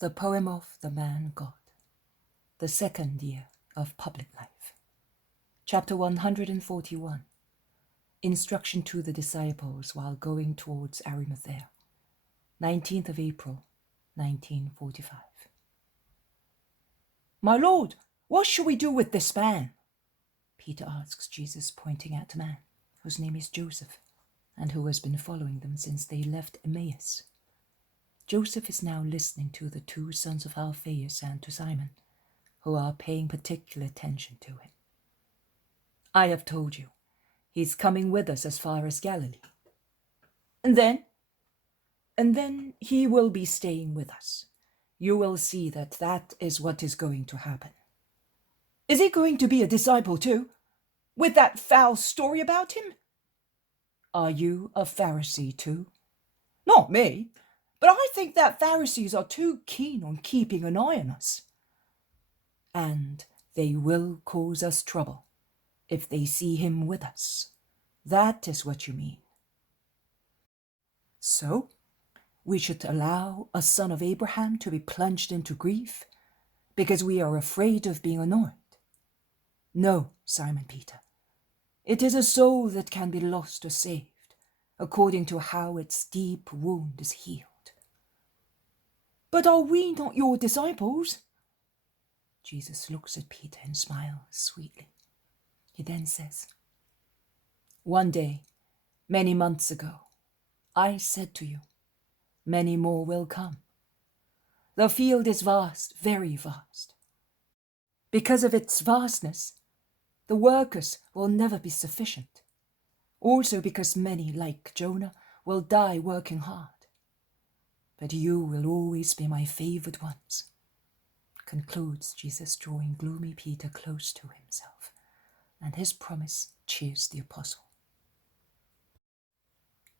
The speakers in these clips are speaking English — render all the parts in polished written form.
The Poem of the Man God, the second year of public life. Chapter 141. Instruction to the disciples while going towards Arimathea. 19th of April, 1945. "My Lord, what shall we do with this man?" Peter asks Jesus, pointing at a man whose name is Joseph, and who has been following them since they left Emmaus. Joseph is now listening to the two sons of Alphaeus and to Simon, who are paying particular attention to him. "I have told you, he's coming with us as far as Galilee. And then he will be staying with us. You will see that is what is going to happen." "Is he going to be a disciple too, with that foul story about him?" "Are you a Pharisee too?" "Not me, but I think that Pharisees are too keen on keeping an eye on us." "And they will cause us trouble if they see him with us. That is what you mean. So, we should allow a son of Abraham to be plunged into grief because we are afraid of being annoyed? No, Simon Peter. It is a soul that can be lost or saved, according to how its deep wound is healed." "But are we not your disciples?" Jesus looks at Peter and smiles sweetly. He then says, "One day, many months ago, I said to you, many more will come. The field is vast, very vast. Because of its vastness, the workers will never be sufficient. Also because many, like Jonah, will die working hard. But you will always be my favored ones," concludes Jesus, drawing gloomy Peter close to himself, and his promise cheers the apostle.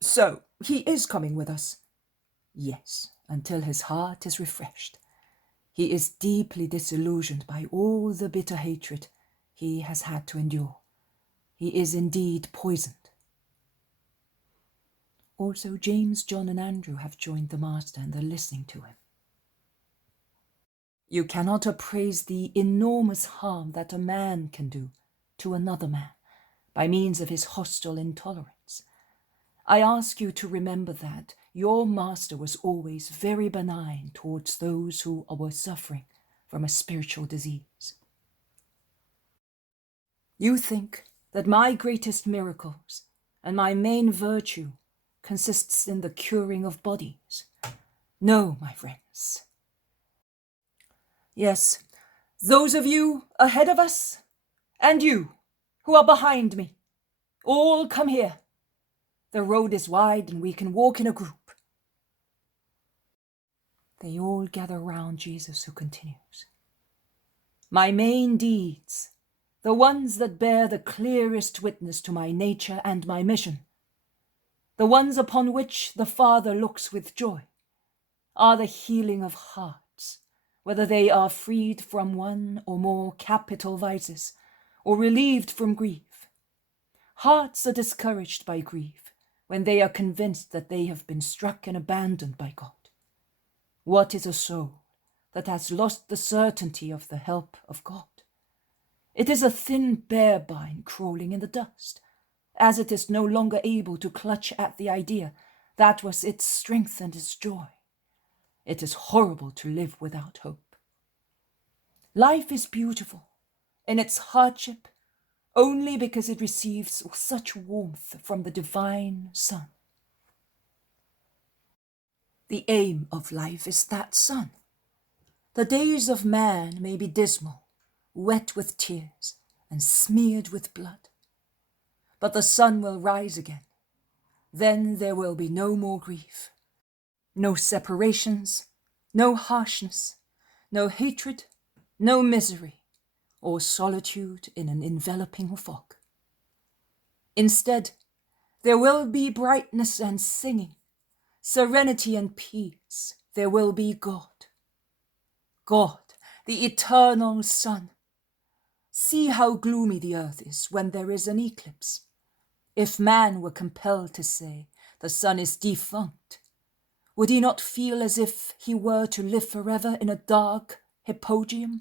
"So, he is coming with us?" "Yes, until his heart is refreshed. He is deeply disillusioned by all the bitter hatred he has had to endure. He is indeed poisoned." Also, James, John, and Andrew have joined the Master and are listening to him. "You cannot appraise the enormous harm that a man can do to another man by means of his hostile intolerance. I ask you to remember that your Master was always very benign towards those who were suffering from a spiritual disease. You think that my greatest miracles and my main virtue consists in the curing of bodies. No, my friends. Yes, those of you ahead of us, and you who are behind me, all come here. The road is wide and we can walk in a group." They all gather round Jesus, who continues, "My main deeds, the ones that bear the clearest witness to my nature and my mission, the ones upon which the Father looks with joy, are the healing of hearts, whether they are freed from one or more capital vices, or relieved from grief. Hearts are discouraged by grief when they are convinced that they have been struck and abandoned by God. What is a soul that has lost the certainty of the help of God? It is a thin bear vine crawling in the dust, as it is no longer able to clutch at the idea that was its strength and its joy. It is horrible to live without hope. Life is beautiful in its hardship only because it receives such warmth from the divine sun. The aim of life is that sun. The days of man may be dismal, wet with tears, and smeared with blood. But the sun will rise again. Then there will be no more grief, no separations, no harshness, no hatred, no misery, or solitude in an enveloping fog. Instead, there will be brightness and singing, serenity and peace. There will be God. God, the eternal sun. See how gloomy the earth is when there is an eclipse. If man were compelled to say the sun is defunct, Would he not feel as if he were to live forever in a dark hypogeum,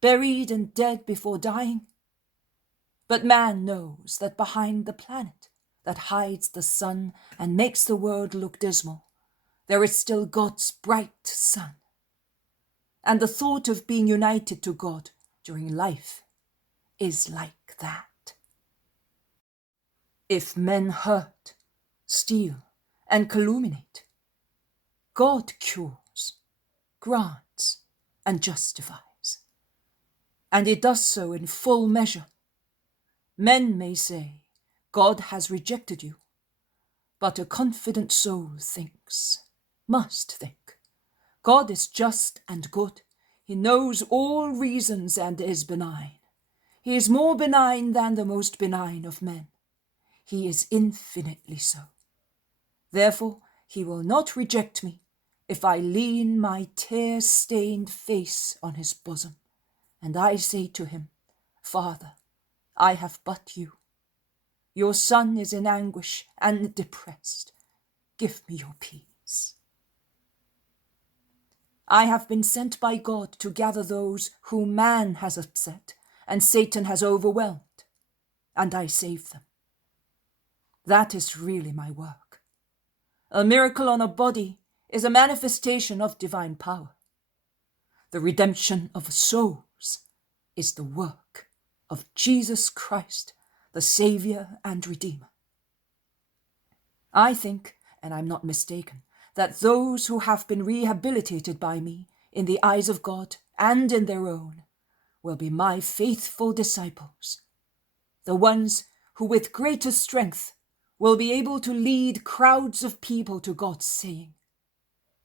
buried and dead before dying? But man knows that behind the planet that hides the sun and makes the world look dismal, there is still God's bright sun. And the thought of being united to God during life is like that. If men hurt, steal, and calumniate, God cures, grants, and justifies. And it does so in full measure. Men may say, God has rejected you, but a confident soul must think, God is just and good. He knows all reasons and is benign. He is more benign than the most benign of men. He is infinitely so. Therefore, he will not reject me if I lean my tear-stained face on his bosom, and I say to him, Father, I have but you. Your son is in anguish and depressed. Give me your peace. I have been sent by God to gather those whom man has upset and Satan has overwhelmed, and I save them. That is really my work. A miracle on a body is a manifestation of divine power. The redemption of souls is the work of Jesus Christ, the Saviour and Redeemer. I think, and I'm not mistaken, that those who have been rehabilitated by me in the eyes of God and in their own will be my faithful disciples, the ones who with greater strength will be able to lead crowds of people to God, saying,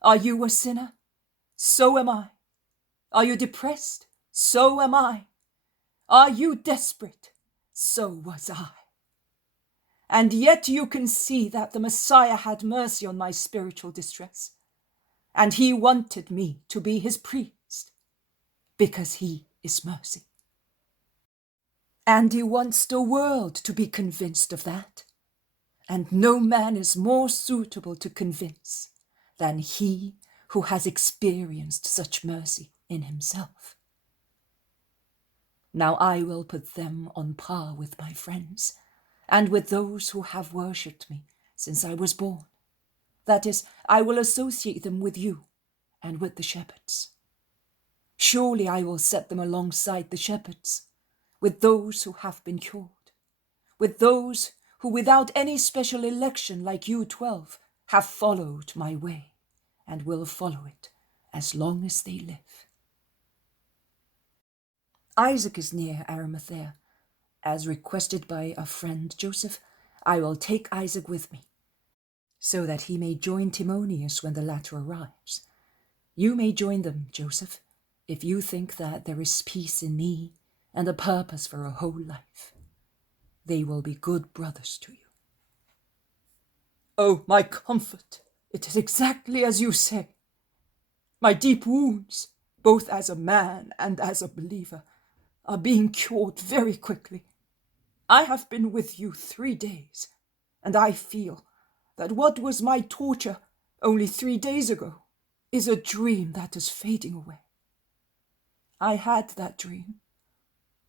Are you a sinner? So am I. Are you depressed? So am I. Are you desperate? So was I. And yet you can see that the Messiah had mercy on my spiritual distress, and he wanted me to be his priest, because he is mercy. And he wants the world to be convinced of that, and no man is more suitable to convince than he who has experienced such mercy in himself. Now I will put them on par with my friends, and with those who have worshipped me since I was born. That is, I will associate them with you and with the shepherds. Surely I will set them alongside the shepherds, with those who have been cured, with those who without any special election like you 12 have followed my way and will follow it as long as they live. Isaac is near Arimathea. As requested by a friend Joseph, I will take Isaac with me, so that he may join Timonius when the latter arrives. You may join them, Joseph, if you think that there is peace in me and a purpose for a whole life. They will be good brothers to you. Oh, my comfort! It is exactly as you say. My deep wounds, both as a man and as a believer, are being cured very quickly. I have been with you 3 days, and I feel that what was my torture only 3 days ago is a dream that is fading away. I had that dream,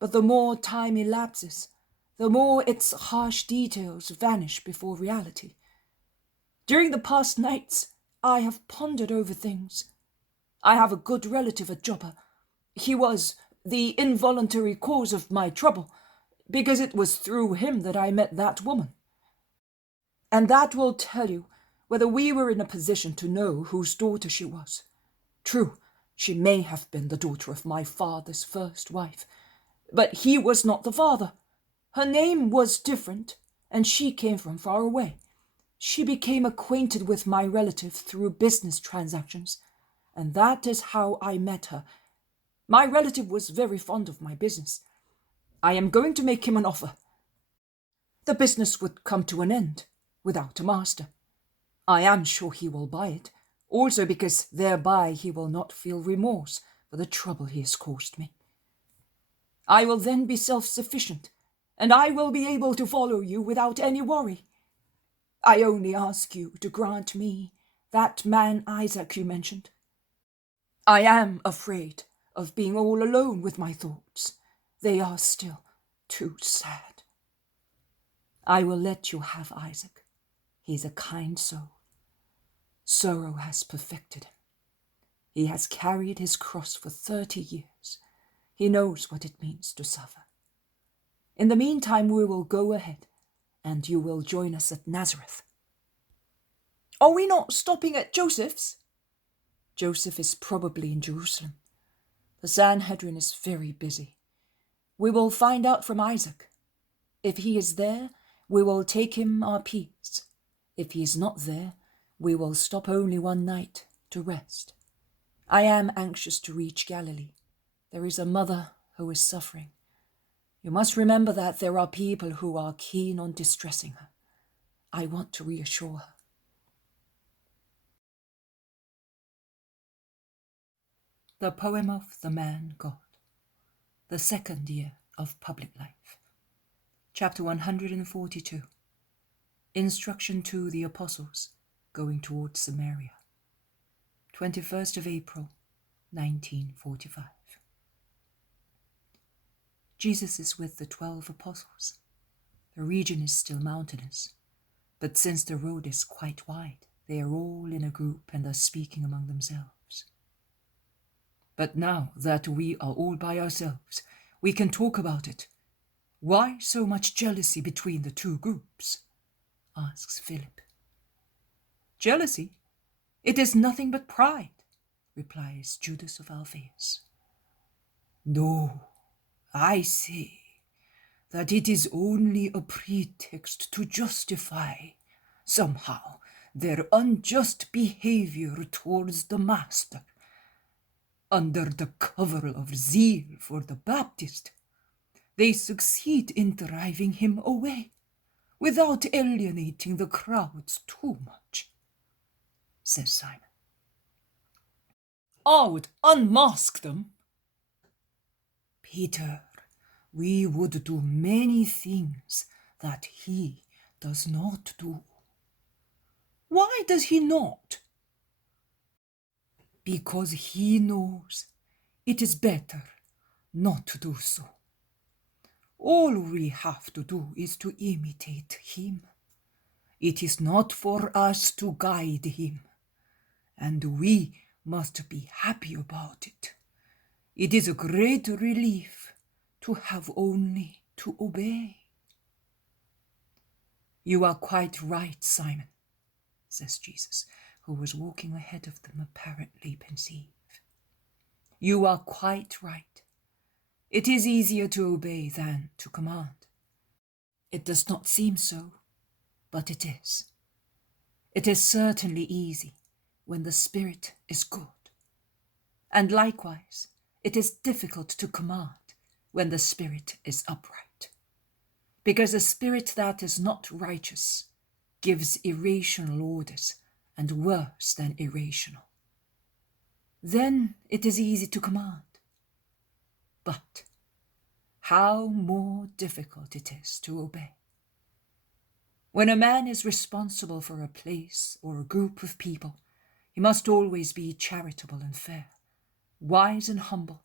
but the more time elapses, the more its harsh details vanish before reality. During the past nights, I have pondered over things. I have a good relative at Joppa. He was the involuntary cause of my trouble, because it was through him that I met that woman. And that will tell you whether we were in a position to know whose daughter she was. True, she may have been the daughter of my father's first wife, but he was not the father. Her name was different, and she came from far away. She became acquainted with my relative through business transactions, and that is how I met her. My relative was very fond of my business. I am going to make him an offer. The business would come to an end without a master. I am sure he will buy it, also because thereby he will not feel remorse for the trouble he has caused me. I will then be self-sufficient, and I will be able to follow you without any worry. I only ask you to grant me That man Isaac you mentioned. I am afraid of being all alone with my thoughts. They are still too sad. I will let you have Isaac. He is a kind soul. Sorrow has perfected him. He has carried his cross for 30 years. He knows what it means to suffer. In the meantime, we will go ahead, and you will join us at Nazareth. Are we not stopping at Joseph's? Joseph is probably in Jerusalem. The Sanhedrin is very busy. We will find out from Isaac. If he is there, we will take him our peace. If he is not there, we will stop only one night to rest. I am anxious to reach Galilee. There is a mother who is suffering. You must remember that there are people who are keen on distressing her. I want to reassure her. The Poem of the Man God, the second year of public life. Chapter 142. Instruction to the Apostles going towards Samaria. 21st of April, 1945. Jesus is with the 12 apostles. The region is still mountainous, but since the road is quite wide, they are all in a group and are speaking among themselves. But now that we are all by ourselves, we can talk about it. Why so much jealousy between the two groups? Asks Philip. Jealousy? It is nothing but pride, replies Judas of Alphaeus. No, I say that it is only a pretext to justify, somehow, their unjust behavior towards the Master. Under the cover of zeal for the Baptist, they succeed in driving him away, without alienating the crowds too much, says Simon. I would unmask them. Peter, we would do many things that he does not do. Why does he not? Because he knows it is better not to do so. All we have to do is to imitate him. It is not for us to guide him, and we must be happy about it. It is a great relief to have only to obey. You are quite right, Simon, says Jesus, who was walking ahead of them apparently pensive. You are quite right. It is easier to obey than to command. It does not seem so, but it is. It is certainly easy when the Spirit is good. And likewise, it is difficult to command when the Spirit is upright. Because a spirit that is not righteous gives irrational orders, and worse than irrational. Then it is easy to command. But how more difficult it is to obey. When a man is responsible for a place or a group of people, he must always be charitable and fair, wise and humble,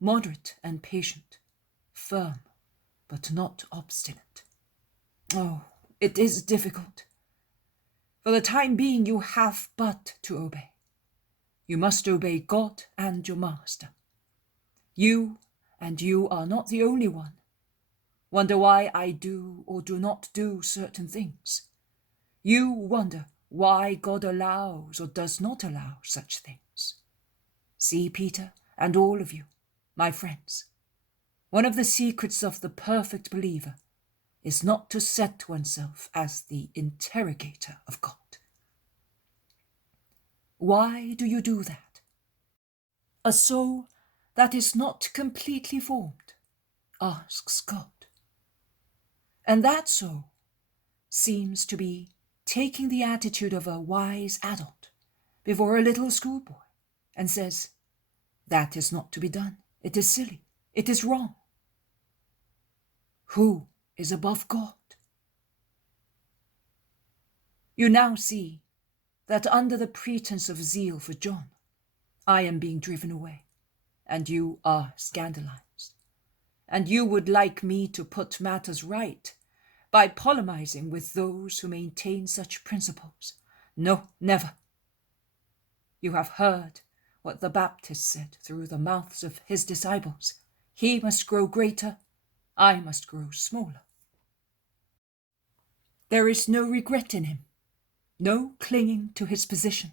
moderate and patient, firm but not obstinate. Oh, it is difficult. For the time being, you have but to obey. You must obey God and your Master. You are not the only one. Wonder why I do or do not do certain things. You wonder why God allows or does not allow such things. See, Peter, and all of you, my friends, one of the secrets of the perfect believer is not to set oneself as the interrogator of God. Why do you do that? A soul that is not completely formed asks God. And that soul seems to be taking the attitude of a wise adult before a little schoolboy and says, that is not to be done. It is silly. It is wrong. Who is above God? You now see that under the pretense of zeal for John, I am being driven away, and you are scandalized. And you would like me to put matters right by polemizing with those who maintain such principles. No, never. You have heard what the Baptist said through the mouths of his disciples. He must grow greater, I must grow smaller. There is no regret in him, no clinging to his position.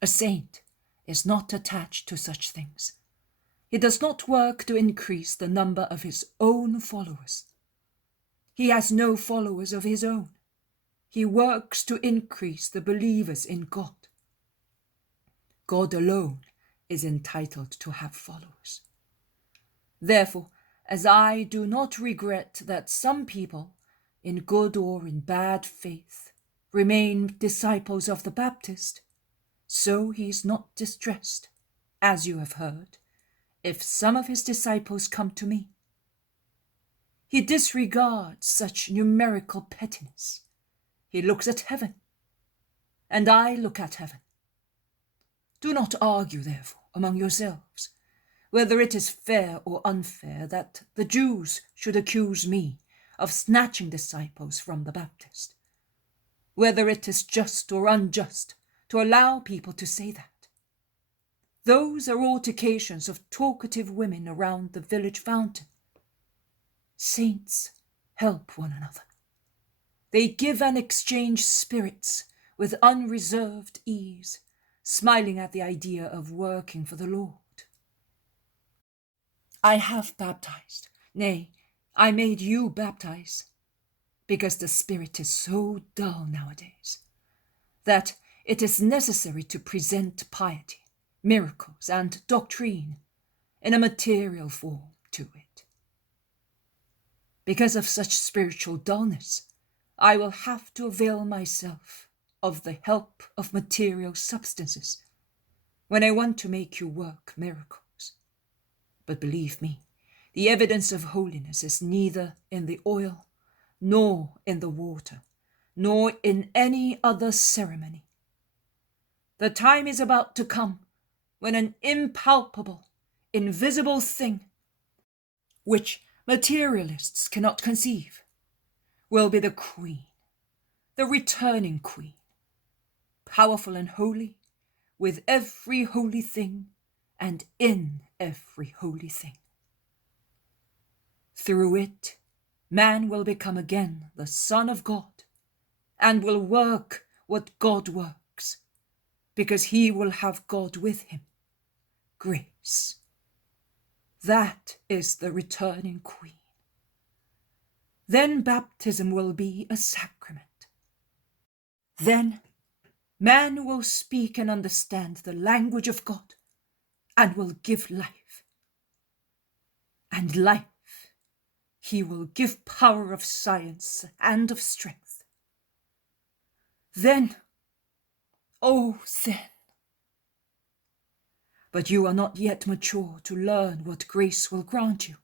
A saint is not attached to such things. He does not work to increase the number of his own followers. He has no followers of his own. He works to increase the believers in God. God alone is entitled to have followers. Therefore, as I do not regret that some people, in good or in bad faith, remain disciples of the Baptist, so he is not distressed, as you have heard, if some of his disciples come to me. He disregards such numerical pettiness. He looks at heaven, and I look at heaven. Do not argue, therefore, among yourselves, whether it is fair or unfair that the Jews should accuse me of snatching disciples from the Baptist, whether it is just or unjust to allow people to say that. Those are altercations of talkative women around the village fountain. Saints help one another. They give and exchange spirits with unreserved ease, smiling at the idea of working for the Lord. I have baptized, nay, I made you baptize, because the spirit is so dull nowadays, that it is necessary to present piety, miracles, and doctrine in a material form to it. Because of such spiritual dullness, I will have to avail myself of the help of material substances when I want to make you work miracles. But believe me, the evidence of holiness is neither in the oil, nor in the water, nor in any other ceremony. The time is about to come when an impalpable, invisible thing, which materialists cannot conceive, will be the queen, the returning queen, powerful and holy, with every holy thing and in every holy thing. Through it, man will become again the Son of God and will work what God works, because he will have God with him, grace. That is the returning queen. Then baptism will be a sacrament. Then man will speak and understand the language of God and will give life. And life he will give power of science and of strength. Then, oh then. But you are not yet mature to learn what grace will grant you.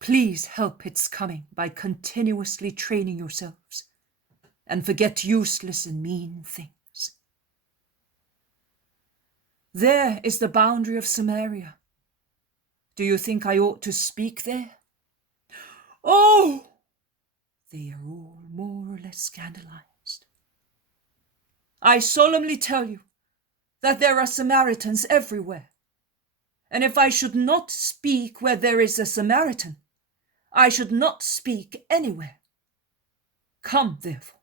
Please help its coming by continuously training yourselves, and forget useless and mean things. There is the boundary of Samaria. Do you think I ought to speak there? Oh! They are all more or less scandalized. I solemnly tell you that there are Samaritans everywhere, and if I should not speak where there is a Samaritan, I should not speak anywhere. Come, therefore.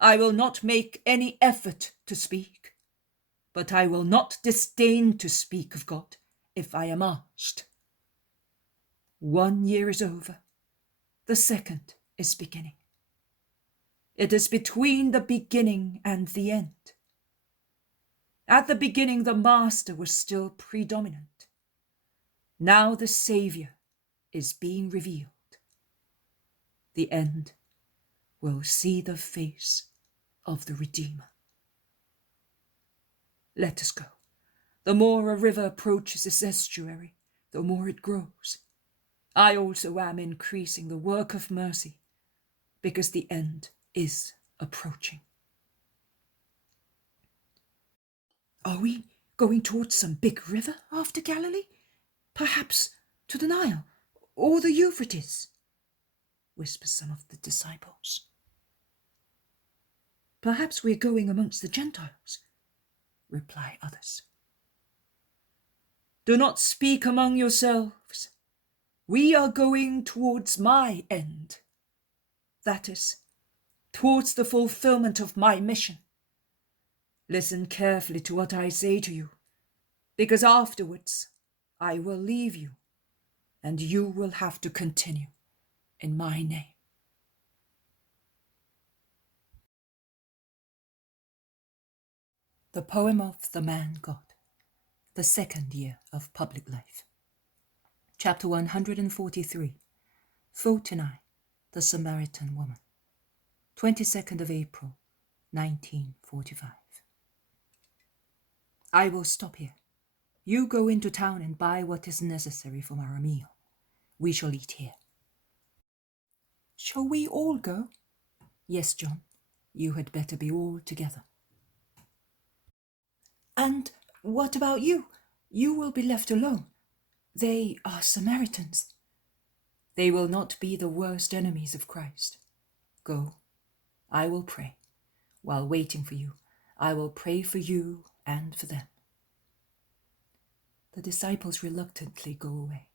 I will not make any effort to speak, but I will not disdain to speak of God if I am asked. 1 year is over, the second is beginning. It is between the beginning and the end. At the beginning, the Master was still predominant. Now the Saviour is being revealed. The end will see the face of the Redeemer. Let us go. The more a river approaches its estuary, the more it grows. I also am increasing the work of mercy, because the end is approaching. Are we going towards some big river after Galilee? Perhaps to the Nile or the Euphrates? Whisper some of the disciples. Perhaps we're going amongst the Gentiles, reply others. Do not speak among yourselves. We are going towards my end. That is, towards the fulfillment of my mission. Listen carefully to what I say to you, because afterwards I will leave you, and you will have to continue in my name. The poem of the man God, the second year of public life. Chapter 143, Photinai, the Samaritan woman. 22nd of April, 1945. I will stop here. You go into town and buy what is necessary for our meal. We shall eat here. Shall we all go? Yes, John. You had better be all together. And what about you? You will be left alone. They are Samaritans. They will not be the worst enemies of Christ. Go. I will pray. While waiting for you, I will pray for you and for them. The disciples reluctantly go away,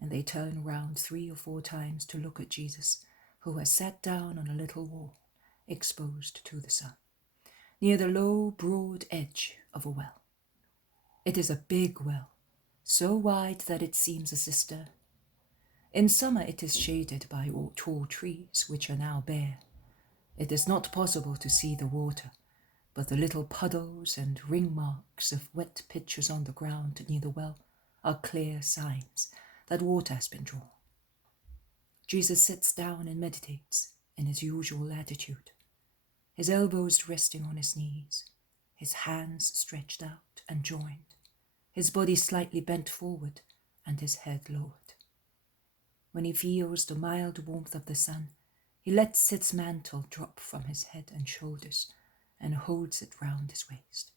and they turn round 3 or 4 times to look at Jesus, who has sat down on a little wall, exposed to the sun, near the low, broad edge of a well. It is a big well, so wide that it seems a cistern. In summer it is shaded by tall trees, which are now bare. It is not possible to see the water, but the little puddles and ring marks of wet pitchers on the ground near the well are clear signs that water has been drawn. Jesus sits down and meditates in his usual attitude, his elbows resting on his knees, his hands stretched out and joined, his body slightly bent forward and his head lowered. When he feels the mild warmth of the sun, he lets its mantle drop from his head and shoulders and holds it round his waist.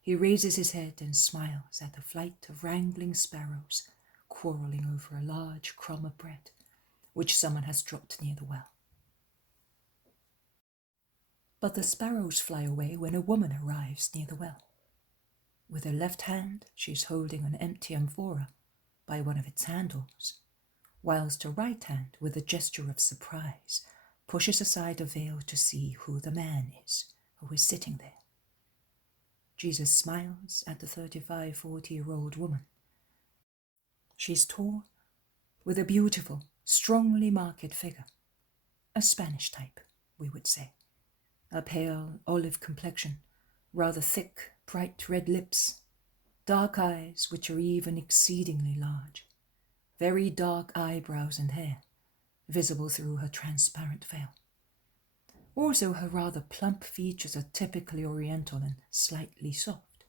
He raises his head and smiles at a flight of wrangling sparrows quarrelling over a large crumb of bread, which someone has dropped near the well. But the sparrows fly away when a woman arrives near the well. With her left hand, she is holding an empty amphora by one of its handles, whilst her right hand, with a gesture of surprise, pushes aside a veil to see who the man is who is sitting there. Jesus smiles at the 35-40-year-old woman. She's tall, with a beautiful, strongly marked figure, a Spanish type, we would say. A pale olive complexion, rather thick, bright red lips, dark eyes which are even exceedingly large, very dark eyebrows and hair, visible through her transparent veil. Also, her rather plump features are typically oriental and slightly soft,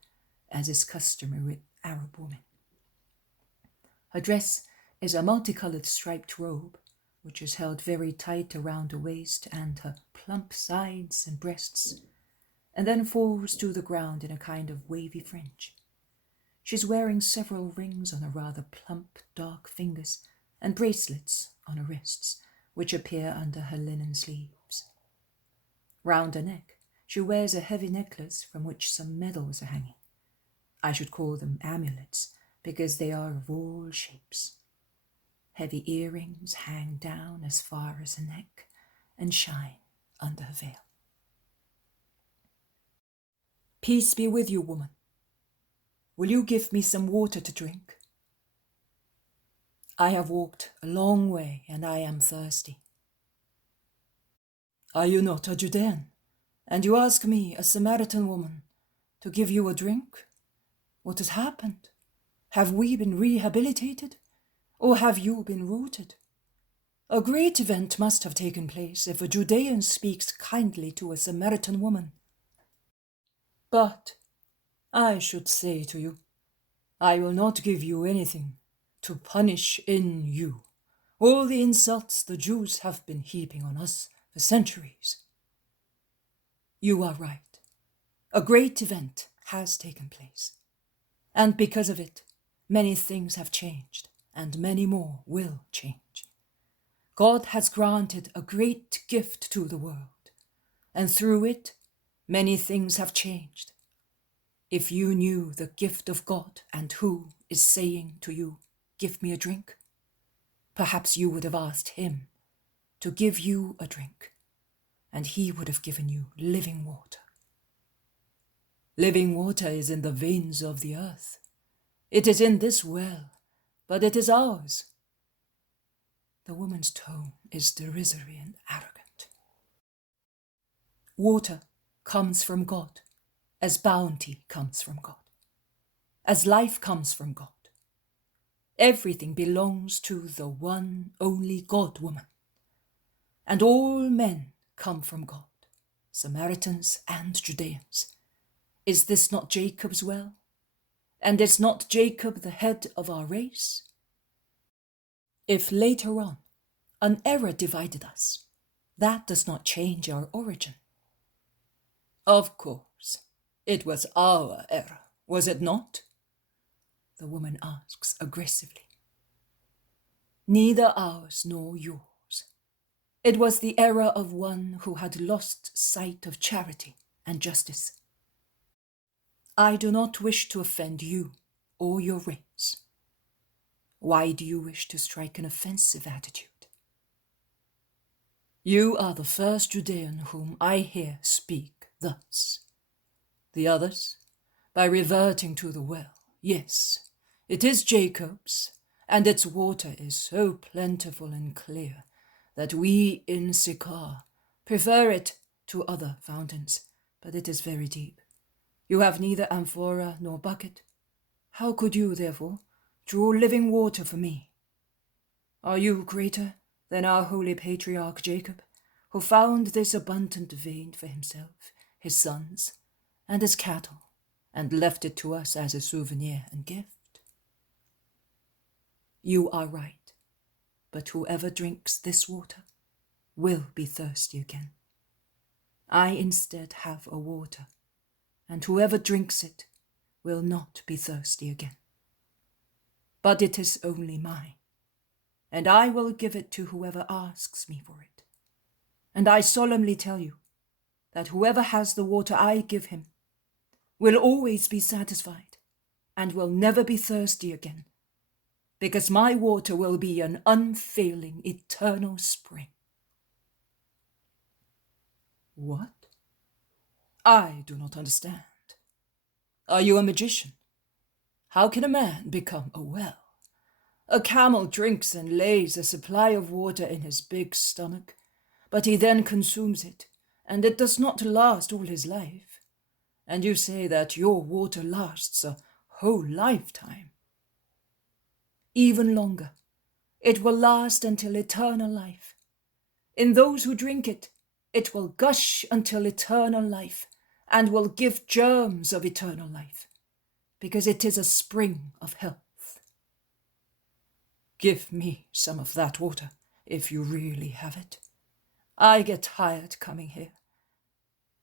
as is customary with Arab women. Her dress is a multicolored striped robe, which is held very tight around the waist and her plump sides and breasts, and then falls to the ground in a kind of wavy fringe. She's wearing several rings on her rather plump, dark fingers and bracelets on her wrists, which appear under her linen sleeves. Round her neck, she wears a heavy necklace from which some medals are hanging. I should call them amulets, because they are of all shapes. Heavy earrings hang down as far as her neck and shine under her veil. Peace be with you, woman. Will you give me some water to drink? I have walked a long way and I am thirsty. Are you not a Judean, and you ask me, a Samaritan woman, to give you a drink? What has happened? Have we been rehabilitated, or have you been rooted? A great event must have taken place if a Judean speaks kindly to a Samaritan woman. But I should say to you, I will not give you anything to punish in you all the insults the Jews have been heaping on us for centuries. You are right. A great event has taken place, and because of it, many things have changed, and many more will change. God has granted a great gift to the world, and through it, many things have changed. If you knew the gift of God and who is saying to you, "Give me a drink," perhaps you would have asked him to give you a drink, and he would have given you living water. Living water is in the veins of the earth. It is in this well, but it is ours. The woman's tone is derisory and arrogant. Water comes from God, as bounty comes from God, as life comes from God. Everything belongs to the one only God woman, and all men come from God, Samaritans and Judeans. Is this not Jacob's well? And is not Jacob the head of our race? If later on an error divided us, that does not change our origin. Of course, it was our error, was it not? The woman asks aggressively. Neither ours nor yours. It was the error of one who had lost sight of charity and justice. I do not wish to offend you or your race. Why do you wish to strike an offensive attitude? You are the first Judean whom I hear speak thus. The others, by reverting to the well, yes, it is Jacob's, and its water is so plentiful and clear that we in Sikar prefer it to other fountains, but it is very deep. You have neither amphora nor bucket. How could you, therefore, draw living water for me? Are you greater than our holy patriarch Jacob, who found this abundant vein for himself, his sons, and his cattle, and left it to us as a souvenir and gift? You are right, but whoever drinks this water will be thirsty again. I instead have a water, and whoever drinks it will not be thirsty again. But it is only mine, and I will give it to whoever asks me for it. And I solemnly tell you that whoever has the water I give him will always be satisfied and will never be thirsty again, because my water will be an unfailing, eternal spring. What? I do not understand. Are you a magician? How can a man become a well? A camel drinks and lays a supply of water in his big stomach, but he then consumes it, and it does not last all his life. And you say that your water lasts a whole lifetime. Even longer. It will last until eternal life. In those who drink it, it will gush until eternal life, and will give germs of eternal life, because it is a spring of health. Give me some of that water, if you really have it. I get tired coming here.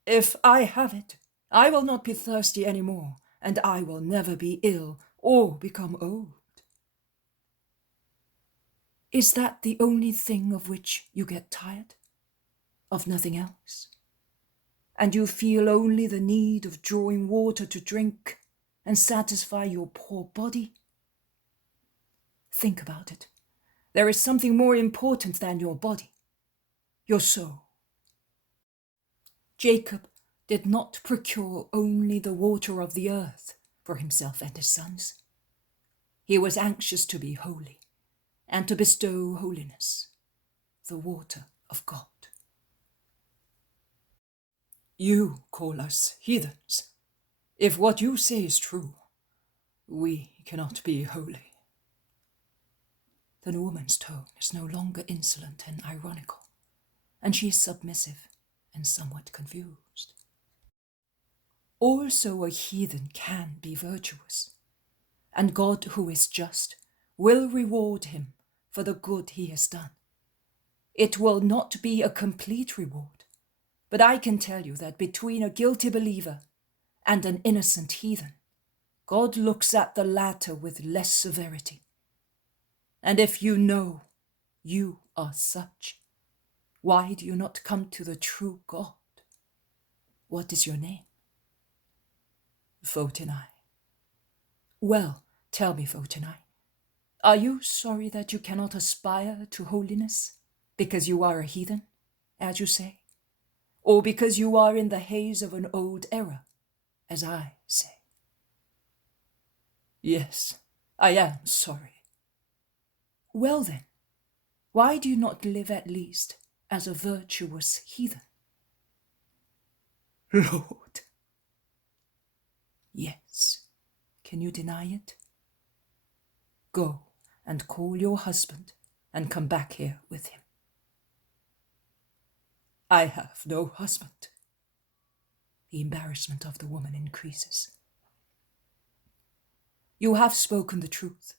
If I have it, I will not be thirsty any more, and I will never be ill or become old. Is that the only thing of which you get tired? Of nothing else? And you feel only the need of drawing water to drink and satisfy your poor body? Think about it. There is something more important than your body, your soul. Jacob did not procure only the water of the earth for himself and his sons. He was anxious to be holy and to bestow holiness, the water of God. You call us heathens. If what you say is true, we cannot be holy. The woman's tone is no longer insolent and ironical, and she is submissive and somewhat confused. Also a heathen can be virtuous, and God, who is just, will reward him for the good he has done. It will not be a complete reward, but I can tell you that between a guilty believer and an innocent heathen, God looks at the latter with less severity. And if you know you are such, why do you not come to the true God? What is your name? Photinai. Well, tell me, Photinai, are you sorry that you cannot aspire to holiness because you are a heathen, as you say, or because you are in the haze of an old era, as I say? Yes, I am sorry. Well then, why do you not live at least as a virtuous heathen? Lord. Yes. Can you deny it? Go and call your husband and come back here with him. I have no husband. The embarrassment of the woman increases. You have spoken the truth.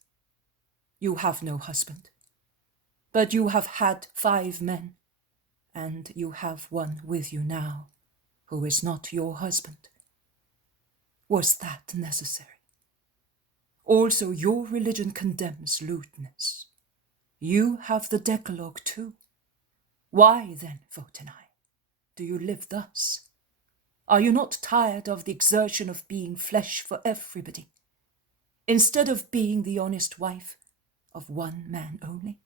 You have no husband. But you have had 5 men, and you have one with you now, who is not your husband. Was that necessary? Also, your religion condemns lewdness. You have the Decalogue too. Why then, Photinai, do you live thus? Are you not tired of the exertion of being flesh for everybody, instead of being the honest wife of one man only?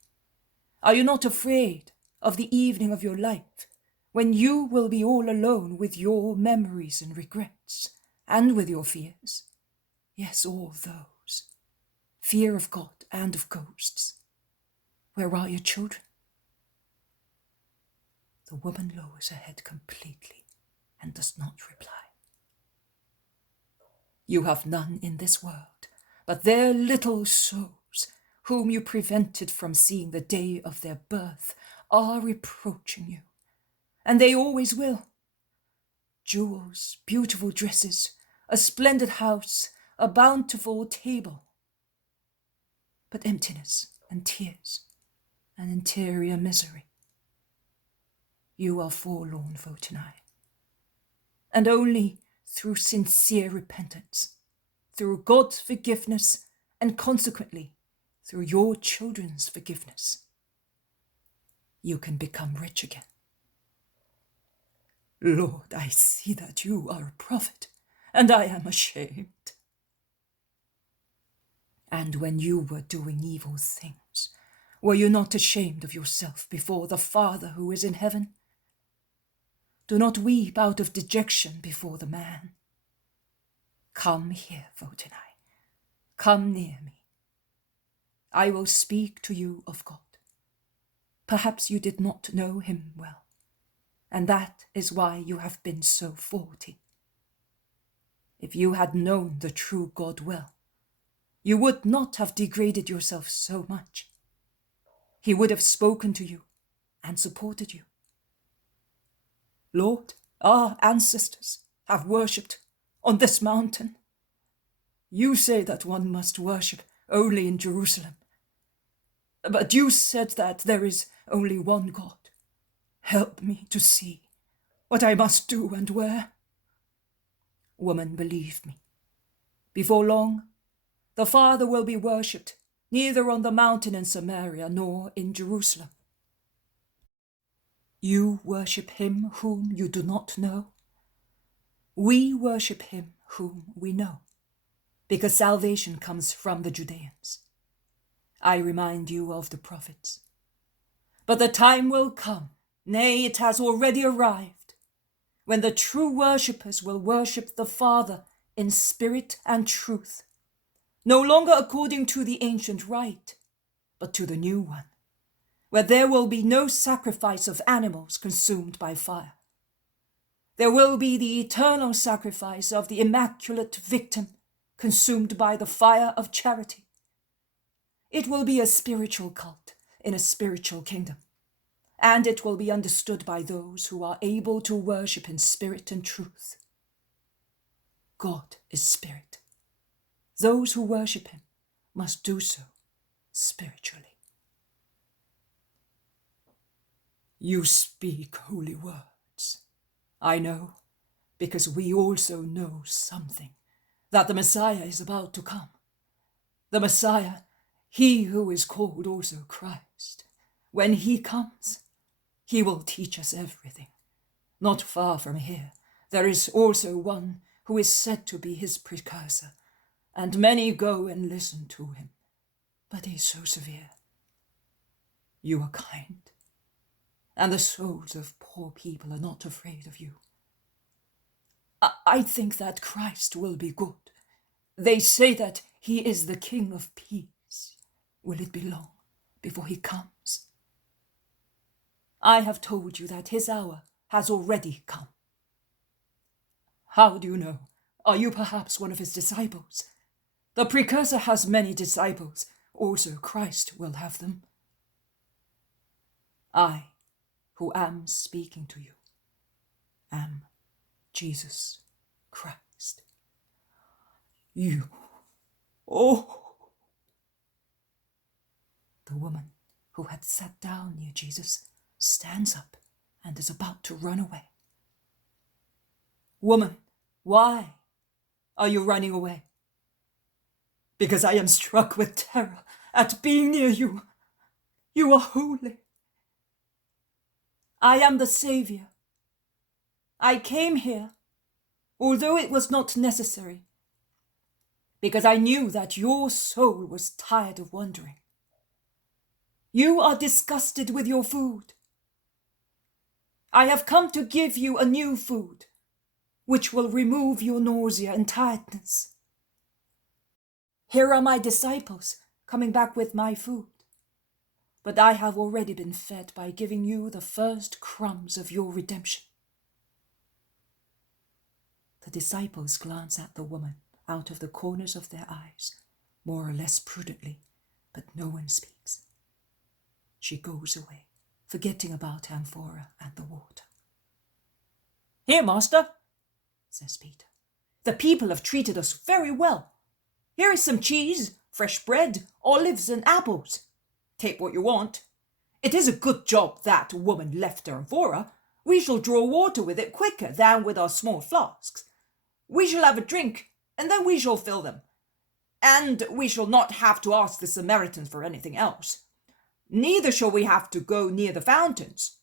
Are you not afraid of the evening of your life, when you will be all alone with your memories and regrets, and with your fears? Yes, all those. Fear of God and of ghosts. Where are your children? The woman lowers her head completely and does not reply. You have none in this world, but their little souls, whom you prevented from seeing the day of their birth, are reproaching you, and they always will. Jewels, beautiful dresses, a splendid house, a bountiful table, but emptiness and tears and interior misery. You are forlorn, Photinai, and only through sincere repentance, through God's forgiveness, and consequently through your children's forgiveness, you can become rich again. Lord, I see that you are a prophet, and I am ashamed. And when you were doing evil things, were you not ashamed of yourself before the Father who is in heaven? Do not weep out of dejection before the man. Come here, Photinai. Come near me. I will speak to you of God. Perhaps you did not know him well, and that is why you have been so faulty. If you had known the true God well, you would not have degraded yourself so much. He would have spoken to you and supported you. Lord, our ancestors have worshipped on this mountain. You say that one must worship only in Jerusalem. But you said that there is only one God. Help me to see what I must do and where. Woman, believe me. Before long, the Father will be worshipped neither on the mountain in Samaria nor in Jerusalem. You worship him whom you do not know. We worship him whom we know, because salvation comes from the Judeans. I remind you of the prophets. But the time will come, nay, it has already arrived, when the true worshippers will worship the Father in spirit and truth, no longer according to the ancient rite, but to the new one, where there will be no sacrifice of animals consumed by fire. There will be the eternal sacrifice of the immaculate victim consumed by the fire of charity. It will be a spiritual cult in a spiritual kingdom, and it will be understood by those who are able to worship in spirit and truth. God is spirit. Those who worship him must do so spiritually. You speak holy words, I know, because we also know something, that the Messiah is about to come. The Messiah, he who is called also Christ. When he comes, he will teach us everything. Not far from here, there is also one who is said to be his precursor, and many go and listen to him, but he is so severe. You are kind, and the souls of poor people are not afraid of you. I think that Christ will be good. They say that he is the King of peace. Will it be long before he comes? I have told you that his hour has already come. How do you know? Are you perhaps one of his disciples? The precursor has many disciples. Also Christ will have them. I, who am speaking to you, am Jesus Christ. You, oh! The woman who had sat down near Jesus stands up and is about to run away. Woman, why are you running away? Because I am struck with terror at being near you. You are holy. I am the Savior. I came here, although it was not necessary, because I knew that your soul was tired of wandering. You are disgusted with your food. I have come to give you a new food, which will remove your nausea and tiredness. Here are my disciples coming back with my food, but I have already been fed by giving you the first crumbs of your redemption. The disciples glance at the woman out of the corners of their eyes, more or less prudently, but no one speaks. She goes away, forgetting about amphora and the water. Here, master, says Peter. The people have treated us very well. Here is some cheese, fresh bread, olives and apples. Take what you want. It is a good job that woman left her amphora. We shall draw water with it quicker than with our small flasks. We shall have a drink, and then we shall fill them. And we shall not have to ask the Samaritans for anything else. Neither shall we have to go near the fountains.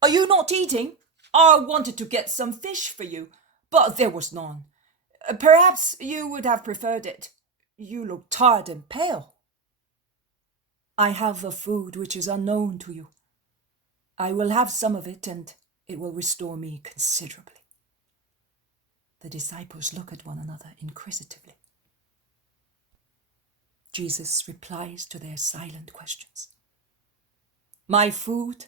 Are you not eating? I wanted to get some fish for you, but there was none. Perhaps you would have preferred it. You look tired and pale. I have a food which is unknown to you. I will have some of it, and it will restore me considerably. The disciples look at one another inquisitively. Jesus replies to their silent questions. My food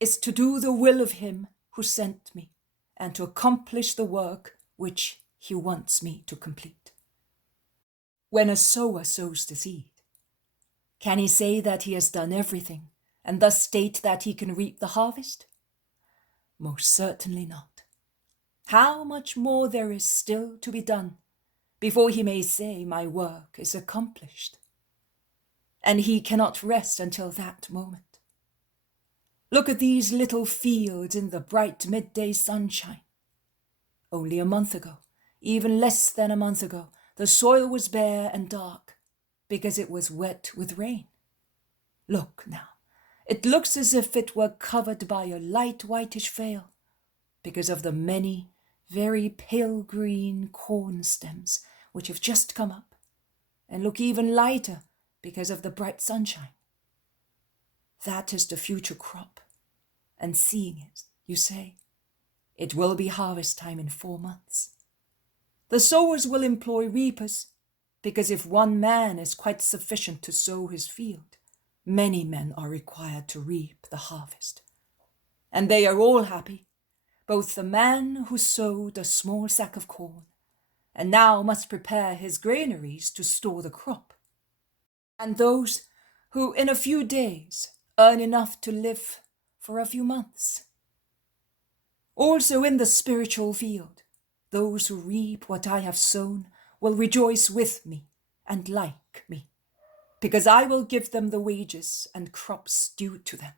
is to do the will of him who sent me and to accomplish the work which he wants me to complete. When a sower sows the seed, can he say that he has done everything and thus state that he can reap the harvest? Most certainly not. How much more there is still to be done before he may say, my work is accomplished. And he cannot rest until that moment. Look at these little fields in the bright midday sunshine. Only a month ago, even less than a month ago, the soil was bare and dark because it was wet with rain. Look now, it looks as if it were covered by a light whitish veil because of the many very pale green corn stems which have just come up, and look even lighter because of the bright sunshine. That is the future crop, and seeing it, you say, it will be harvest time in 4 months. The sowers will employ reapers, because if one man is quite sufficient to sow his field, many men are required to reap the harvest. And they are all happy, both the man who sowed a small sack of corn, and now must prepare his granaries to store the crop, and those who in a few days earn enough to live for a few months. Also in the spiritual field, those who reap what I have sown will rejoice with me and like me, because I will give them the wages and crops due to them.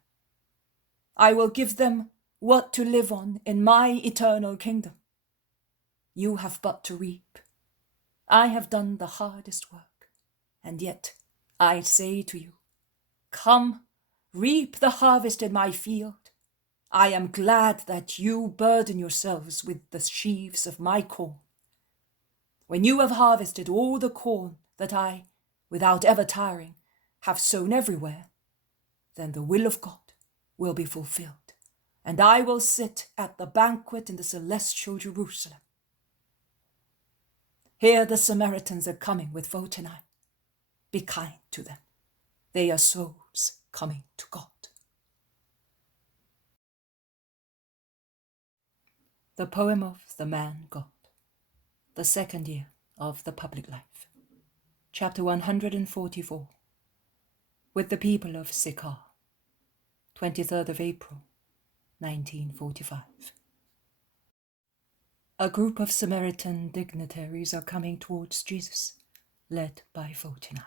I will give them what to live on in my eternal kingdom. You have but to reap. I have done the hardest work, and yet I say to you, come, reap the harvest in my field. I am glad that you burden yourselves with the sheaves of my corn. When you have harvested all the corn that I, without ever tiring, have sown everywhere, then the will of God will be fulfilled, and I will sit at the banquet in the celestial Jerusalem. Here the Samaritans are coming with Photinai. Be kind to them. They are souls coming to God. The poem of the man God, the second year of the public life. Chapter 144. With the people of Sikar, 23rd of April, 1945. A group of Samaritan dignitaries are coming towards Jesus, led by Photinai.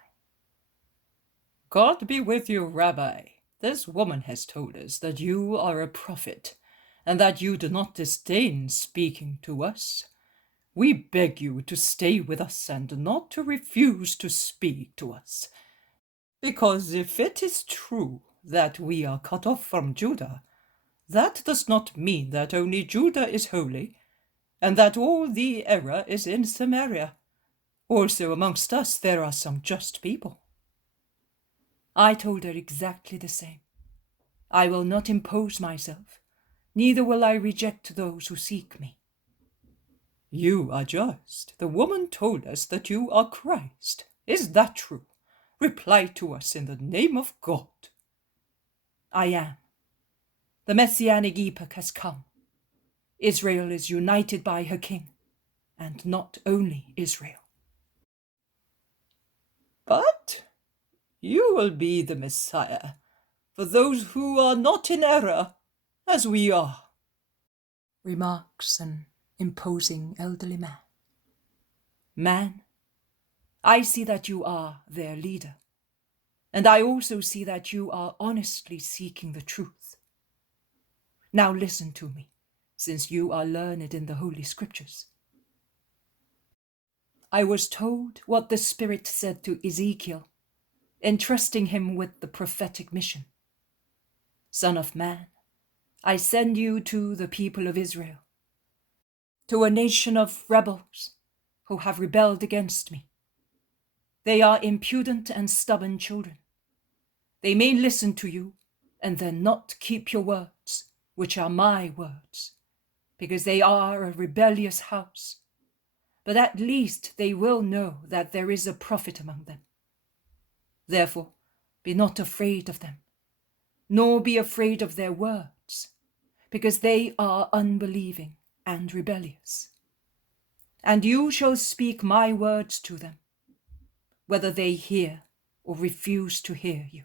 God be with you, Rabbi. This woman has told us that you are a prophet, and that you do not disdain speaking to us. We beg you to stay with us and not to refuse to speak to us. Because if it is true that we are cut off from Judah, that does not mean that only Judah is holy, and that all the error is in Samaria. Also amongst us there are some just people. I told her exactly the same. I will not impose myself, neither will I reject those who seek me. You are just. The woman told us that you are Christ. Is that true? Reply to us in the name of God. I am. The Messianic epoch has come. Israel is united by her king, and not only Israel. But you will be the Messiah for those who are not in error, as we are, remarks an imposing elderly man. Man, I see that you are their leader, and I also see that you are honestly seeking the truth. Now listen to me, since you are learned in the Holy Scriptures. I was told what the Spirit said to Ezekiel, entrusting him with the prophetic mission. Son of man, I send you to the people of Israel, to a nation of rebels who have rebelled against me. They are impudent and stubborn children. They may listen to you and then not keep your words, which are my words, because they are a rebellious house. But at least they will know that there is a prophet among them. Therefore, be not afraid of them, nor be afraid of their words, because they are unbelieving and rebellious. And you shall speak my words to them, whether they hear or refuse to hear you.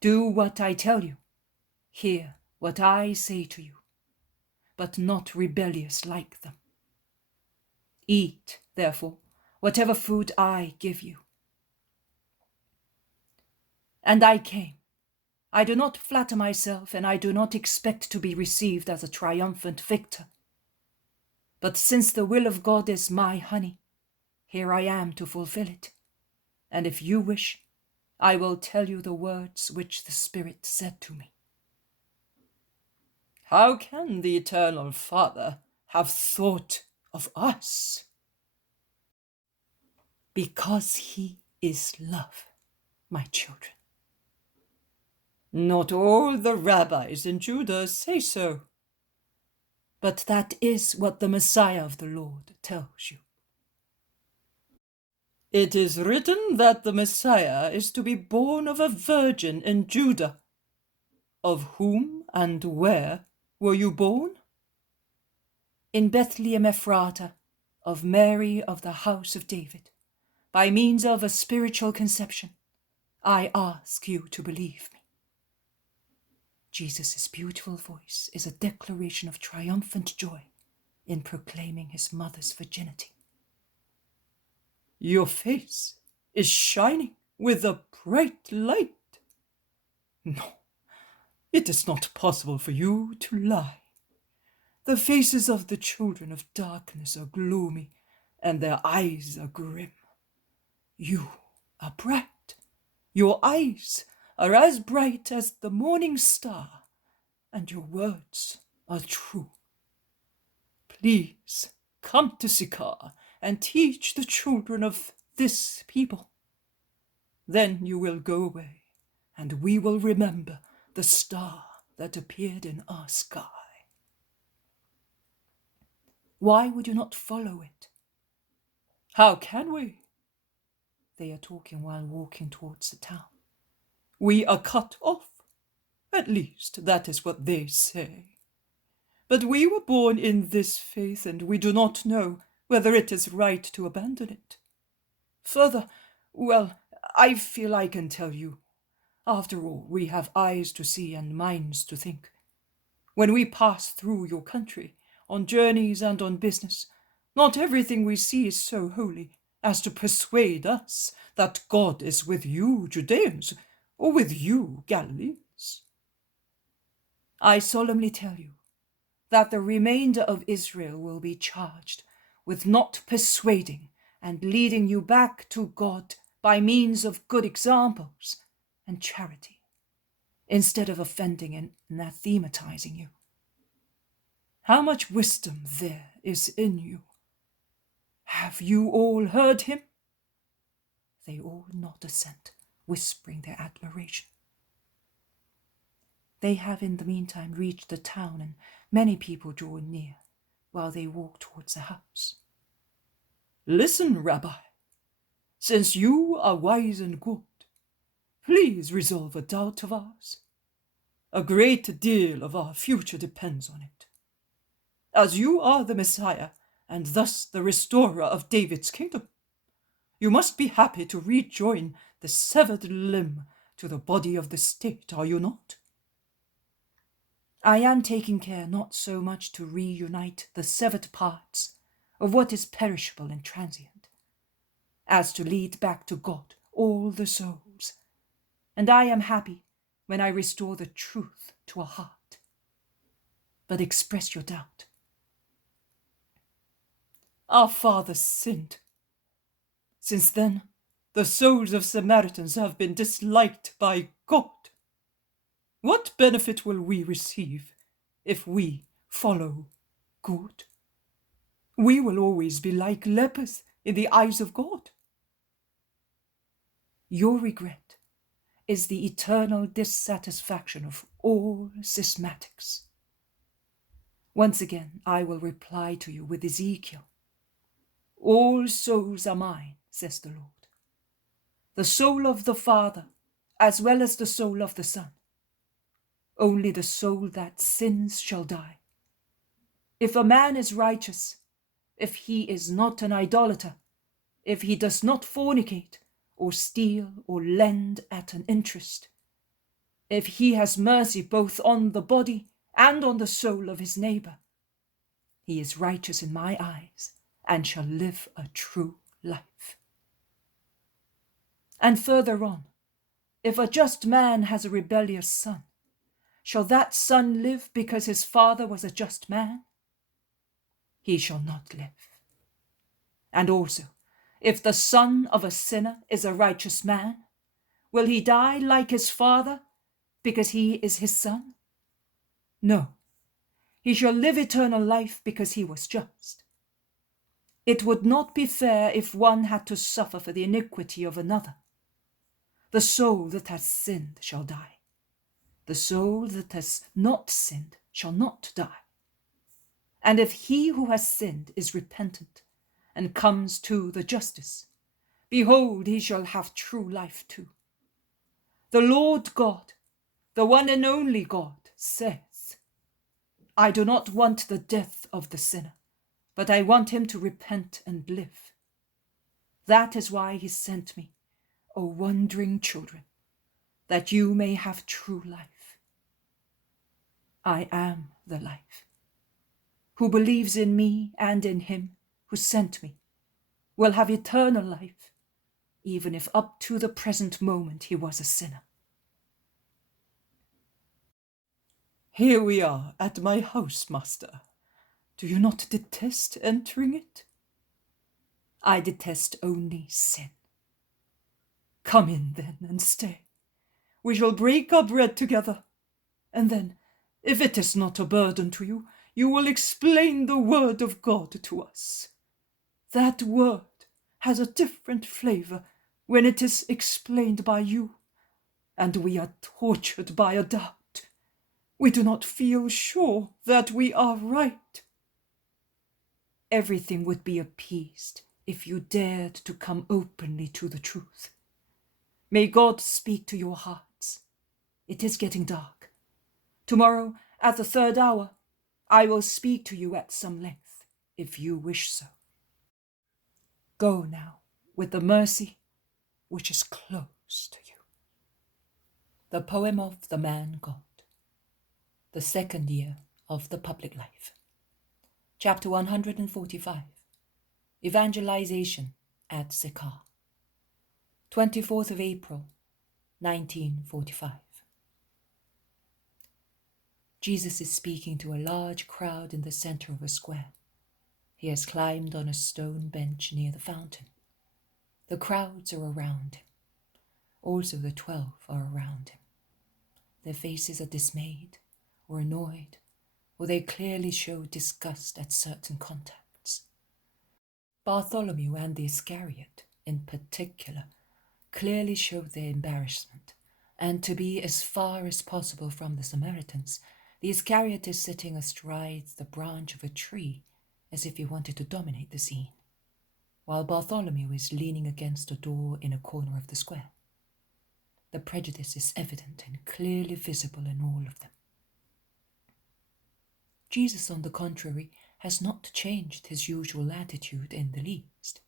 Do what I tell you, hear what I say to you, but not rebellious like them. Eat, therefore, whatever food I give you. And I came. I do not flatter myself, and I do not expect to be received as a triumphant victor. But since the will of God is my honey, here I am to fulfill it. And if you wish, I will tell you the words which the Spirit said to me. How can the Eternal Father have thought of us? Because he is love, my children. Not all the rabbis in Judah say so. But that is what the Messiah of the Lord tells you. It is written that the Messiah is to be born of a virgin in Judah. Of whom and where were you born? In Bethlehem Ephrata, of Mary of the house of David, by means of a spiritual conception. I ask you to believe me. Jesus' beautiful voice is a declaration of triumphant joy in proclaiming his mother's virginity. Your face is shining with a bright light. No, It is not possible for you to lie. The faces of the children of darkness are gloomy, and their eyes are grim. You are bright. Your eyes are as bright as the morning star, and your words are true. Please come to Sikar and teach the children of this people. Then you will go away, and we will remember the star that appeared in our sky. Why would you not follow it? How can we? They are talking while walking towards the town. We are cut off. At least that is what they say. But we were born in this faith, and we do not know whether it is right to abandon it. Further, well, I feel I can tell you. After all, we have eyes to see and minds to think. When we pass through your country, on journeys and on business, not everything we see is so holy as to persuade us that God is with you, Judeans, or with you, Galileans. I solemnly tell you that the remainder of Israel will be charged with not persuading and leading you back to God by means of good examples and charity, instead of offending and anathematizing you. How much wisdom there is in you! Have you all heard him? They all nod assent, whispering their admiration. They have in the meantime reached the town, and many people draw near while they walk towards the house. Listen, Rabbi, since you are wise and good, please resolve a doubt of ours. A great deal of our future depends on it. As you are the Messiah, and thus the restorer of David's kingdom, you must be happy to rejoin the severed limb to the body of the state, are you not? I am taking care not so much to reunite the severed parts of what is perishable and transient, as to lead back to God all the souls, and I am happy when I restore the truth to a heart. But express your doubt. Our fathers sinned. Since then, the souls of Samaritans have been disliked by God. What benefit will we receive if we follow good? We will always be like lepers in the eyes of God. Your regret is the eternal dissatisfaction of all schismatics. Once again, I will reply to you with Ezekiel. All souls are mine, says the Lord. The soul of the Father, as well as the soul of the Son. Only the soul that sins shall die. If a man is righteous, if he is not an idolater, if he does not fornicate, or steal, or lend at an interest, if he has mercy both on the body and on the soul of his neighbor, he is righteous in my eyes, and shall live a true life. And further on, if a just man has a rebellious son, shall that son live because his father was a just man? He shall not live. And also, if the son of a sinner is a righteous man, will he die like his father because he is his son? No, he shall live eternal life because he was just. It would not be fair if one had to suffer for the iniquity of another. The soul that has sinned shall die. The soul that has not sinned shall not die. And if he who has sinned is repentant and comes to the justice, behold, he shall have true life too. The Lord God, the one and only God, says, I do not want the death of the sinner, but I want him to repent and live. That is why he sent me, O wandering children, that you may have true life. I am the life. Who believes in me and in him who sent me will have eternal life, even if up to the present moment he was a sinner. Here we are at my house, master. Do you not detest entering it? I detest only sin. Come in then and stay. We shall break our bread together, and then, if it is not a burden to you, you will explain the word of God to us. That word has a different flavor when it is explained by you, and we are tortured by a doubt. We do not feel sure that we are right. Everything would be appeased if you dared to come openly to the truth. May God speak to your hearts. It is getting dark. Tomorrow, at the 3rd hour, I will speak to you at some length, if you wish so. Go now with the mercy which is close to you. The poem of the man God. The 2nd year of the public life. Chapter 145. Evangelization at Sychar. 24th of April, 1945. Jesus is speaking to a large crowd in the center of a square. He has climbed on a stone bench near the fountain. The crowds are around him. Also the 12 are around him. Their faces are dismayed or annoyed, or they clearly show disgust at certain contacts. Bartholomew and the Iscariot, in particular, clearly show their embarrassment, and to be as far as possible from the Samaritans, the Iscariot is sitting astride the branch of a tree as if he wanted to dominate the scene, while Bartholomew is leaning against a door in a corner of the square. The prejudice is evident and clearly visible in all of them. Jesus, on the contrary, has not changed his usual attitude in the least.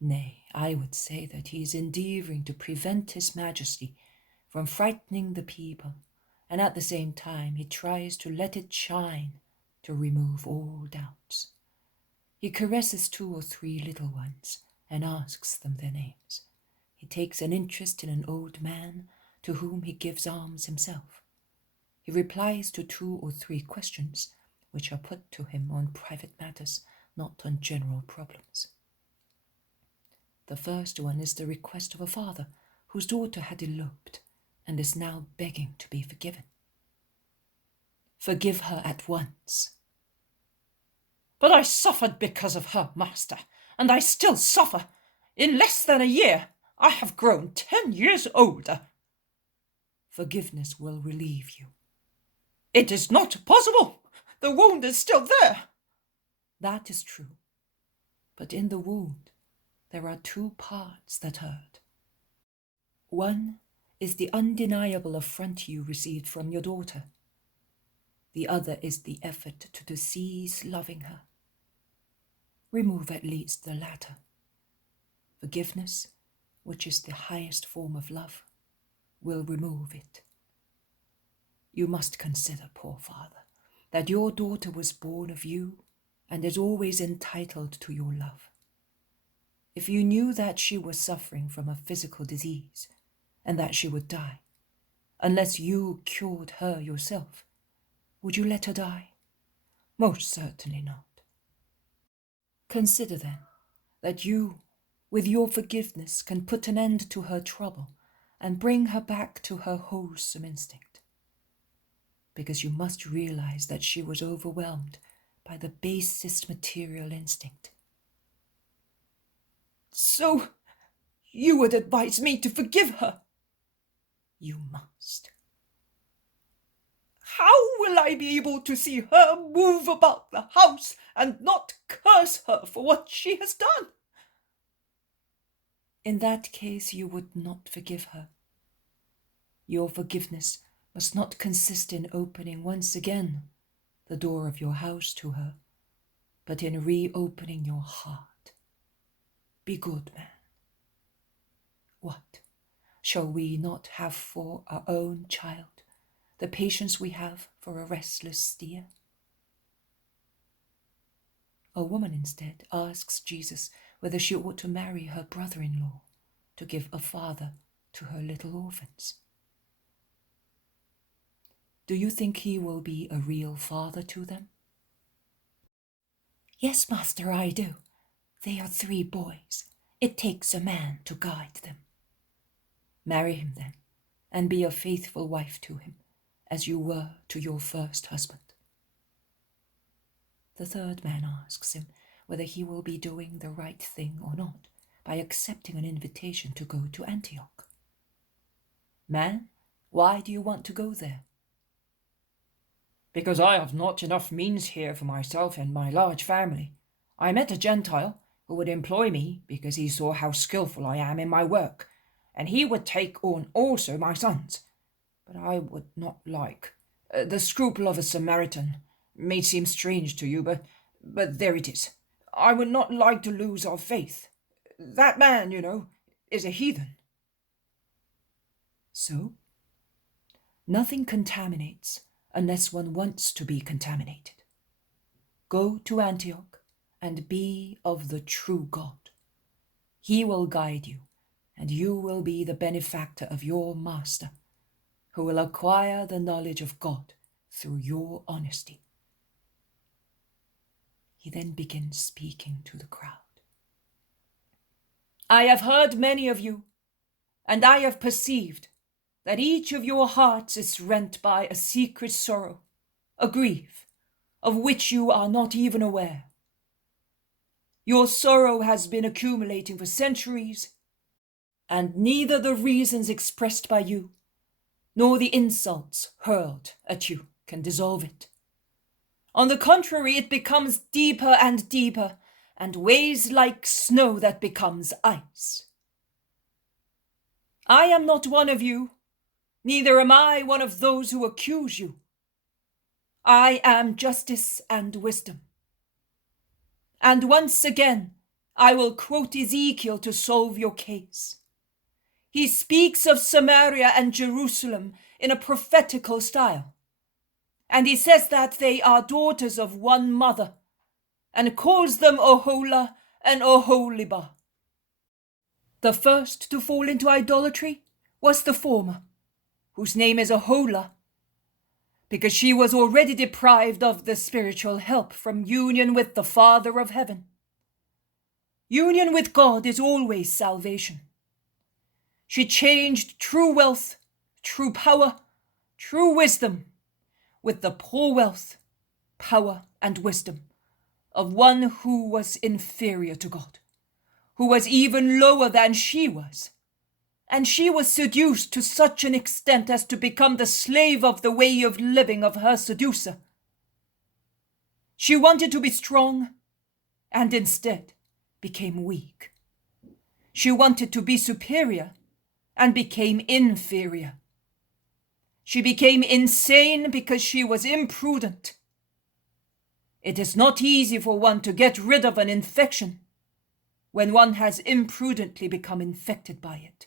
Nay, I would say that he is endeavouring to prevent his majesty from frightening the people, and at the same time he tries to let it shine to remove all doubts. He caresses 2 or 3 little ones and asks them their names. He takes an interest in an old man to whom he gives alms himself. He replies to 2 or 3 questions which are put to him on private matters, not on general problems. The first one is the request of a father whose daughter had eloped and is now begging to be forgiven. Forgive her at once. But I suffered because of her, master, and I still suffer. In less than a year, I have grown 10 years older. Forgiveness will relieve you. It is not possible. The wound is still there. That is true. But in the wound, there are 2 parts that hurt. One is the undeniable affront you received from your daughter. The other is the effort to cease loving her. Remove at least the latter. Forgiveness, which is the highest form of love, will remove it. You must consider, poor father, that your daughter was born of you and is always entitled to your love. If you knew that she was suffering from a physical disease and that she would die, unless you cured her yourself, would you let her die? Most certainly not. Consider then that you, with your forgiveness, can put an end to her trouble and bring her back to her wholesome instinct. Because you must realize that she was overwhelmed by the basest material instinct. So, you would advise me to forgive her? You must. How will I be able to see her move about the house and not curse her for what she has done? In that case, you would not forgive her. Your forgiveness must not consist in opening once again the door of your house to her, but in reopening your heart. Be good, man. What? Shall we not have for our own child the patience we have for a restless steer? A woman instead asks Jesus whether she ought to marry her brother-in-law to give a father to her little orphans. Do you think he will be a real father to them? Yes, master, I do. They are 3 boys. It takes a man to guide them. Marry him then, and be a faithful wife to him, as you were to your first husband. The 3rd man asks him whether he will be doing the right thing or not by accepting an invitation to go to Antioch. Man, why do you want to go there? Because I have not enough means here for myself and my large family. I met a Gentile who would employ me because he saw how skillful I am in my work, and he would take on also my sons. But I would not like. The scruple of a Samaritan may seem strange to you, but there it is. I would not like to lose our faith. That man, is a heathen. So? Nothing contaminates unless one wants to be contaminated. Go to Antioch and be of the true God. He will guide you, and you will be the benefactor of your master, who will acquire the knowledge of God through your honesty. He then begins speaking to the crowd. I have heard many of you, and I have perceived that each of your hearts is rent by a secret sorrow, a grief, of which you are not even aware. Your sorrow has been accumulating for centuries, and neither the reasons expressed by you, nor the insults hurled at you can dissolve it. On the contrary, it becomes deeper and deeper, and weighs like snow that becomes ice. I am not one of you, neither am I one of those who accuse you. I am justice and wisdom. And once again, I will quote Ezekiel to solve your case. He speaks of Samaria and Jerusalem in a prophetical style, and he says that they are daughters of one mother, and calls them Ohola and Oholibah. The first to fall into idolatry was the former, whose name is Ohola, because she was already deprived of the spiritual help from union with the Father of heaven. Union with God is always salvation. She changed true wealth, true power, true wisdom with the poor wealth, power, and wisdom of one who was inferior to God, who was even lower than she was. And she was seduced to such an extent as to become the slave of the way of living of her seducer. She wanted to be strong, and instead became weak. She wanted to be superior, and became inferior. She became insane because she was imprudent. It is not easy for one to get rid of an infection when one has imprudently become infected by it.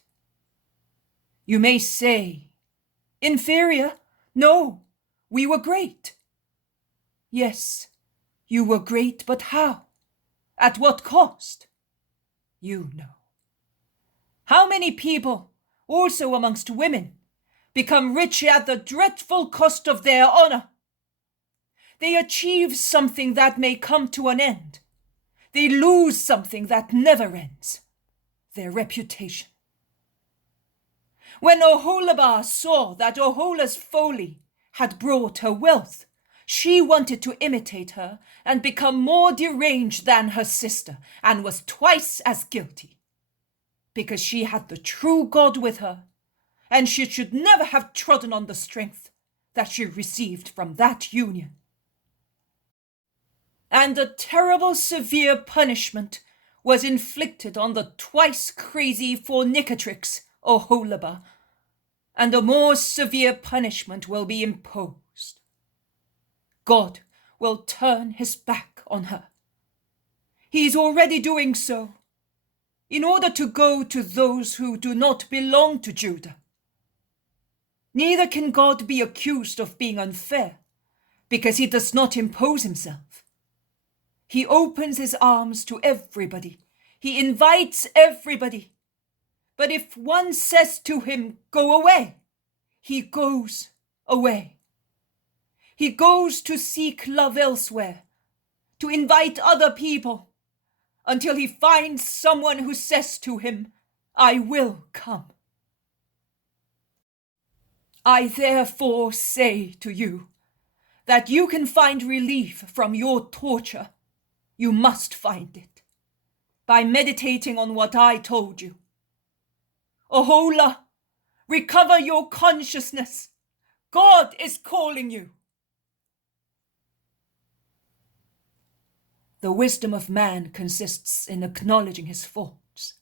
You may say, inferior? No, we were great. Yes, you were great, but how? At what cost? You know. How many people, also amongst women, become rich at the dreadful cost of their honor? They achieve something that may come to an end. They lose something that never ends, their reputation. When Oholibah saw that Ohola's folly had brought her wealth, she wanted to imitate her and become more deranged than her sister, and was twice as guilty, because she had the true God with her, and she should never have trodden on the strength that she received from that union. And a terrible severe punishment was inflicted on the twice crazy fornicatrix Oholibah, and a more severe punishment will be imposed. God will turn his back on her. He is already doing so, in order to go to those who do not belong to Judah. Neither can God be accused of being unfair, because he does not impose himself. He opens his arms to everybody. He invites everybody. But if one says to him, go away, he goes away. he goes to seek love elsewhere, to invite other people, until he finds someone who says to him, I will come. I therefore say to you that you can find relief from your torture. You must find it by meditating on what I told you. Ohola, recover your consciousness. God is calling you. The wisdom of man consists in acknowledging his faults.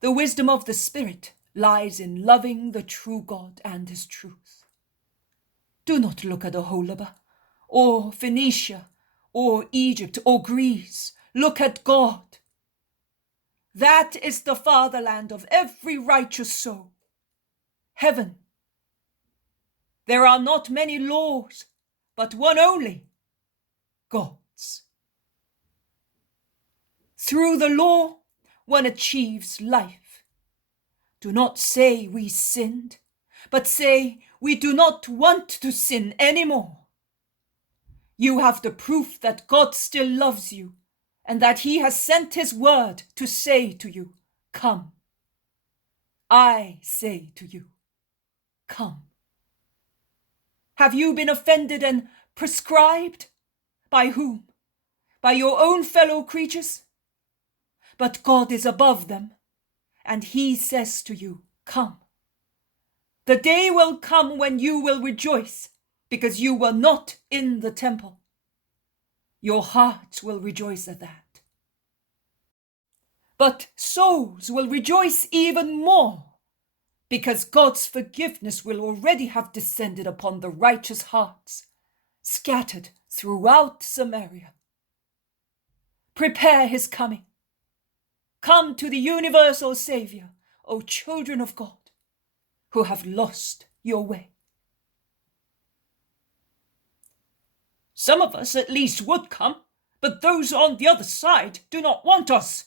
The wisdom of the Spirit lies in loving the true God and his truth. Do not look at Oholaba, or Phoenicia, or Egypt, or Greece. Look at God. That is the fatherland of every righteous soul. Heaven. There are not many laws, but one only, God's. Through the law, one achieves life. Do not say we sinned, but say we do not want to sin anymore. You have the proof that God still loves you, and that he has sent his word to say to you, come. I say to you, come. Have you been offended and prescribed? By whom? By your own fellow creatures? But God is above them, and he says to you, come. The day will come when you will rejoice, because you were not in the temple. Your hearts will rejoice at that. But souls will rejoice even more, because God's forgiveness will already have descended upon the righteous hearts, scattered throughout Samaria. Prepare his coming. Come to the universal Savior, O children of God, who have lost your way. Some of us at least would come, but those on the other side do not want us.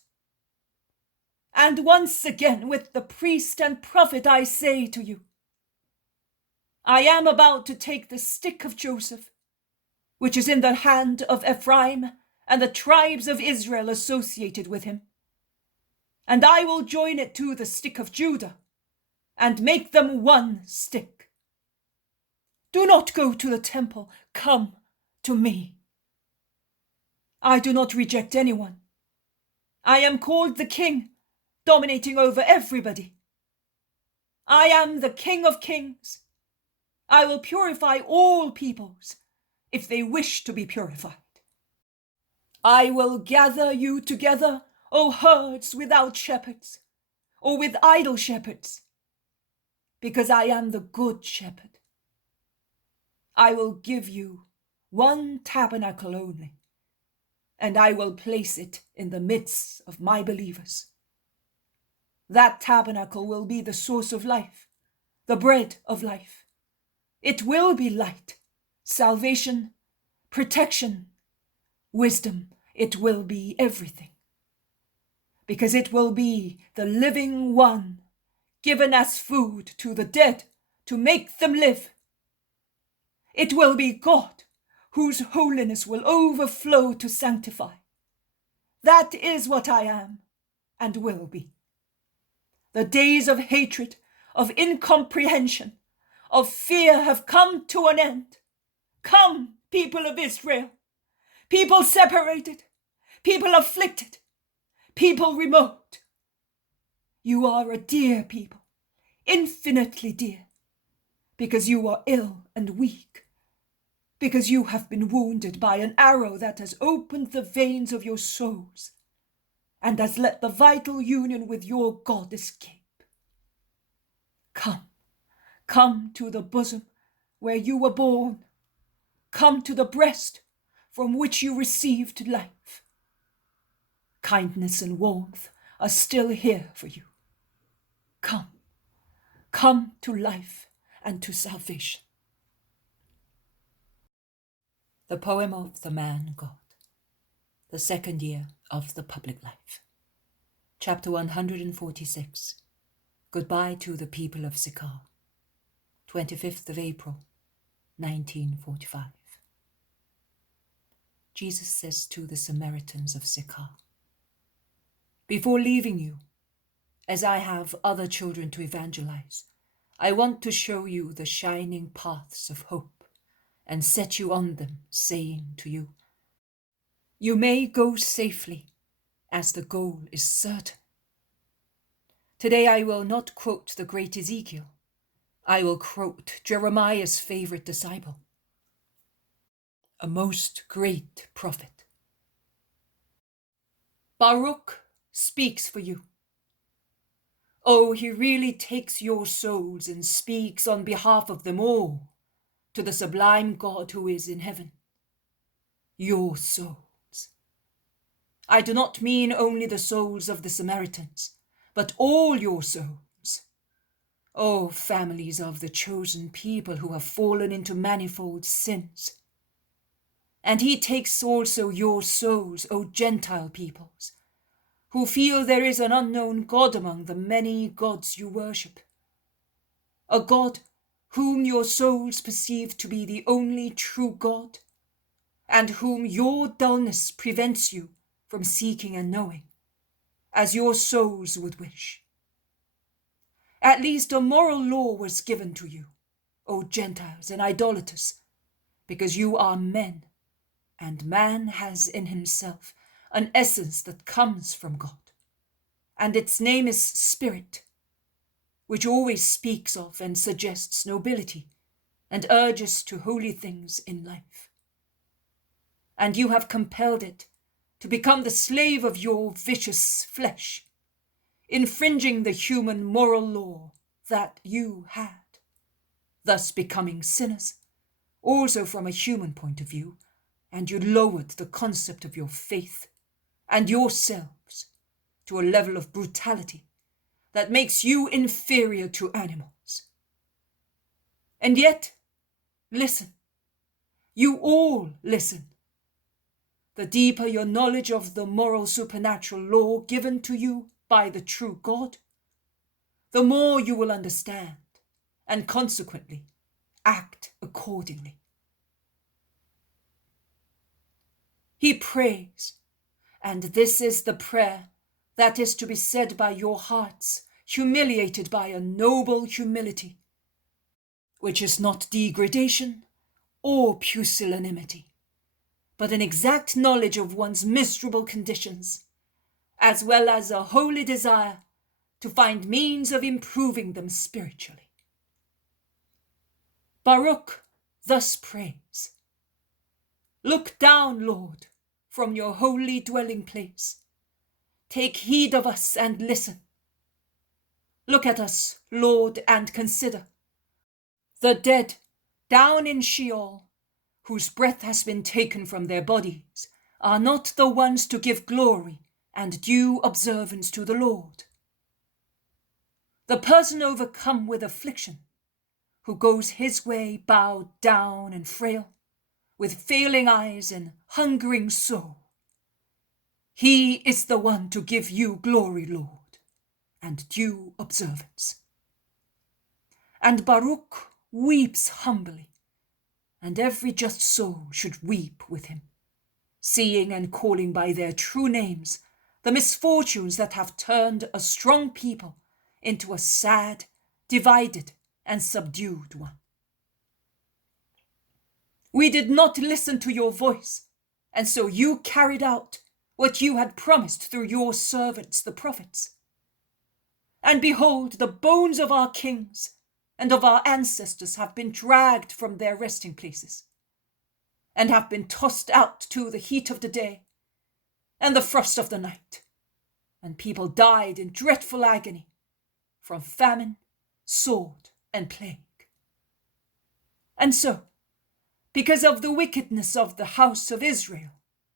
And once again with the priest and prophet I say to you, I am about to take the stick of Joseph, which is in the hand of Ephraim and the tribes of Israel associated with him, and I will join it to the stick of Judah and make them one stick. Do not go to the temple, come to me. I do not reject anyone. I am called the King, dominating over everybody. I am the King of Kings. I will purify all peoples if they wish to be purified. I will gather you together, O herds without shepherds, or with idle shepherds, because I am the good shepherd. I will give you one tabernacle only, and I will place it in the midst of my believers. That tabernacle will be the source of life, the bread of life. It will be light, salvation, protection, wisdom. It will be everything. Because it will be the living one, given as food to the dead to make them live. It will be God, whose holiness will overflow to sanctify. That is what I am and will be. The days of hatred, of incomprehension, of fear have come to an end. Come, people of Israel, people separated, people afflicted, people remote. You are a dear people, infinitely dear, because you are ill and weak, because you have been wounded by an arrow that has opened the veins of your souls and has let the vital union with your God escape. Come, come to the bosom where you were born. Come to the breast from which you received life. Kindness and warmth are still here for you. Come, come to life and to salvation. The poem of the man God, the second year of the public life. Chapter 146. Goodbye to the people of Sikar. 25th of April, 1945. Jesus says to the Samaritans of Sychar, "Before leaving you, as I have other children to evangelize, I want to show you the shining paths of hope and set you on them, saying to you, you may go safely, as the goal is certain." Today I will not quote the great Ezekiel. I will quote Jeremiah's favorite disciple, a most great prophet. Baruch speaks for you. Oh, he really takes your souls and speaks on behalf of them all to the sublime God who is in heaven. Your souls. I do not mean only the souls of the Samaritans, but all your souls. Oh, families of the chosen people who have fallen into manifold sins. And he takes also your souls, O Gentile peoples, who feel there is an unknown God among the many gods you worship. A God whom your souls perceive to be the only true God, and whom your dullness prevents you from seeking and knowing, as your souls would wish. At least a moral law was given to you, O Gentiles and idolaters, because you are men, and man has in himself an essence that comes from God, and its name is Spirit, which always speaks of and suggests nobility and urges to holy things in life. And you have compelled it to become the slave of your vicious flesh, infringing the human moral law that you had, thus becoming sinners, also from a human point of view, and you lowered the concept of your faith and yourselves to a level of brutality that makes you inferior to animals. And yet, listen, you all listen. The deeper your knowledge of the moral supernatural law given to you by the true God, the more you will understand and consequently act accordingly. He prays, and this is the prayer that is to be said by your hearts, humiliated by a noble humility, which is not degradation or pusillanimity, but an exact knowledge of one's miserable conditions, as well as a holy desire to find means of improving them spiritually. Baruch thus prays, "Look down, Lord, from your holy dwelling place. Take heed of us and listen. Look at us, Lord, and consider. The dead down in Sheol, whose breath has been taken from their bodies, are not the ones to give glory and due observance to the Lord. The person overcome with affliction, who goes his way bowed down and frail, with failing eyes and hungering soul, he is the one to give you glory, Lord, and due observance." And Baruch weeps humbly, and every just soul should weep with him, seeing and calling by their true names the misfortunes that have turned a strong people into a sad, divided, and subdued one. We did not listen to your voice, and so you carried out what you had promised through your servants, the prophets. And behold, the bones of our kings and of our ancestors have been dragged from their resting places, and have been tossed out to the heat of the day and the frost of the night, and people died in dreadful agony from famine, sword, and plague. And so, because of the wickedness of the house of Israel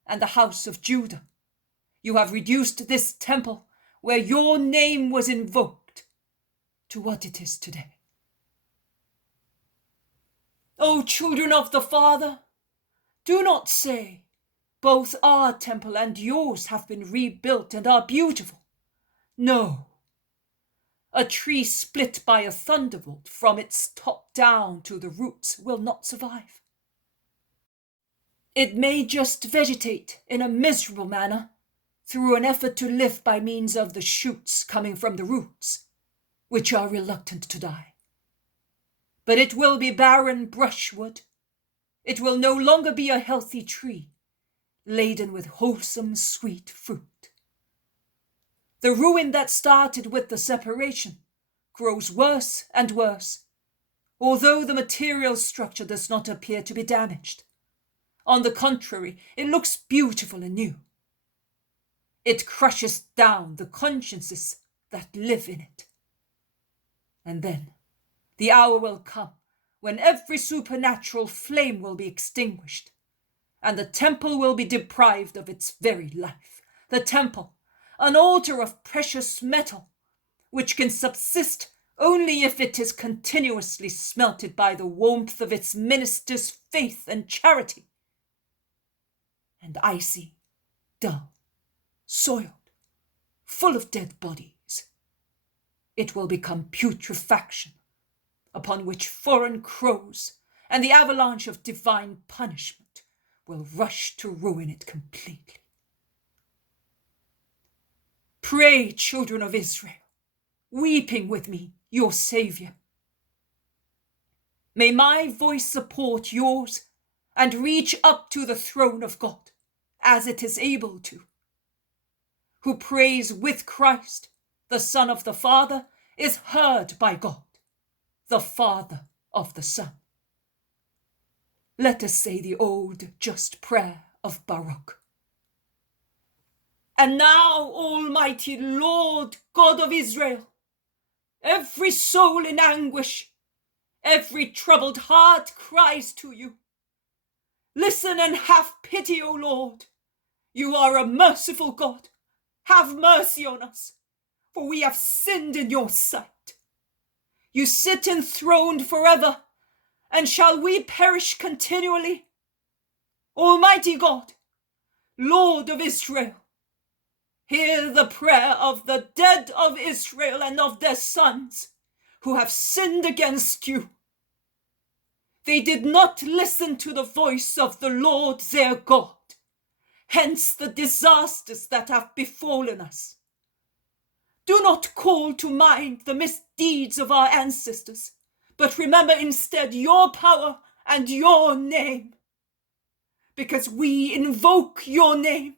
and the house of Judah, you have reduced this temple where your name was invoked to what it is today. O children of the Father, do not say, both our temple and yours have been rebuilt and are beautiful. No. A tree split by a thunderbolt from its top down to the roots will not survive. It may just vegetate in a miserable manner through an effort to live by means of the shoots coming from the roots, which are reluctant to die. But it will be barren brushwood. It will no longer be a healthy tree, laden with wholesome, sweet fruit. The ruin that started with the separation grows worse and worse, although the material structure does not appear to be damaged. On the contrary, it looks beautiful and new. It crushes down the consciences that live in it. And then the hour will come when every supernatural flame will be extinguished, and the temple will be deprived of its very life. The temple, an altar of precious metal, which can subsist only if it is continuously smelted by the warmth of its ministers' faith and charity. And icy, dull, soiled, full of dead bodies, it will become putrefaction, upon which foreign crows and the avalanche of divine punishment will rush to ruin it completely. Pray, children of Israel, weeping with me, your Saviour. May my voice support yours and reach up to the throne of God, as it is able to. Who prays with Christ, the Son of the Father, is heard by God, the Father of the Son. Let us say the old just prayer of Baruch. And now, Almighty Lord, God of Israel, every soul in anguish, every troubled heart cries to you. Listen and have pity, O Lord. You are a merciful God. Have mercy on us, for we have sinned in your sight. You sit enthroned forever, and shall we perish continually? Almighty God, Lord of Israel, hear the prayer of the dead of Israel and of their sons, who have sinned against you. They did not listen to the voice of the Lord their God, hence the disasters that have befallen us. Do not call to mind the misdeeds of our ancestors, but remember instead your power and your name. Because we invoke your name,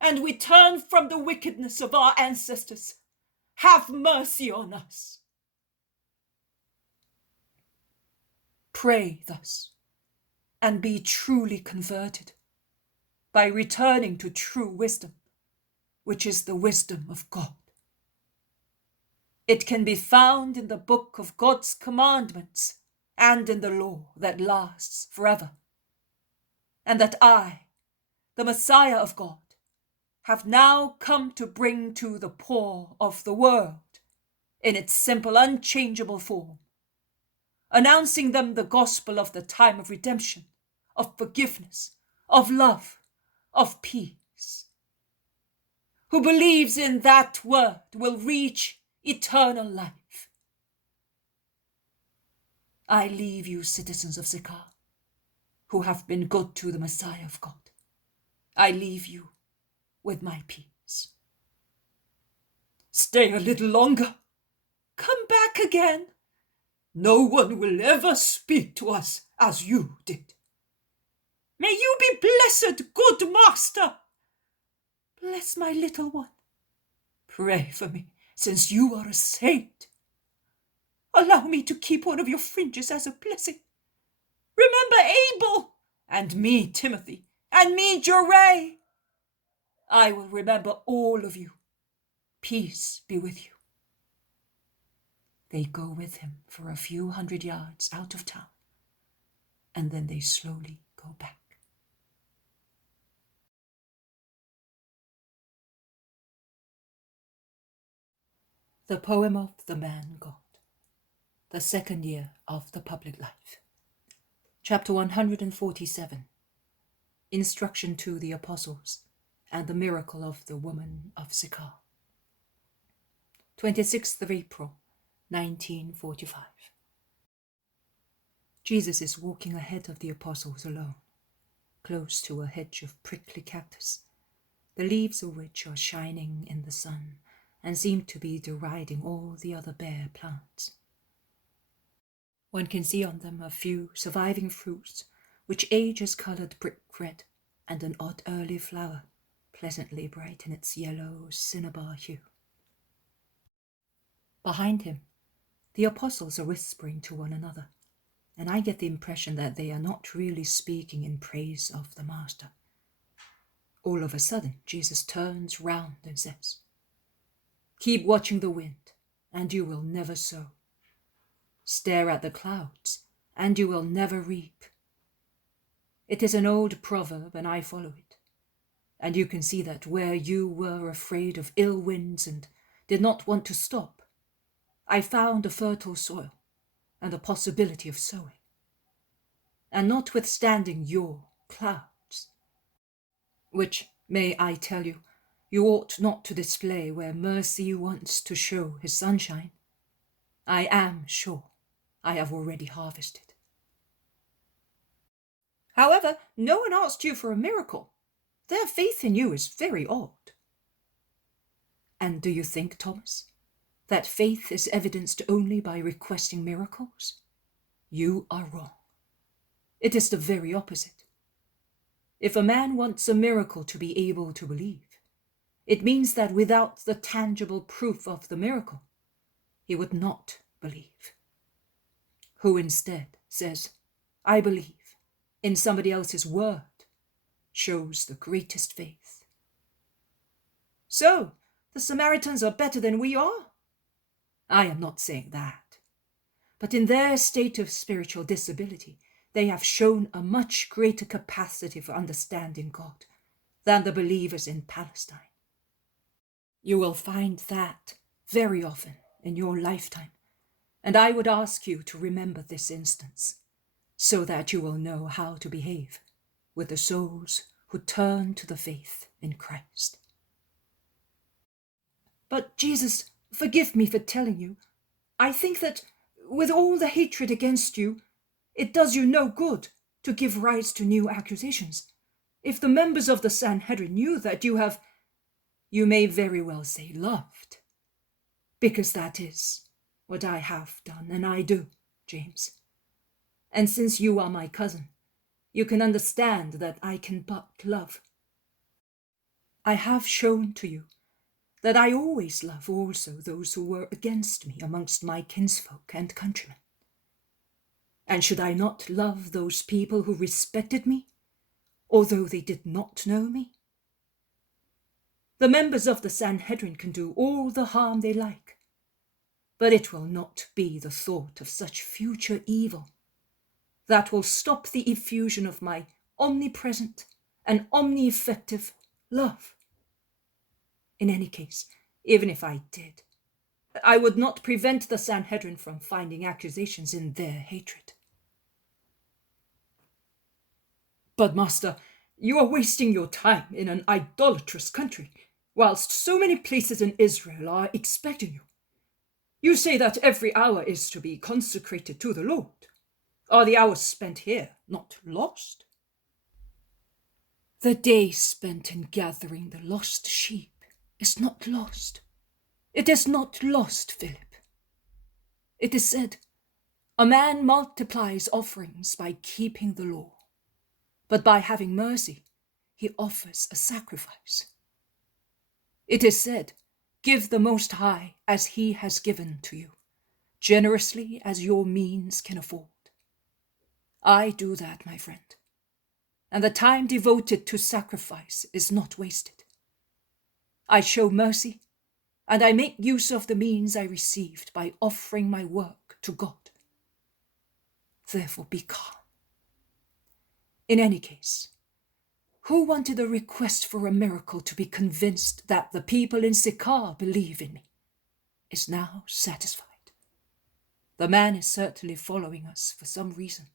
and we turn from the wickedness of our ancestors. Have mercy on us. Pray thus, and be truly converted, by returning to true wisdom, which is the wisdom of God. It can be found in the book of God's commandments and in the law that lasts forever, and that I, the Messiah of God, have now come to bring to the poor of the world in its simple, unchangeable form, announcing them the gospel of the time of redemption, of forgiveness, of love, of peace. Who believes in that word will reach eternal life. I leave you, citizens of Sikar, who have been good to the Messiah of God. I leave you with my peace. Stay a little longer. Come back again. No one will ever speak to us as you did. May you be blessed, good master. Bless my little one. Pray for me, since you are a saint. Allow me to keep one of your fringes as a blessing. Remember Abel, and me, Timothy, and me, Joray. I will remember all of you. Peace be with you. They go with him for a few hundred yards out of town, and then they slowly go back. The poem of the man God, the second year of the public life. Chapter 147. Instruction to the Apostles and the miracle of the woman of Sychar. 26th of April, 1945. Jesus is walking ahead of the apostles alone, close to a hedge of prickly cactus, the leaves of which are shining in the sun and seem to be deriding all the other bare plants. One can see on them a few surviving fruits which age has coloured brick red, and an odd early flower, pleasantly bright in its yellow cinnabar hue. Behind him, the apostles are whispering to one another, and I get the impression that they are not really speaking in praise of the Master. All of a sudden, Jesus turns round and says, "Keep watching the wind, and you will never sow. Stare at the clouds, and you will never reap." It is an old proverb, and I follow it. And you can see that where you were afraid of ill winds and did not want to stop, I found a fertile soil and the possibility of sowing. And notwithstanding your clouds, which, may I tell you, you ought not to display where mercy wants to show his sunshine, I am sure I have already harvested. However, no one asked you for a miracle. Their faith in you is very odd. And do you think, Thomas, that faith is evidenced only by requesting miracles? You are wrong. It is the very opposite. If a man wants a miracle to be able to believe, it means that without the tangible proof of the miracle, he would not believe. Who instead says, "I believe," in somebody else's word, shows the greatest faith. So, the Samaritans are better than we are? I am not saying that. But in their state of spiritual disability, they have shown a much greater capacity for understanding God than the believers in Palestine. You will find that very often in your lifetime, and I would ask you to remember this instance, so that you will know how to behave with the souls who turn to the faith in Christ. But Jesus, forgive me for telling you, I think that with all the hatred against you, it does you no good to give rise to new accusations. If the members of the Sanhedrin knew that you may very well say loved, because that is what I have done and I do, James. And since you are my cousin, you can understand that I can but love. I have shown to you that I always love also those who were against me amongst my kinsfolk and countrymen. And should I not love those people who respected me, although they did not know me? The members of the Sanhedrin can do all the harm they like, but it will not be the thought of such future evil that will stop the effusion of my omnipresent and omni-effective love. In any case, even if I did, I would not prevent the Sanhedrin from finding accusations in their hatred. But, Master, you are wasting your time in an idolatrous country, whilst so many places in Israel are expecting you. You say that every hour is to be consecrated to the Lord. Are the hours spent here not lost? The day spent in gathering the lost sheep is not lost. It is not lost, Philip. It is said, a man multiplies offerings by keeping the law, but by having mercy, he offers a sacrifice. It is said, give the Most High as he has given to you, generously as your means can afford. I do that, my friend, and the time devoted to sacrifice is not wasted. I show mercy, and I make use of the means I received by offering my work to God. Therefore be calm. In any case, who wanted a request for a miracle to be convinced that the people in Sychar believe in me is now satisfied. The man is certainly following us for some reason.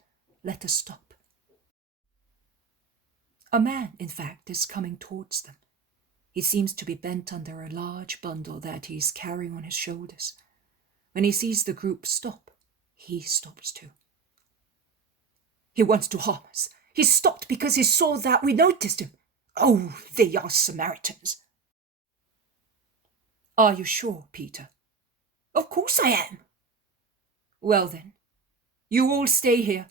Let us stop. A man, in fact, is coming towards them. He seems to be bent under a large bundle that he is carrying on his shoulders. When he sees the group stop, he stops too. He wants to harm us. He stopped because he saw that we noticed him. Oh, they are Samaritans. Are you sure, Peter? Of course I am. Well then, you all stay here.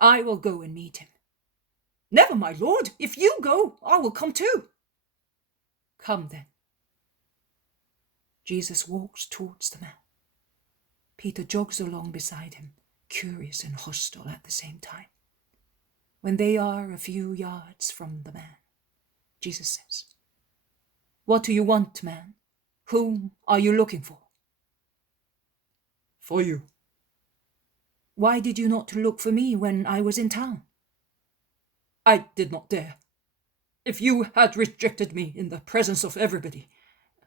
I will go and meet him. Never, my lord. If you go, I will come too. Come then. Jesus walks towards the man. Peter jogs along beside him, curious and hostile at the same time. When they are a few yards from the man, Jesus says, "What do you want, man? Whom are you looking for?" For you. Why did you not look for me when I was in town? I did not dare. If you had rejected me in the presence of everybody,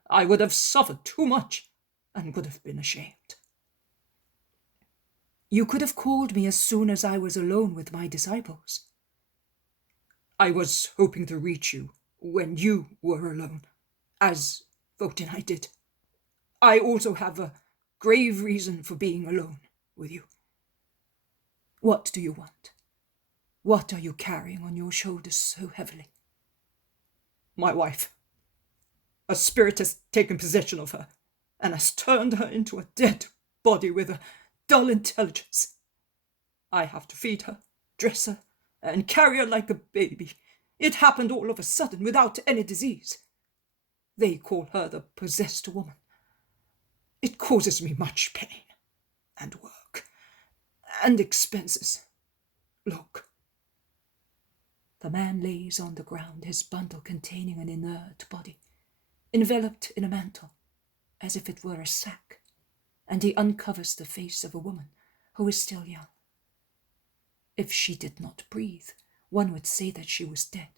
I would have suffered too much and would have been ashamed. You could have called me as soon as I was alone with my disciples. I was hoping to reach you when you were alone, as Photinai did. I also have a grave reason for being alone with you. What do you want? What are you carrying on your shoulders so heavily? My wife. A spirit has taken possession of her and has turned her into a dead body with a dull intelligence. I have to feed her, dress her, and carry her like a baby. It happened all of a sudden without any disease. They call her the possessed woman. It causes me much pain and work and expenses. Look. The man lays on the ground his bundle containing an inert body, enveloped in a mantle, as if it were a sack, and he uncovers the face of a woman who is still young. If she did not breathe, one would say that she was dead.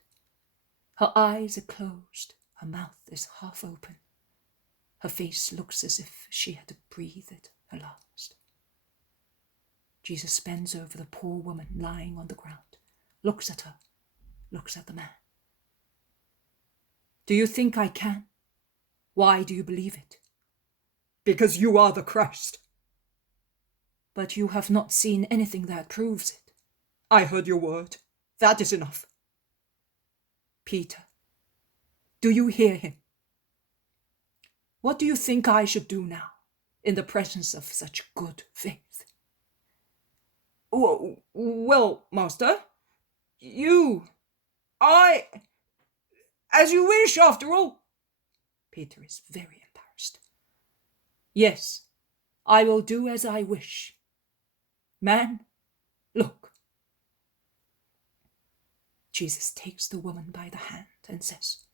Her eyes are closed, her mouth is half open. Her face looks as if she had breathed her last. Jesus bends over the poor woman lying on the ground, looks at her, looks at the man. Do you think I can? Why do you believe it? Because you are the Christ. But you have not seen anything that proves it. I heard your word. That is enough. Peter, do you hear him? What do you think I should do now, in the presence of such good faith? Well, master, as you wish, after all. Peter is very embarrassed. Yes, I will do as I wish. Man, look. Jesus takes the woman by the hand and says,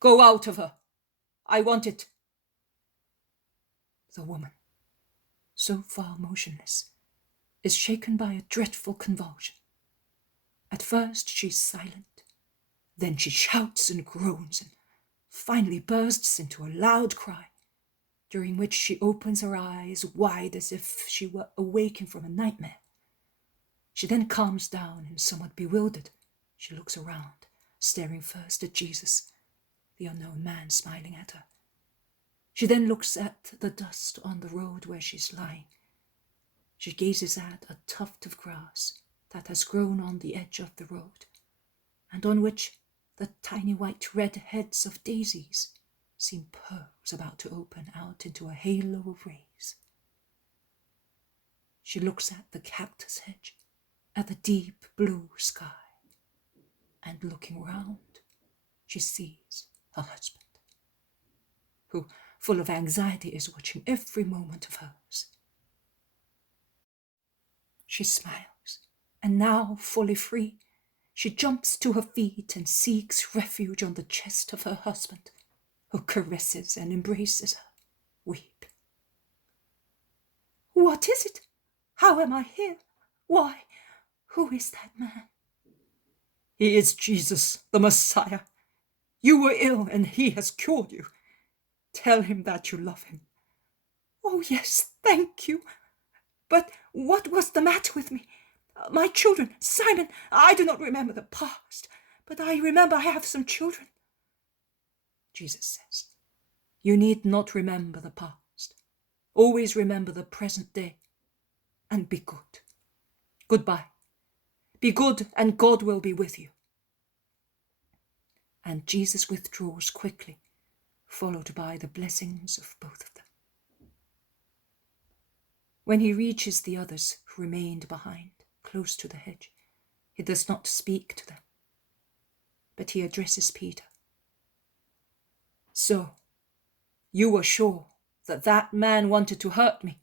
"Go out of her. I want it." The woman, so far motionless, is shaken by a dreadful convulsion. At first she's silent, then she shouts and groans and finally bursts into a loud cry, during which she opens her eyes wide as if she were awaking from a nightmare. She then calms down and, somewhat bewildered, she looks around, staring first at Jesus, the unknown man smiling at her. She then looks at the dust on the road where she's lying. She gazes at a tuft of grass that has grown on the edge of the road, and on which the tiny white red heads of daisies seem pearls about to open out into a halo of rays. She looks at the cactus hedge, at the deep blue sky, and looking round, she sees her husband, who, full of anxiety, is watching every moment of hers. She smiles, and now, fully free, she jumps to her feet and seeks refuge on the chest of her husband, who caresses and embraces her, weeping. What is it? How am I here? Why, who is that man? He is Jesus, the Messiah. You were ill, and he has cured you. Tell him that you love him. Oh, yes, thank you. But what was the matter with me? My children, Simon, I do not remember the past, but I remember I have some children. Jesus says. You need not remember the past. Always remember the present day. And be good. Goodbye. Be good, and God will be with you. And Jesus withdraws quickly, followed by the blessings of both of them. When he reaches the others who remained behind, close to the hedge, he does not speak to them, but he addresses Peter. So, you were sure that that man wanted to hurt me.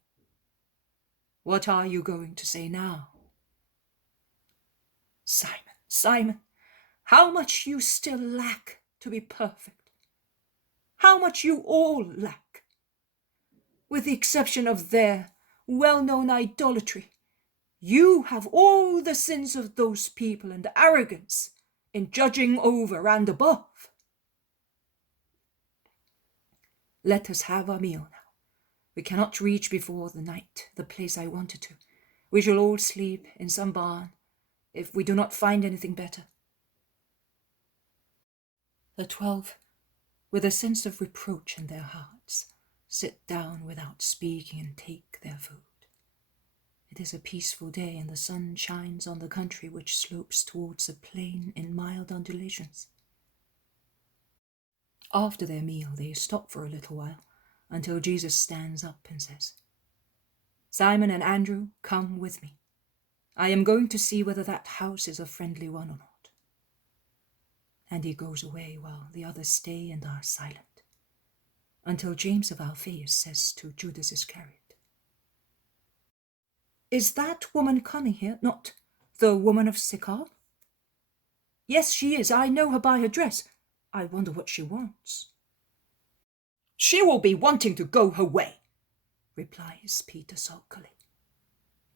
What are you going to say now? Simon, Simon, how much you still lack to be perfect. How much you all lack. With the exception of their well-known idolatry, you have all the sins of those people and arrogance in judging over and above. Let us have our meal now. We cannot reach before the night the place I wanted to. We shall all sleep in some barn if we do not find anything better. The 12, with a sense of reproach in their hearts, sit down without speaking and take their food. It is a peaceful day, and the sun shines on the country which slopes towards a plain in mild undulations. After their meal, they stop for a little while, until Jesus stands up and says, Simon and Andrew, come with me. I am going to see whether that house is a friendly one or not. And he goes away while the others stay and are silent, until James of Alphaeus says to Judas Iscariot, Is that woman coming here not the woman of Sychar? Yes, she is. I know her by her dress. I wonder what she wants. She will be wanting to go her way, replies Peter sulkily.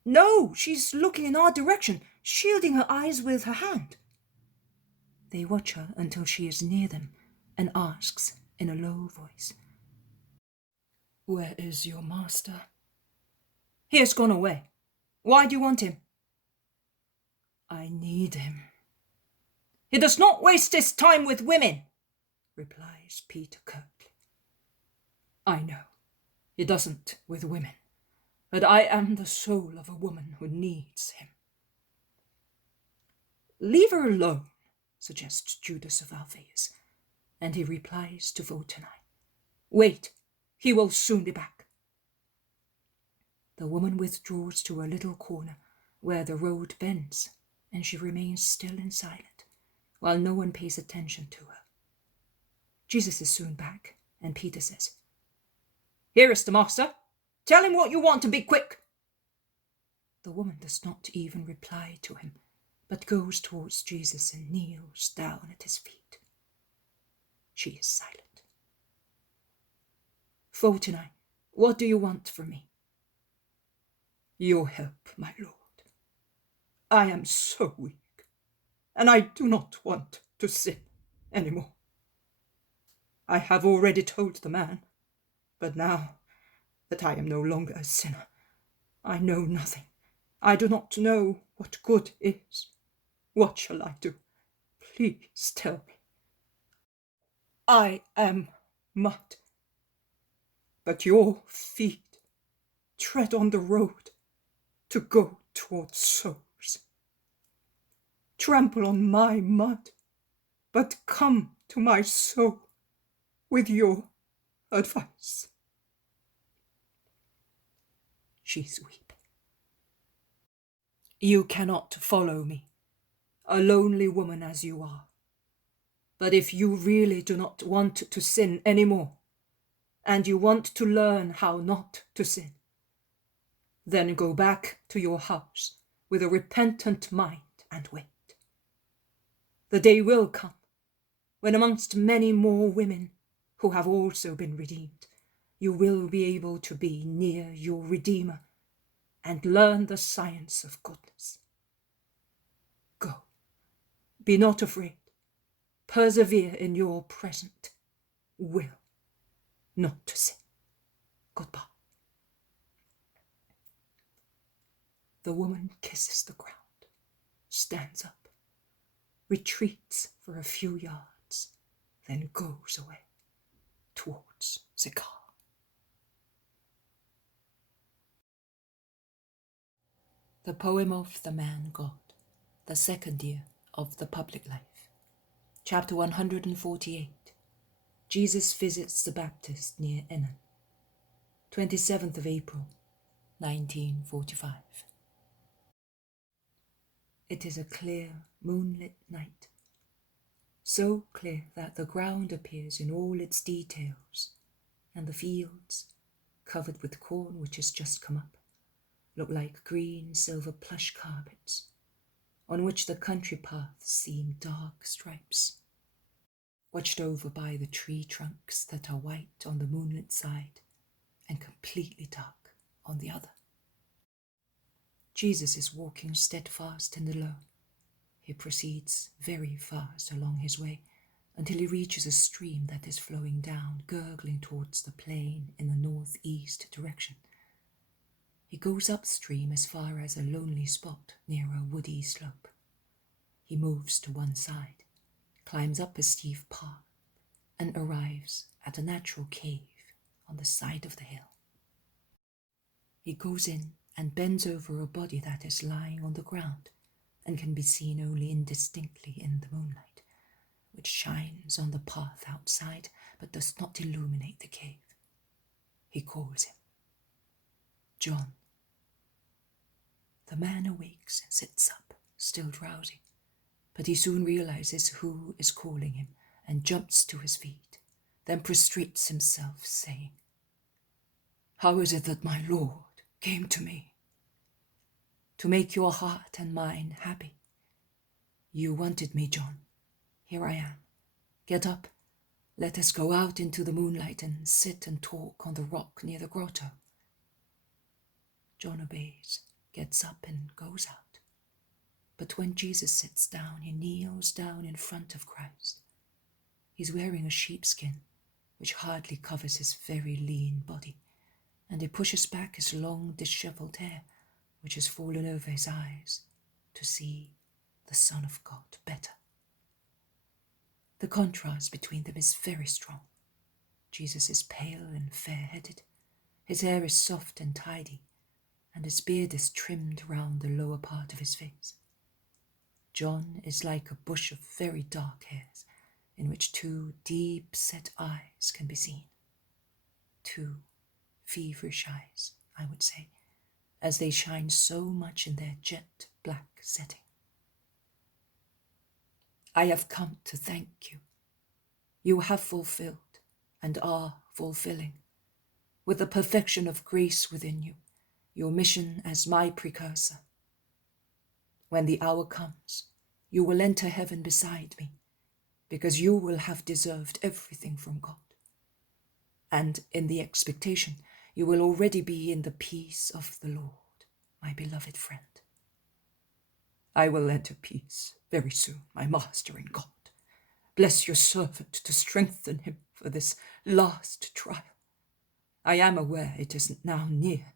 No, she's looking in our direction, shielding her eyes with her hand. They watch her until she is near them and asks in a low voice, Where is your master? He has gone away. Why do you want him? I need him. He does not waste his time with women, replies Peter curtly. I know, he doesn't with women, but I am the soul of a woman who needs him. Leave her alone, suggests Judas of Alphaeus, and he replies to Photinai, Wait, he will soon be back. The woman withdraws to a little corner where the road bends, and she remains still and silent, while no one pays attention to her. Jesus is soon back, and Peter says, Here is the master. Tell him what you want and be quick. The woman does not even reply to him, but goes towards Jesus and kneels down at his feet. She is silent. Photinai, what do you want from me? Your help, my lord. I am so weak, and I do not want to sin any more. I have already told the man, but now that I am no longer a sinner, I know nothing. I do not know what good is. What shall I do? Please tell me. I am mud, but your feet tread on the road to go towards souls. Trample on my mud, but come to my soul with your advice. She's weeping. You cannot follow me, a lonely woman as you are. But if you really do not want to sin any more, and you want to learn how not to sin, then go back to your house with a repentant mind and wait. The day will come when amongst many more women who have also been redeemed, you will be able to be near your Redeemer and learn the science of goodness. Go. Be not afraid. Persevere in your present will not to sin. Goodbye. The woman kisses the ground, stands up, retreats for a few yards, then goes away. towards Sikar. The poem of the man God, the second year of the public life. Chapter 148. Jesus visits the Baptist near Ennon. 27th of April, 1945. It is a clear, moonlit night. So clear that the ground appears in all its details, and the fields, covered with corn which has just come up, look like green silver plush carpets, on which the country paths seem dark stripes, watched over by the tree trunks that are white on the moonlit side and completely dark on the other. Jesus is walking steadfast and alone. He proceeds very fast along his way until he reaches a stream that is flowing down, gurgling towards the plain in the northeast direction. He goes upstream as far as a lonely spot near a woody slope. He moves to one side, climbs up a steep path, and arrives at a natural cave on the side of the hill. He goes in and bends over a body that is lying on the ground and can be seen only indistinctly in the moonlight, which shines on the path outside but does not illuminate the cave. He calls him. John. The man awakes and sits up, still drowsy, but he soon realizes who is calling him and jumps to his feet, then prostrates himself, saying, "How is it that my Lord came to me?" "To make your heart and mine happy. You wanted me, John. Here I am. Get up. Let us go out into the moonlight and sit and talk on the rock near the grotto." John obeys, gets up and goes out. But when Jesus sits down, he kneels down in front of Christ. He's wearing a sheepskin, which hardly covers his very lean body, and he pushes back his long, dishevelled hair, which has fallen over his eyes, to see the Son of God better. The contrast between them is very strong. Jesus is pale and fair-headed. His hair is soft and tidy, and his beard is trimmed round the lower part of his face. John is like a bush of very dark hairs, in which two deep-set eyes can be seen. Two feverish eyes, I would say, as they shine so much in their jet-black setting. "I have come to thank you. You have fulfilled and are fulfilling, with the perfection of grace within you, your mission as my precursor. When the hour comes, you will enter heaven beside me, because you will have deserved everything from God. And in the expectation, you will already be in the peace of the Lord, my beloved friend. I will enter peace very soon, my Master in God. Bless your servant to strengthen him for this last trial. I am aware it is now near,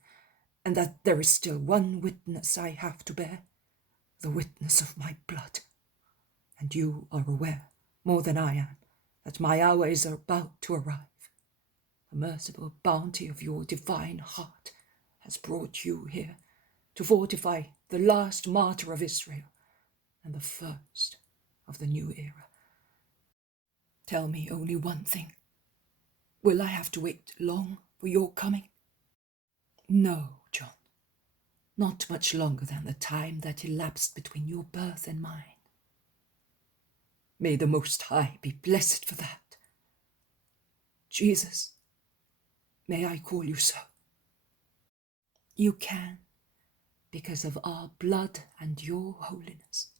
and that there is still one witness I have to bear, the witness of my blood. And you are aware, more than I am, that my hour is about to arrive. The merciful bounty of your divine heart has brought you here to fortify the last martyr of Israel and the first of the new era. Tell me only one thing. Will I have to wait long for your coming?" "No, John, not much longer than the time that elapsed between your birth and mine." "May the Most High be blessed for that. Jesus, may I call you so?" "You can, because of our blood and your holiness.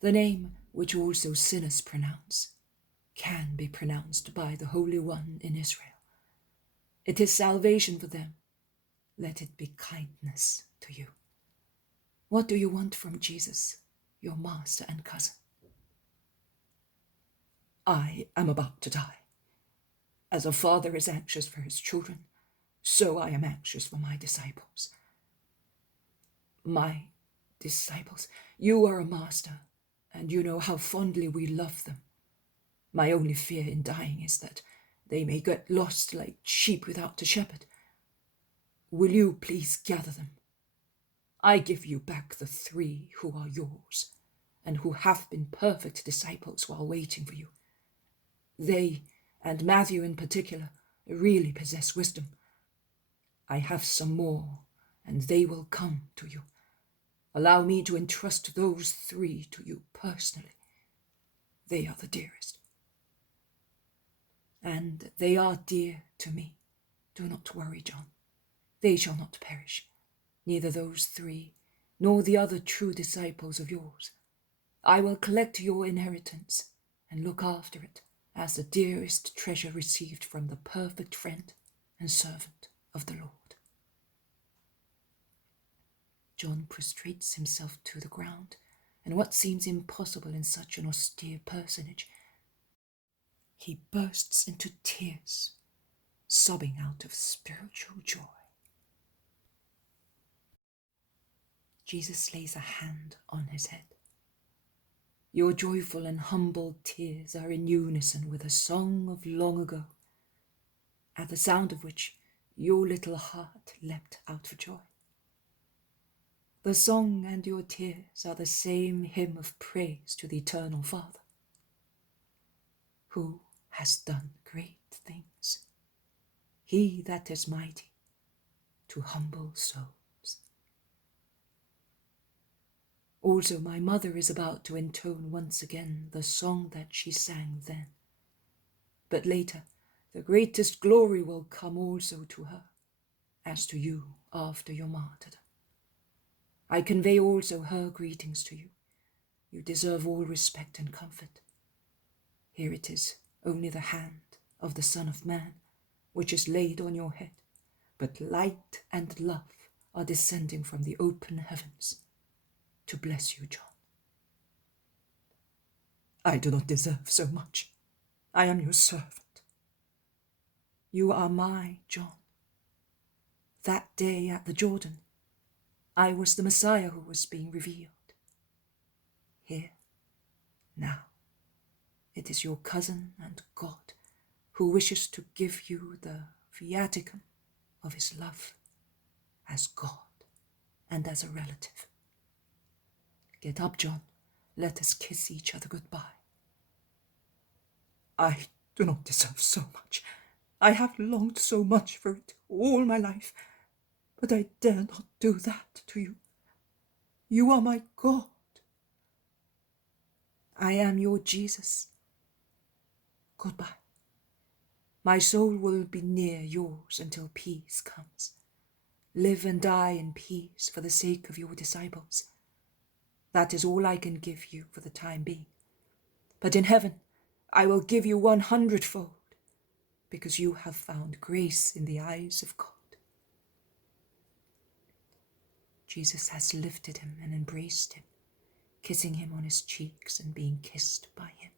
The name which also sinners pronounce can be pronounced by the Holy One in Israel. It is salvation for them. Let it be kindness to you. What do you want from Jesus, your master and cousin?" "I am about to die. As a father is anxious for his children, so I am anxious for my disciples." "My disciples? You are a master, and you know how fondly we love them. My only fear in dying is that They may get lost like sheep without a shepherd. Will you please gather them? I give you back the 3 who are yours, and who have been perfect disciples while waiting for you. They, and Matthew in particular, really possess wisdom. I have some more, and they will come to you. Allow me to entrust those 3 to you personally. They are the dearest. And they are dear to me. Do not worry, John. They shall not perish, neither those 3, nor the other true disciples of yours. I will collect your inheritance and look after it as the dearest treasure received from the perfect friend and servant of the Lord. John prostrates himself to the ground, and what seems impossible in such an austere personage, he bursts into tears, sobbing out of spiritual joy. Jesus lays a hand on his head. Your joyful and humble tears are in unison with a song of long ago, at the sound of which your little heart leapt out for joy. The song and your tears are the same hymn of praise to the Eternal Father, who has done great things, he that is mighty to humble souls. Also, my mother is about to intone once again the song that she sang then. But later, the greatest glory will come also to her, as to you after your martyrdom. I convey also her greetings to you. You deserve all respect and comfort. Here it is, only the hand of the Son of Man, which is laid on your head, but light and love are descending from the open heavens to bless you, John. I do not deserve so much. I am your servant. You are my John. That day at the Jordan, I was the Messiah who was being revealed. Here, now, it is your cousin and God who wishes to give you the viaticum of his love as God and as a relative. Get up, John. Let us kiss each other goodbye. I do not deserve so much. I have longed so much for it all my life, but I dare not do that to you. You are my God. I am your Jesus. Goodbye. My soul will be near yours until peace comes. Live and die in peace for the sake of your disciples. That is all I can give you for the time being. But in heaven, I will give you 100-fold, because you have found grace in the eyes of God. Jesus has lifted him and embraced him, kissing him on his cheeks and being kissed by him.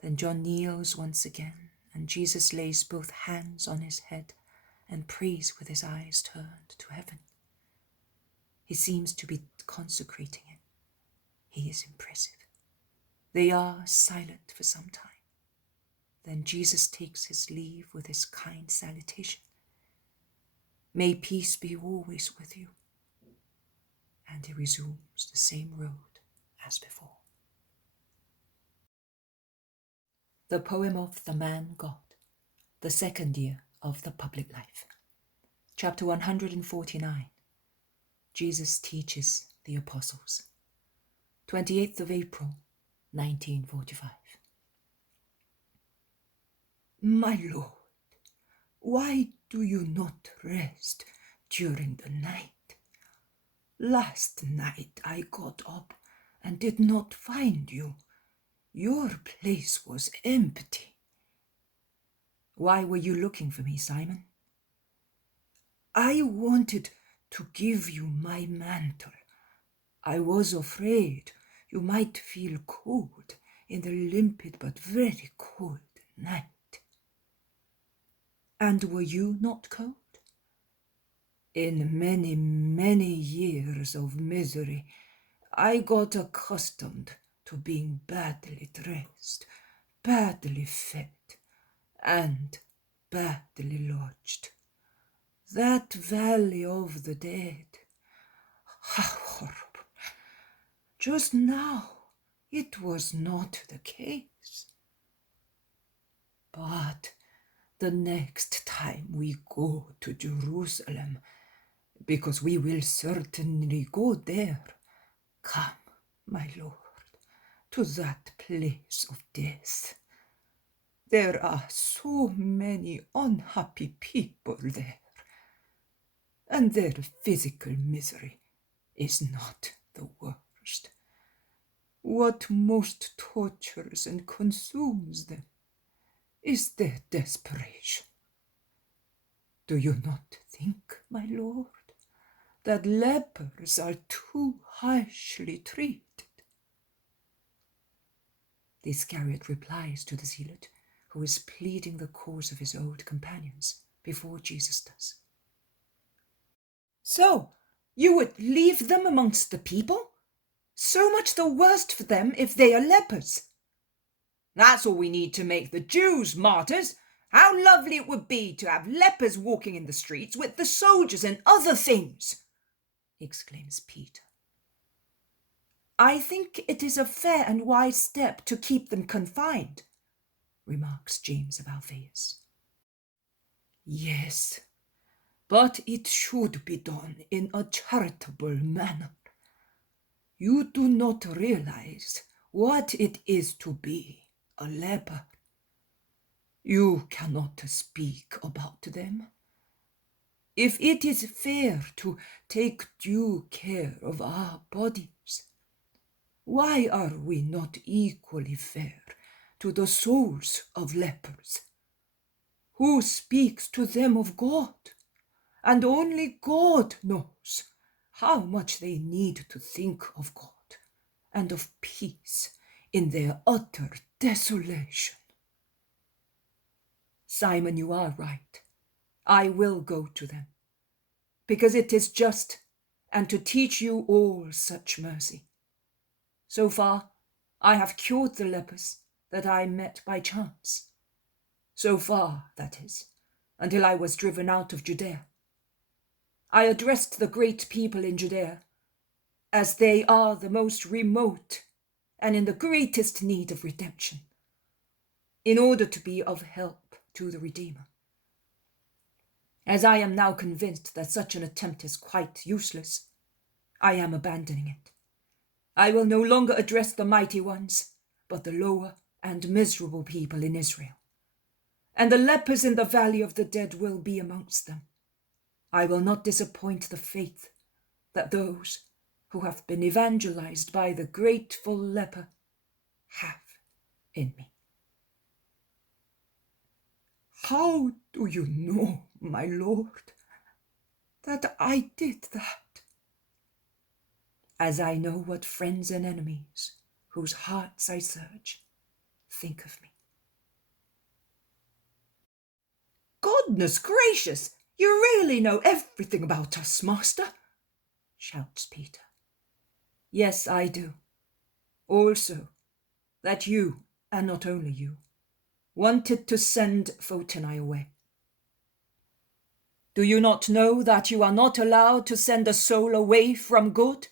Then John kneels once again, and Jesus lays both hands on his head and prays with his eyes turned to heaven. He seems to be consecrating him. He is impressive. They are silent for some time. Then Jesus takes his leave with his kind salutation. May peace be always with you. And he resumes the same road as before. The poem of the Man God, the second year of the public life. Chapter 149. Jesus teaches the apostles. 28th of April, 1945. My Lord, why do you not rest during the night? Last night I got up and did not find you. Your place was empty. Why were you looking for me, Simon? I wanted to give you my mantle. I was afraid you might feel cold in the limpid but very cold night. And were you not cold? In many, many years of misery, I got accustomed to being badly dressed, badly fed, and badly lodged. That valley of the dead. How horrible. Just now it was not the case. But the next time we go to Jerusalem, because we will certainly go there, come, my Lord, to that place of death. There are so many unhappy people there, and their physical misery is not the worst. What most tortures and consumes them is their desperation. Do you not think, my Lord, that lepers are too harshly treated? The Iscariot replies to the zealot, who is pleading the cause of his old companions before Jesus does. So, you would leave them amongst the people? So much the worse for them if they are lepers. That's all we need to make the Jews martyrs. How lovely it would be to have lepers walking in the streets with the soldiers and other things, exclaims Peter. I think it is a fair and wise step to keep them confined, remarks James of Alphaeus. Yes, but it should be done in a charitable manner. You do not realize what it is to be a leper. You cannot speak about them. If it is fair to take due care of our bodies, why are we not equally fair to the souls of lepers? Who speaks to them of God? And only God knows how much they need to think of God and of peace in their utter desolation. Simon, you are right. I will go to them, because it is just, and to teach you all such mercy. So far, I have cured the lepers that I met by chance. So far, that is, until I was driven out of Judea. I addressed the great people in Judea, as they are the most remote and in the greatest need of redemption, in order to be of help to the Redeemer. As I am now convinced that such an attempt is quite useless, I am abandoning it. I will no longer address the mighty ones, but the lower and miserable people in Israel. And the lepers in the valley of the dead will be amongst them. I will not disappoint the faith that those who have been evangelized by the grateful leper have in me. How do you know, my Lord, that I did that? As I know what friends and enemies, whose hearts I search, think of me. Goodness gracious! You really know everything about us, Master, shouts Peter. Yes, I do. Also, that you, and not only you, wanted to send Photinai away. Do you not know that you are not allowed to send a soul away from good?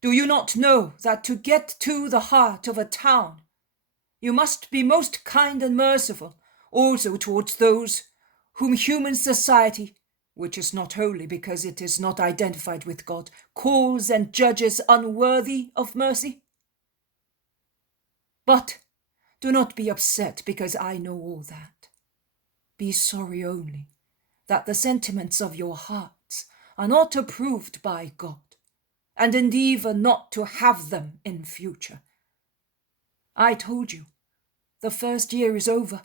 Do you not know that to get to the heart of a town, you must be most kind and merciful also towards those whom human society, which is not holy because it is not identified with God, calls and judges unworthy of mercy? But do not be upset because I know all that. Be sorry only that the sentiments of your hearts are not approved by God, and endeavour not to have them in future. I told you, the first year is over.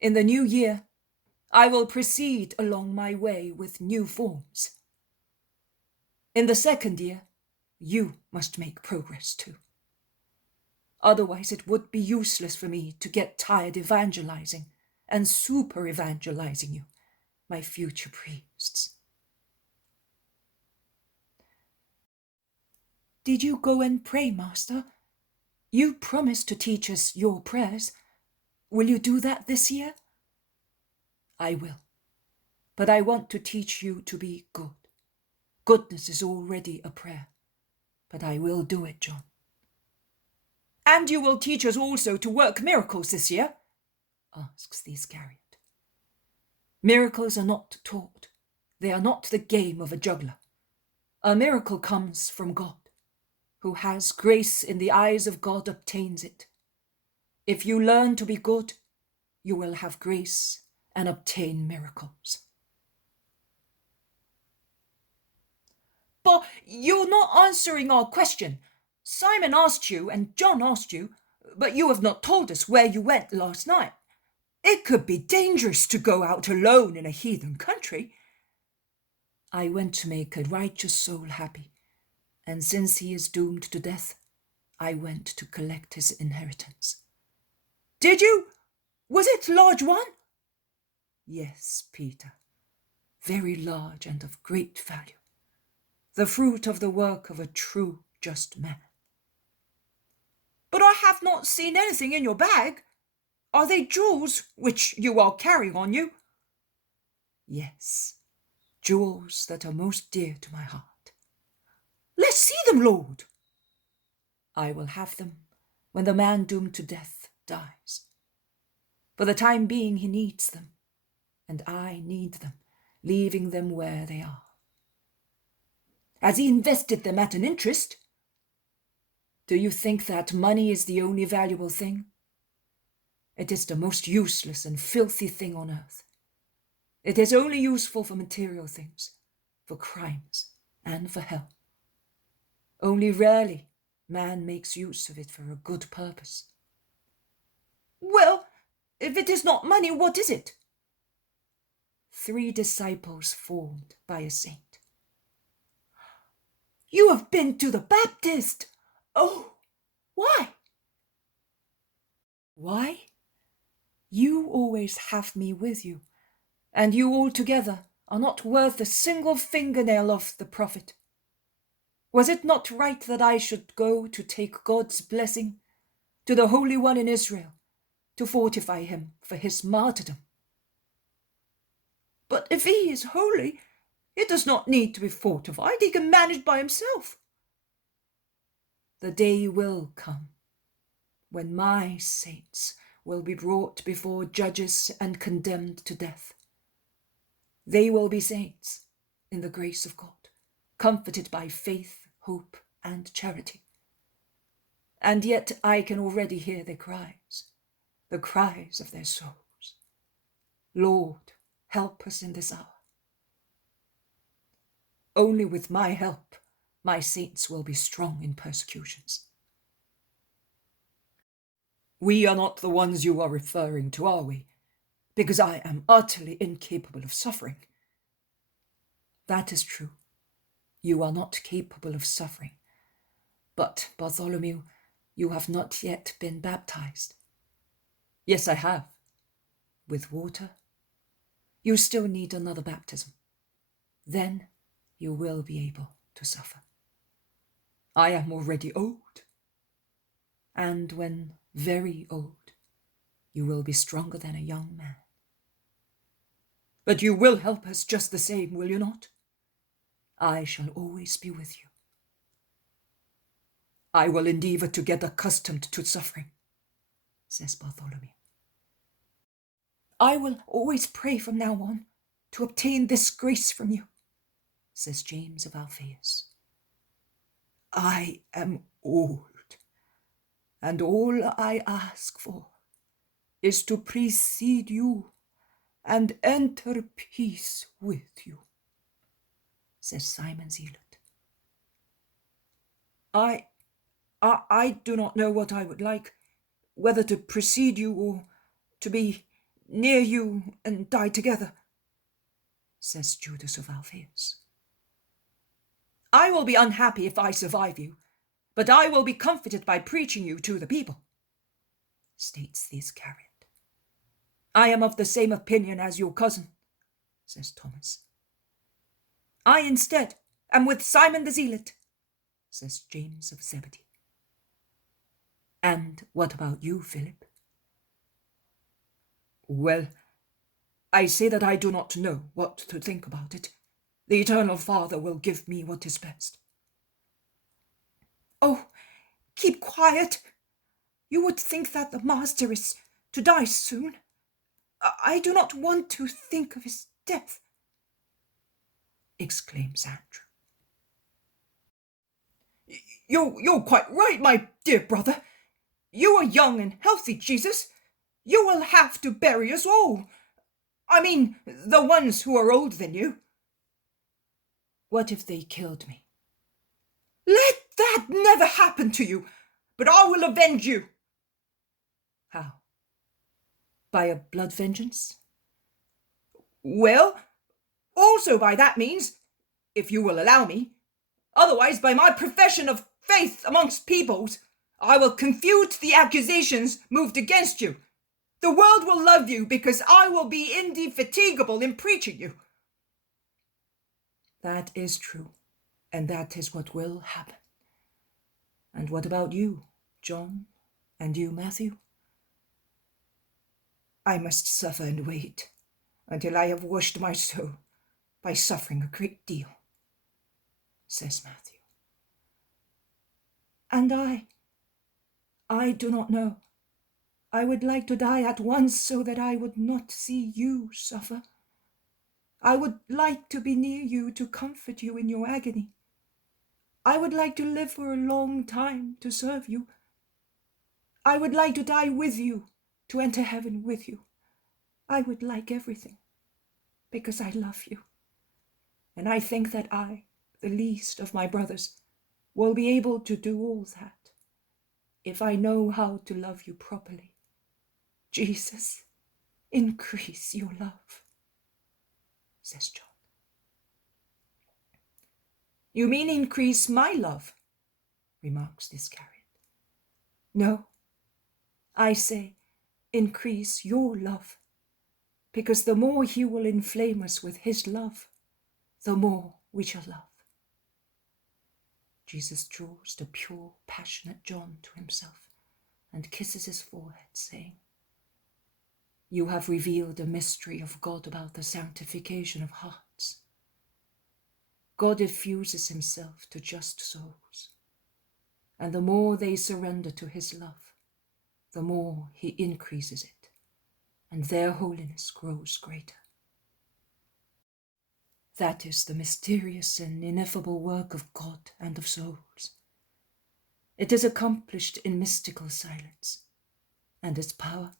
In the new year, I will proceed along my way with new forms. In the second year, you must make progress too. Otherwise, it would be useless for me to get tired evangelizing and super-evangelizing you, my future priests. Did you go and pray, Master? You promised to teach us your prayers. Will you do that this year? I will. But I want to teach you to be good. Goodness is already a prayer. But I will do it, John. And you will teach us also to work miracles this year? Asks the Iscariot. Miracles are not taught. They are not the game of a juggler. A miracle comes from God. Who has grace in the eyes of God obtains it. If you learn to be good, you will have grace and obtain miracles. But you're not answering our question. Simon asked you and John asked you, but you have not told us where you went last night. It could be dangerous to go out alone in a heathen country. I went to make a righteous soul happy, and since he is doomed to death, I went to collect his inheritance. Did you? Was it a large one? Yes, Peter, very large and of great value, the fruit of the work of a true, just man. But I have not seen anything in your bag. Are they jewels which you are carrying on you? Yes, jewels that are most dear to my heart. Let's see them, Lord. I will have them when the man doomed to death dies. For the time being he needs them, and I need them, leaving them where they are. Has he invested them at an interest? Do you think that money is the only valuable thing? It is the most useless and filthy thing on earth. It is only useful for material things, for crimes, and for hell. Only rarely man makes use of it for a good purpose. Well, if it is not money, what is it? 3 disciples formed by a saint. You have been to the Baptist! Oh, why? Why? You always have me with you, and you altogether are not worth a single fingernail of the prophet. Was it not right that I should go to take God's blessing to the Holy One in Israel, to fortify him for his martyrdom? But if he is holy, he does not need to be fortified. He can manage by himself. The day will come when my saints will be brought before judges and condemned to death. They will be saints in the grace of God, comforted by faith, hope, and charity. And yet I can already hear their cries, the cries of their souls. Lord, help us in this hour. Only with my help, my saints will be strong in persecutions. We are not the ones you are referring to, are we? Because I am utterly incapable of suffering. That is true. You are not capable of suffering. But, Bartholomew, you have not yet been baptized. Yes, I have. With water? You still need another baptism. Then you will be able to suffer. I am already old. And when very old, you will be stronger than a young man. But you will help us just the same, will you not? I shall always be with you. I will endeavor to get accustomed to suffering, says Bartholomew. I will always pray from now on to obtain this grace from you, says James of Alphaeus. I am old, and all I ask for is to precede you and enter peace with you, says Simon Zealot. I do not know what I would like, whether to precede you or to be near you and die together, says Judas of Alphaeus. I will be unhappy if I survive you, but I will be comforted by preaching you to the people, states the Iscariot. I am of the same opinion as your cousin, says Thomas. I instead am with Simon the Zealot, says James of Zebedee. And what about you, Philip? Well, I say that I do not know what to think about it. The Eternal Father will give me what is best. Oh, keep quiet. You would think that the Master is to die soon. I do not want to think of his death, exclaims Andrew. You're quite right, my dear brother. You are young and healthy, Jesus. You will have to bury us all. I mean, the ones who are older than you. What if they killed me? Let that never happen to you, but I will avenge you. How? By a blood vengeance? Well, also by that means, if you will allow me. Otherwise, by my profession of faith amongst peoples, I will confute the accusations moved against you. The world will love you because I will be indefatigable in preaching you. That is true, and that is what will happen. And what about you, John, and you, Matthew? I must suffer and wait until I have washed my soul by suffering a great deal, says Matthew. And I do not know. I would like to die at once so that I would not see you suffer. I would like to be near you to comfort you in your agony. I would like to live for a long time to serve you. I would like to die with you, to enter heaven with you. I would like everything, because I love you. And I think that I, the least of my brothers, will be able to do all that, if I know how to love you properly. Jesus, increase your love, says John. You mean increase my love, remarks the Iscariot. No, I say increase your love, because the more he will inflame us with his love, the more we shall love. Jesus draws the pure, passionate John to himself and kisses his forehead, saying, You have revealed a mystery of God about the sanctification of hearts. God diffuses himself to just souls, and the more they surrender to his love, the more he increases it, and their holiness grows greater. That is the mysterious and ineffable work of God and of souls. It is accomplished in mystical silence, and its power,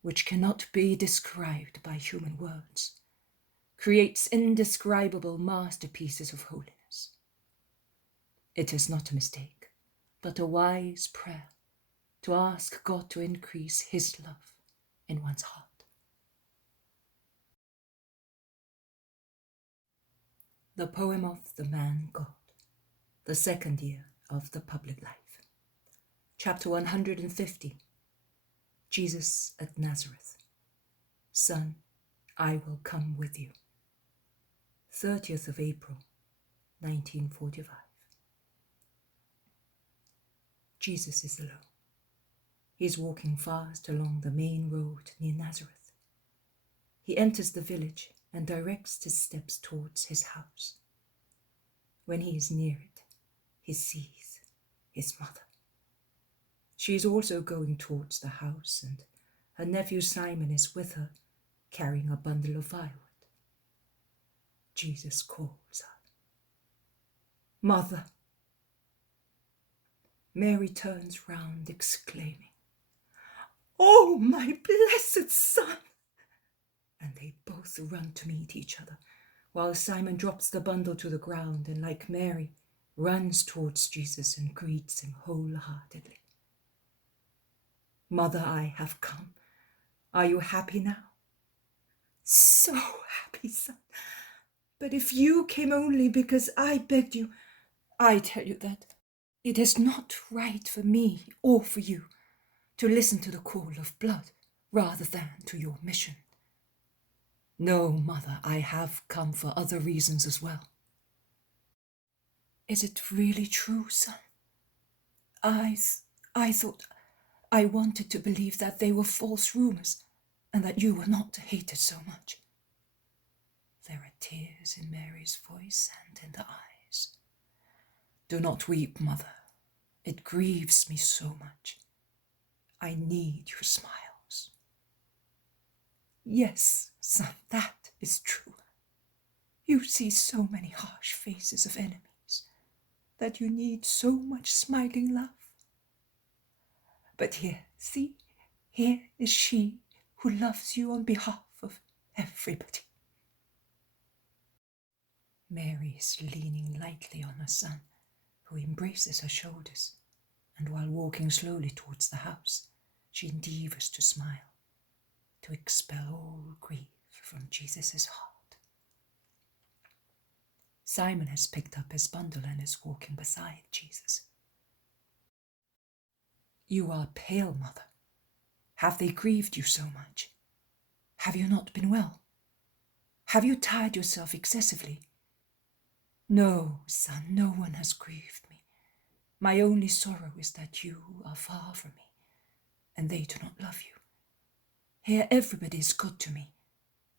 which cannot be described by human words, creates indescribable masterpieces of holiness. It is not a mistake, but a wise prayer to ask God to increase his love in one's heart. The poem of the man God, the second year of the public life. Chapter 150. Jesus at Nazareth. Son, I will come with you. 30th of April, 1945. Jesus is alone. He is walking fast along the main road near Nazareth. He enters the village and directs his steps towards his house. When he is near it, he sees his mother. She is also going towards the house, and her nephew Simon is with her, carrying a bundle of firewood. Jesus calls her, Mother. Mary turns round, exclaiming, Oh, my blessed son! And they both run to meet each other, while Simon drops the bundle to the ground and, like Mary, runs towards Jesus and greets him wholeheartedly. Mother, I have come. Are you happy now? So happy, son. But if you came only because I begged you, I tell you that it is not right for me or for you to listen to the call of blood rather than to your mission. No, Mother, I have come for other reasons as well. Is it really true, son? I thought I wanted to believe that they were false rumors. and that you were not hated so much. There are tears in Mary's voice and in the eyes. Do not weep, mother. It grieves me so much. I need your smiles. Yes, son, that is true. You see so many harsh faces of enemies that you need so much smiling love. But here, see, here is she who loves you on behalf of everybody. Mary is leaning lightly on her son, who embraces her shoulders, and while walking slowly towards the house, she endeavours to smile, to expel all grief from Jesus' heart. Simon has picked up his bundle and is walking beside Jesus. You are pale, mother. Have they grieved you so much? Have you not been well? Have you tired yourself excessively? No, son, no one has grieved me. My only sorrow is that you are far from me, and they do not love you. Here everybody is good to me.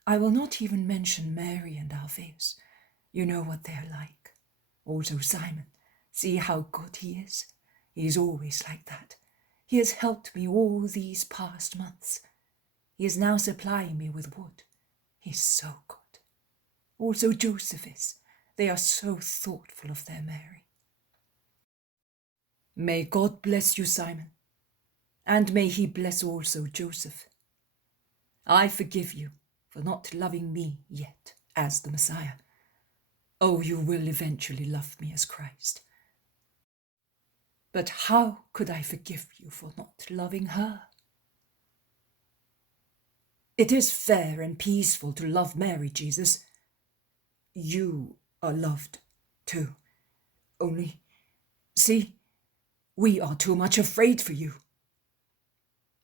I will not even mention Mary and Alphaeus. You know what they are like. Also Simon, see how good he is. He is always like that. He has helped me all these past months. He is now supplying me with wood. He is so good. Also Joseph is. They are so thoughtful of their Mary. May God bless you, Simon, and may he bless also Joseph. I forgive you for not loving me yet as the Messiah. Oh, you will eventually love me as Christ. But how could I forgive you for not loving her? It is fair and peaceful to love Mary, Jesus. You are loved too. Only, see, we are too much afraid for you.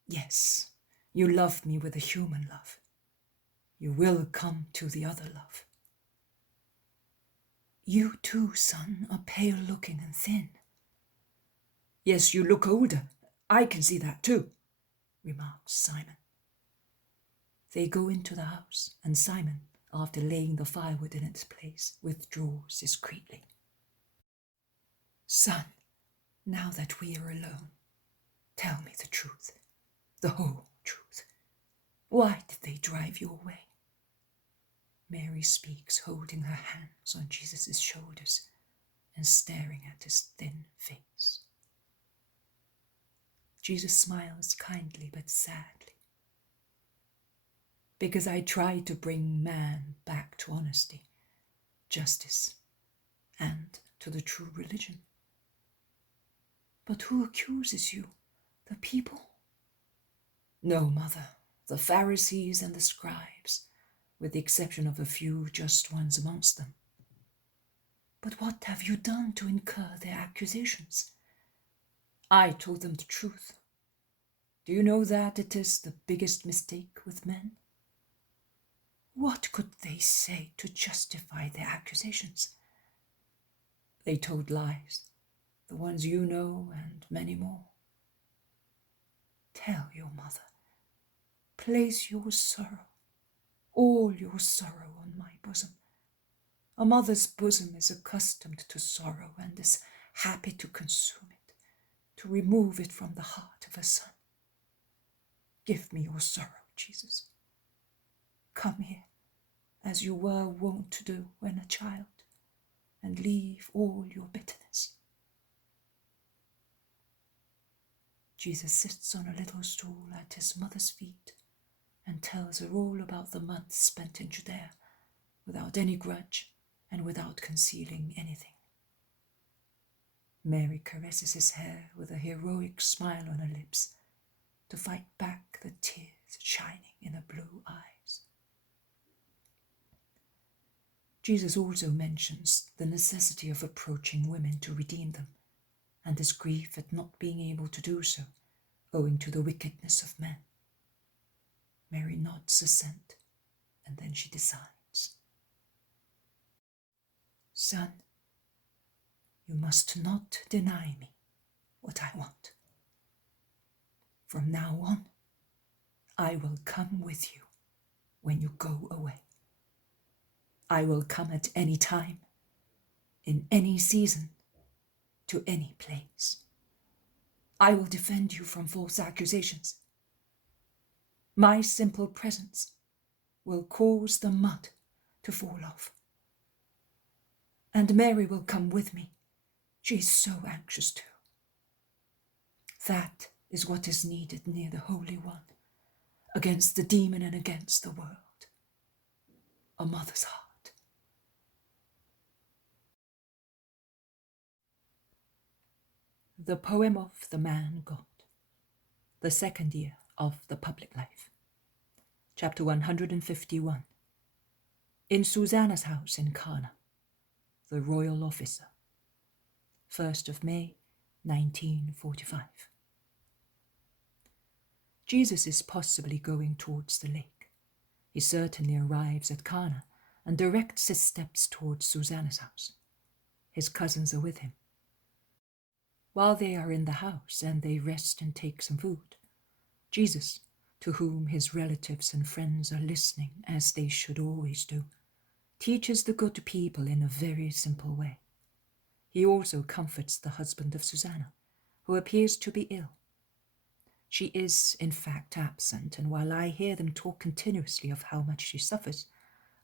Yes, you love me with a human love. You will come to the other love. You too, son, are pale-looking and thin. Yes, you look older. I can see that too, remarks Simon. They go into the house, and Simon, after laying the firewood in its place, withdraws discreetly. Son, now that we are alone, tell me the truth, the whole truth. Why did they drive you away? Mary speaks, holding her hands on Jesus' shoulders and staring at his thin face. Jesus smiles kindly but sadly. Because I tried to bring man back to honesty, justice, and to the true religion. But who accuses you? The people? No, mother, the Pharisees and the scribes, with the exception of a few just ones amongst them. But what have you done to incur their accusations? I told them the truth. Do you know that it is the biggest mistake with men? What could they say to justify their accusations? They told lies, the ones you know and many more. Tell your mother, place your sorrow, all your sorrow on my bosom. A mother's bosom is accustomed to sorrow and is happy to consume it, to remove it from the heart of a son. Give me your sorrow, Jesus. Come here, as you were wont to do when a child, and leave all your bitterness. Jesus sits on a little stool at his mother's feet and tells her all about the months spent in Judea, without any grudge and without concealing anything. Mary caresses his hair with a heroic smile on her lips to fight back the tears shining in her blue eyes. Jesus also mentions the necessity of approaching women to redeem them, and his grief at not being able to do so, owing to the wickedness of men. Mary nods assent, and then she decides. Son, you must not deny me what I want. From now on, I will come with you when you go away. I will come at any time, in any season, to any place. I will defend you from false accusations. My simple presence will cause the mud to fall off. And Mary will come with me. She is so anxious to. That is what is needed near the Holy One, against the demon and against the world. A mother's heart. The poem of the man God, the second year of the public life. Chapter 151. In Susanna's house in Kana, the royal officer. 1st of May, 1945. Jesus is possibly going towards the lake. He certainly arrives at Cana and directs his steps towards Susanna's house. His cousins are with him. While they are in the house and they rest and take some food, Jesus, to whom his relatives and friends are listening as they should always do, teaches the good people in a very simple way. He also comforts the husband of Susanna, who appears to be ill. She is, in fact, absent, and while I hear them talk continuously of how much she suffers,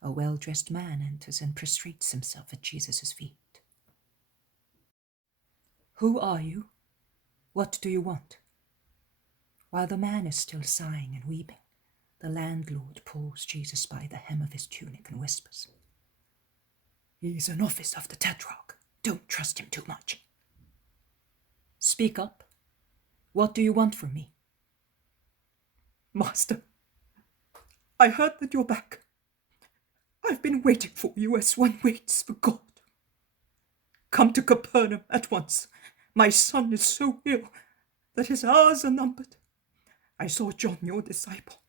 a well-dressed man enters and prostrates himself at Jesus' feet. Who are you? What do you want? While the man is still sighing and weeping, the landlord pulls Jesus by the hem of his tunic and whispers, "He's an officer of the Tetrarch. Don't trust him too much." "Speak up. What do you want from me?" "Master, I heard that you're back. I've been waiting for you as one waits for God. Come to Capernaum at once. My son is so ill that his hours are numbered. I saw John, your disciple.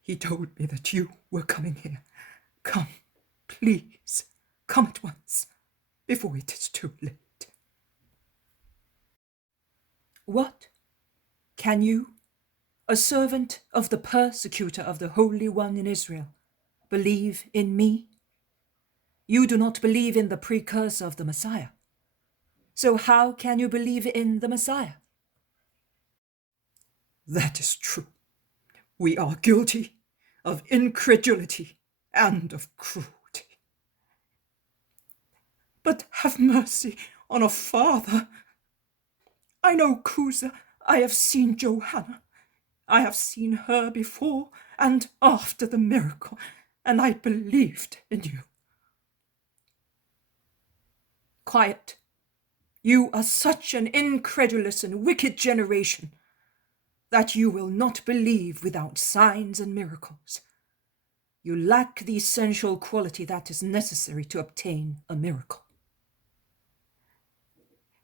He told me that you were coming here. Come, please, come at once, before it is too late." What? Can you, a servant of the persecutor of the Holy One in Israel, believe in me? You do not believe in the precursor of the Messiah. So how can you believe in the Messiah? "That is true. We are guilty of incredulity and of cruelty. But have mercy on a father. I know Cusa. I have seen Johanna. I have seen her before and after the miracle, and I believed in you." Quiet. You are such an incredulous and wicked generation that you will not believe without signs and miracles. You lack the essential quality that is necessary to obtain a miracle.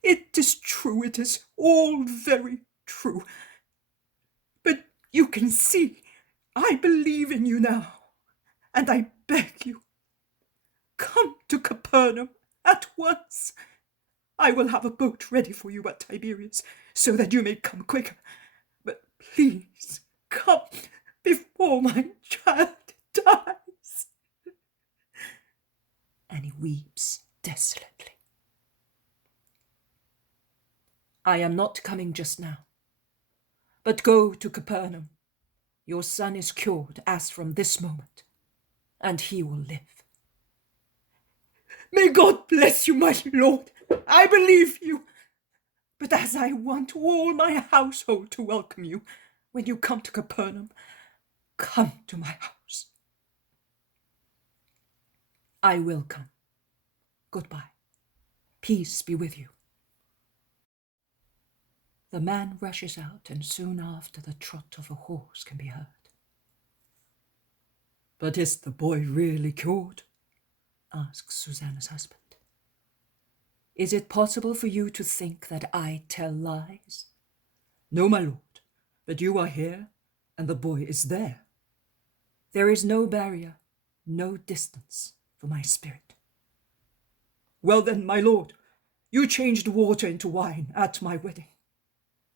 "It is true, it is all very true. But you can see, I believe in you now, and I beg you, come to Capernaum at once. I will have a boat ready for you at Tiberias, so that you may come quicker. But please, come before my child dies." And he weeps desolately. I am not coming just now, but go to Capernaum. Your son is cured as from this moment, and he will live. "May God bless you, my lord. I believe you. But as I want all my household to welcome you when you come to Capernaum, come to my house." I will come. Goodbye. Peace be with you. The man rushes out, and soon after the trot of a horse can be heard. "But is the boy really cured?" asks Susanna's husband. Is it possible for you to think that I tell lies? "No, my lord, but you are here, and the boy is there." There is no barrier, no distance for my spirit. "Well then, my lord, you changed water into wine at my wedding.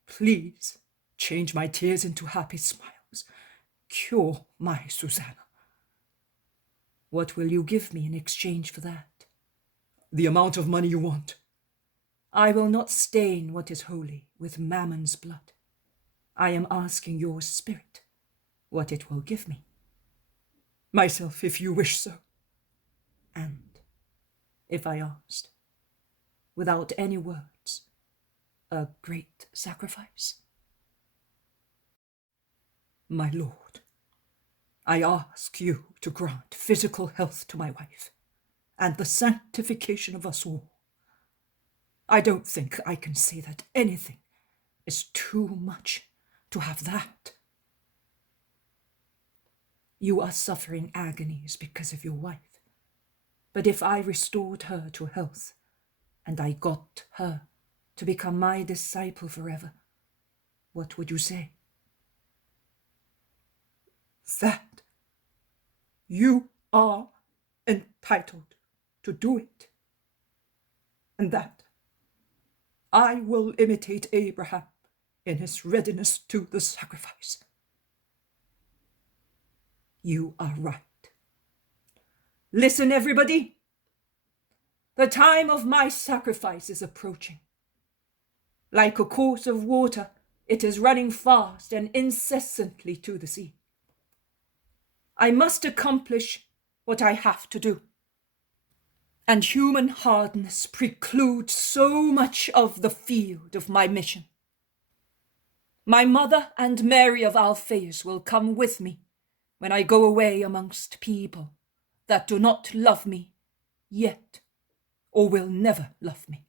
Please change my tears into happy smiles, cure my Susanna. What will you give me in exchange for that? The amount of money you want. I will not stain what is holy with Mammon's blood. I am asking your spirit what it will give me. Myself, if you wish so. And if I asked, without any words, a great sacrifice? My lord, I ask you to grant physical health to my wife and the sanctification of us all. I don't think I can say that anything is too much to have that. You are suffering agonies because of your wife. But if I restored her to health, and I got her to become my disciple forever, what would you say? That you are entitled to do it, and that I will imitate Abraham in his readiness to the sacrifice. You are right. Listen, everybody. The time of my sacrifice is approaching. Like a course of water, it is running fast and incessantly to the sea. I must accomplish what I have to do. And human hardness precludes so much of the field of my mission. My mother and Mary of Alphaeus will come with me when I go away amongst people that do not love me yet, or will never love me.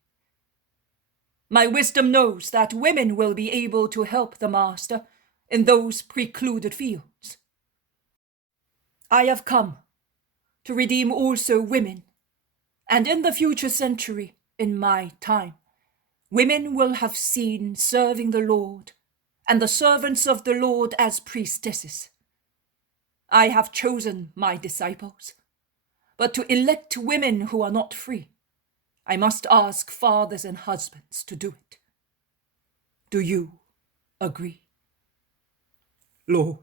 My wisdom knows that women will be able to help the Master in those precluded fields. I have come to redeem also women, and in the future century, in my time, women will have seen serving the Lord and the servants of the Lord as priestesses. I have chosen my disciples, but to elect women who are not free, I must ask fathers and husbands to do it. Do you agree? Lord,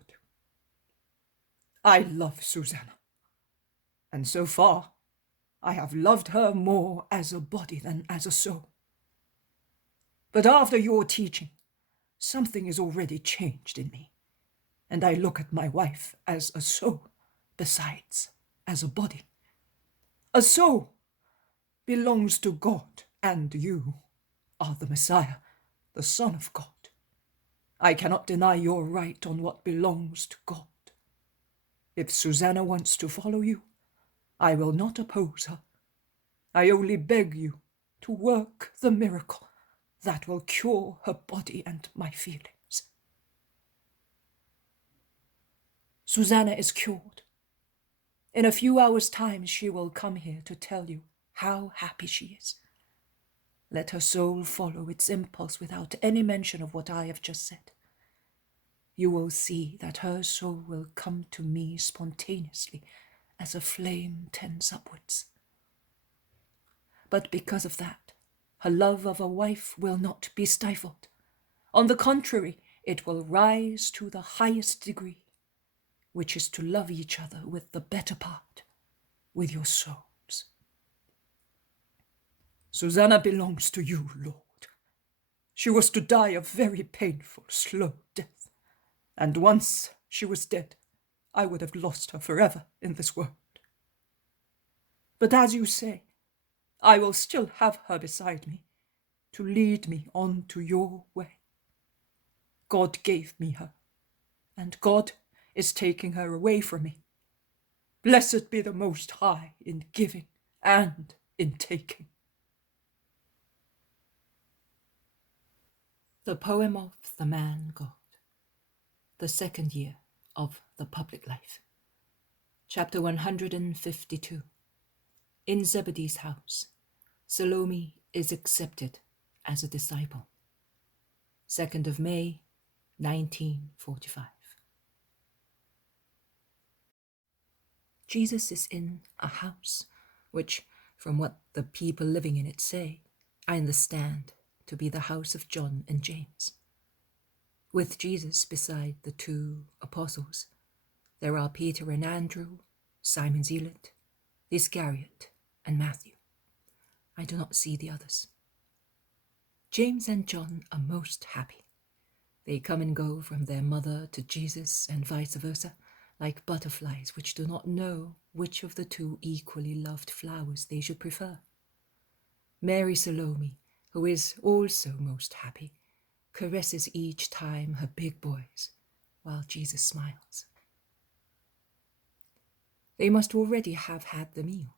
I love Susanna, and so far I have loved her more as a body than as a soul. But after your teaching, something is already changed in me, and I look at my wife as a soul besides as a body. A soul belongs to God, and you are the Messiah, the Son of God. I cannot deny your right on what belongs to God. If Susanna wants to follow you, I will not oppose her. I only beg you to work the miracle that will cure her body and my feelings. Susanna is cured. In a few hours' time, she will come here to tell you how happy she is. Let her soul follow its impulse without any mention of what I have just said. You will see that her soul will come to me spontaneously as a flame tends upwards. But because of that, her love of a wife will not be stifled. On the contrary, it will rise to the highest degree, which is to love each other with the better part, with your souls. Susanna belongs to you, Lord. She was to die a very painful, slow death, and once she was dead, I would have lost her forever in this world. But as you say, I will still have her beside me to lead me on to your way. God gave me her, and God is taking her away from me. Blessed be the Most High in giving and in taking. The poem of the man God, the second year of the public life. Chapter 152. In Zebedee's house, Salome is accepted as a disciple. 2nd of May, 1945. Jesus is in a house, which, from what the people living in it say, I understand to be the house of John and James. With Jesus beside the two apostles, There are Peter and Andrew, Simon Zealot, Iscariot, and Matthew. I do not see the others. James and John are most happy. They come and go from their mother to Jesus and vice versa, like butterflies which do not know which of the two equally loved flowers they should prefer. Mary Salome, who is also most happy, caresses each time her big boys, while Jesus smiles. They must already have had the meal,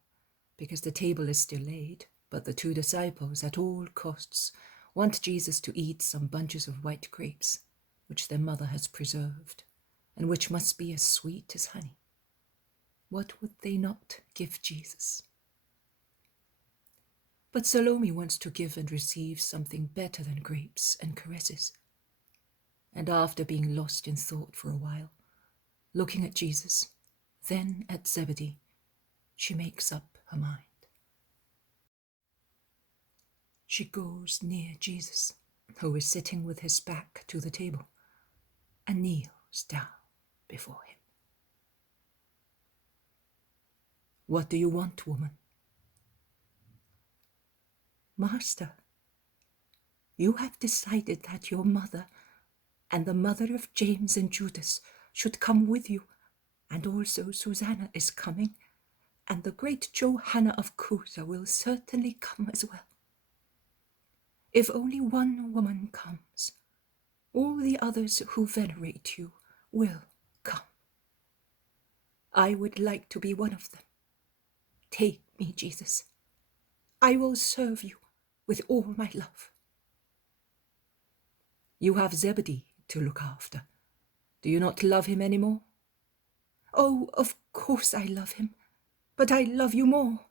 because the table is still laid, but the two disciples at all costs want Jesus to eat some bunches of white grapes, which their mother has preserved, and which must be as sweet as honey. What would they not give Jesus? But Salome wants to give and receive something better than grapes and caresses. And after being lost in thought for a while, looking at Jesus, then at Zebedee, she makes up her mind. She goes near Jesus, who is sitting with his back to the table, and kneels down before him. "What do you want, woman?" "Master, you have decided that your mother and the mother of James and Judas should come with you, and also Susanna is coming, and the great Johanna of Cusa will certainly come as well. If only one woman comes, all the others who venerate you will come. I would like to be one of them. Take me, Jesus. I will serve you with all my love." "You have Zebedee to look after. Do you not love him any more?" "Oh, of course I love him, but I love you more.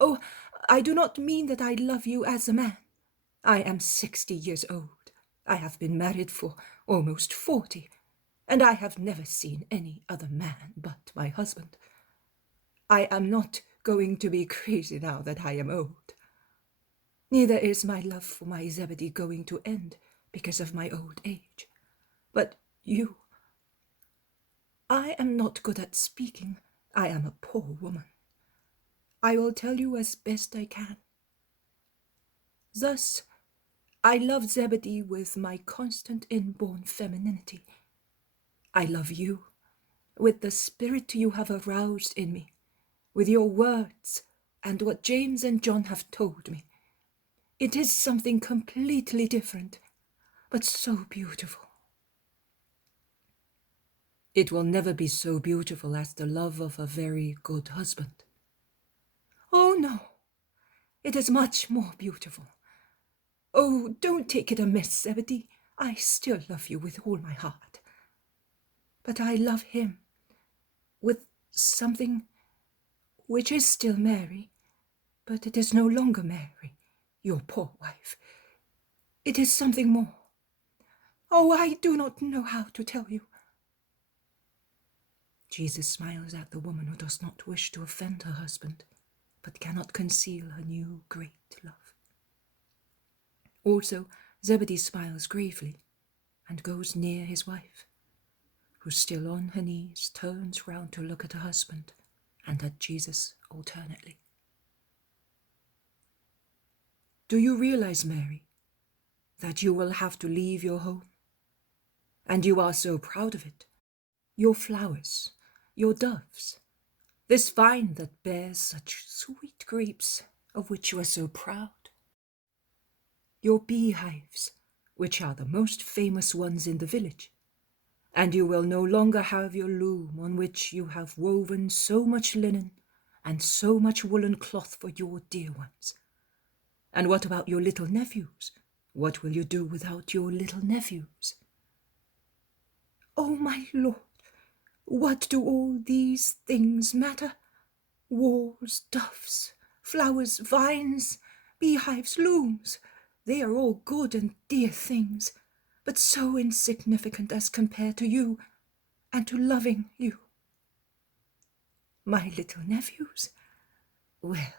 Oh, I do not mean that I love you as a man. I am 60 years old. I have been married for almost 40, and I have never seen any other man but my husband. I am not going to be crazy now that I am old. Neither is my love for my Zebedee going to end because of my old age. But you... I am not good at speaking. I am a poor woman. I will tell you as best I can. Thus, I love Zebedee with my constant inborn femininity. I love you with the spirit you have aroused in me, with your words and what James and John have told me. It is something completely different, but so beautiful. It will never be so beautiful as the love of a very good husband. Oh, no, it is much more beautiful. Oh, don't take it amiss, Zebedee. I still love you with all my heart. But I love him with something which is still Mary, but it is no longer Mary, your poor wife. It is something more. Oh, I do not know how to tell you." Jesus smiles at the woman who does not wish to offend her husband, but cannot conceal her new great love. Also, Zebedee smiles gravely and goes near his wife, who still on her knees turns round to look at her husband and at Jesus alternately. "Do you realize, Mary, that you will have to leave your home? And you are so proud of it. Your flowers, your doves, this vine that bears such sweet grapes of which you are so proud. Your beehives, which are the most famous ones in the village, and you will no longer have your loom on which you have woven so much linen and so much woolen cloth for your dear ones. And what about your little nephews? What will you do without your little nephews?" "Oh, my Lord, what do all these things matter? Walls, doves, flowers, vines, beehives, looms, they are all good and dear things, but so insignificant as compared to you and to loving you. My little nephews? Well,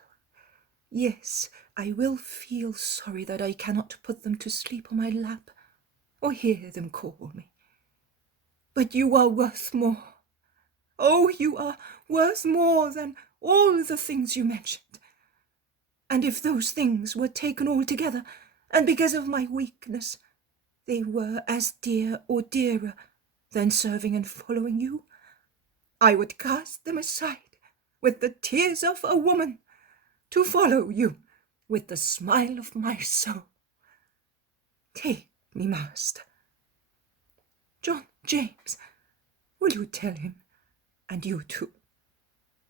yes, I will feel sorry that I cannot put them to sleep on my lap or hear them call me. But you are worth more. Oh, you are worth more than all the things you mentioned. And if those things were taken all together, and because of my weakness, they were as dear or dearer than serving and following you, I would cast them aside with the tears of a woman to follow you with the smile of my soul. Take me, Master. John James, will you tell him, and you too,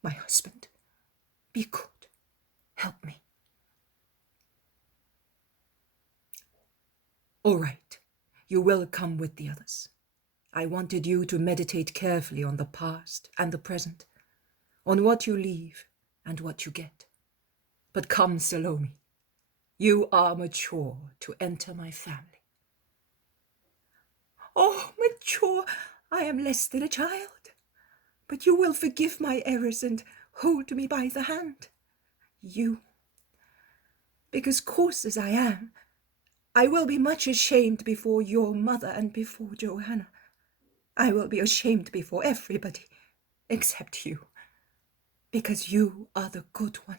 my husband, be good, help me. All right, you will come with the others. I wanted you to meditate carefully on the past and the present, on what you leave and what you get. But come, Salome, you are mature to enter my family. Oh, mature, I am less than a child. But you will forgive my errors and hold me by the hand. You, because coarse as I am, I will be much ashamed before your mother and before Johanna. I will be ashamed before everybody, except you, because you are the good one,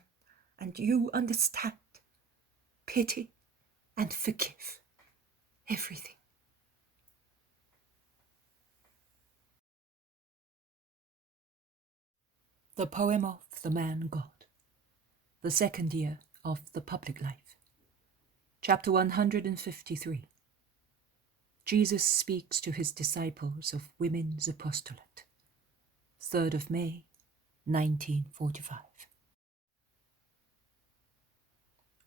and you understand, pity, and forgive everything. The poem of the man God, the second year of the public life. Chapter 153. Jesus speaks to his disciples of Women's Apostolate. 3rd of May, 1945.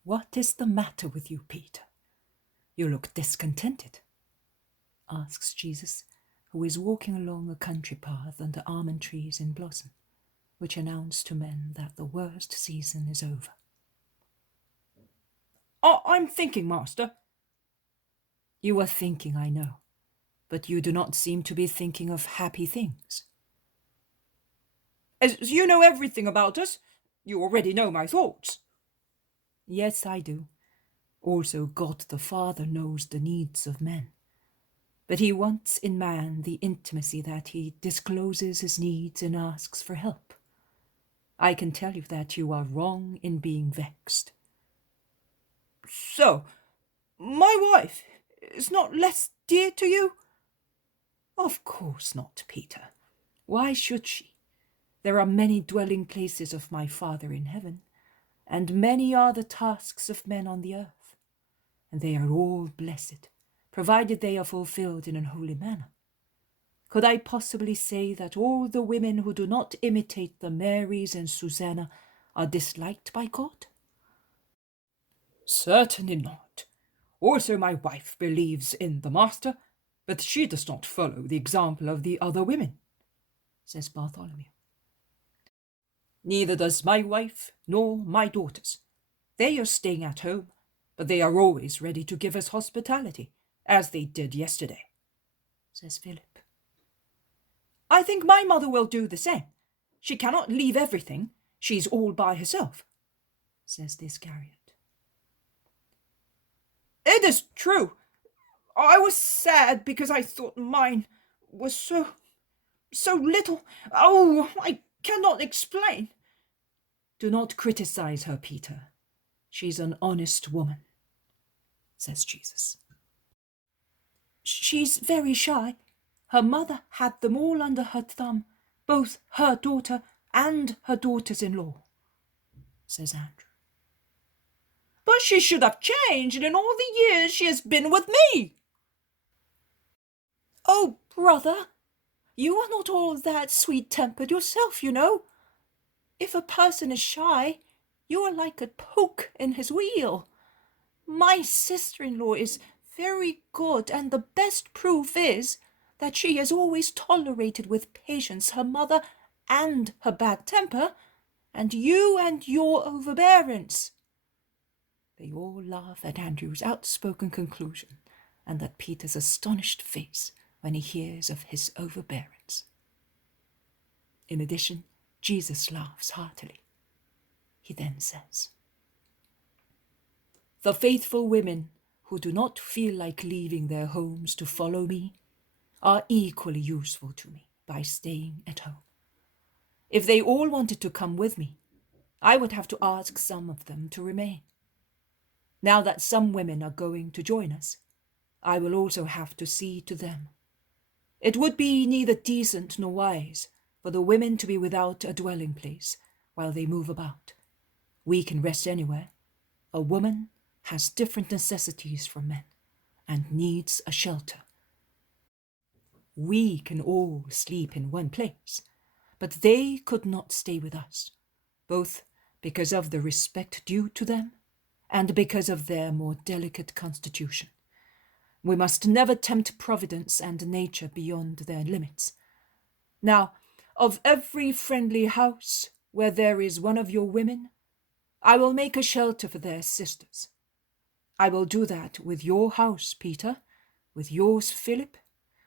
What is the matter with you, Peter? You look discontented, asks Jesus, who is walking along a country path under almond trees in blossom, which announce to men that the worst season is over. I'm thinking, Master. You are thinking, I know, but you do not seem to be thinking of happy things. As you know everything about us, you already know my thoughts. Yes, I do. Also, God the Father knows the needs of men. But he wants in man the intimacy that he discloses his needs and asks for help. I can tell you that you are wrong in being vexed. So, my wife is not less dear to you? Of course not, Peter. Why should she? There are many dwelling places of my Father in heaven, and many are the tasks of men on the earth, and they are all blessed, provided they are fulfilled in an holy manner. Could I possibly say that all the women who do not imitate the Marys and Susanna are disliked by God? Certainly not. Also, my wife believes in the Master, but she does not follow the example of the other women, says Bartholomew. Neither does my wife nor my daughters. They are staying at home, but they are always ready to give us hospitality, as they did yesterday, says Philip. I think my mother will do the same. She cannot leave everything. She's all by herself, says the Iscariot. It is true. I was sad because I thought mine was so little. Oh, I cannot explain. Do not criticize her, Peter. She's an honest woman, says Jesus. She's very shy. Her mother had them all under her thumb, both her daughter and her daughters-in-law, says Andrew. But she should have changed in all the years she has been with me. Oh, brother, you are not all that sweet-tempered yourself, you know. If a person is shy, you are like a poke in his wheel. My sister-in-law is very good, and the best proof is that she has always tolerated with patience her mother and her bad temper, and you and your overbearance. They all laugh at Andrew's outspoken conclusion and at Peter's astonished face when he hears of his overbearance. In addition, Jesus laughs heartily. He then says, "The faithful women who do not feel like leaving their homes to follow me are equally useful to me by staying at home. If they all wanted to come with me, I would have to ask some of them to remain. Now that some women are going to join us, I will also have to see to them. It would be neither decent nor wise for the women to be without a dwelling place while they move about. We can rest anywhere. A woman has different necessities from men and needs a shelter. We can all sleep in one place, but they could not stay with us, both because of the respect due to them and because of their more delicate constitution. We must never tempt Providence and nature beyond their limits. Now, of every friendly house where there is one of your women, I will make a shelter for their sisters. I will do that with your house, Peter, with yours, Philip,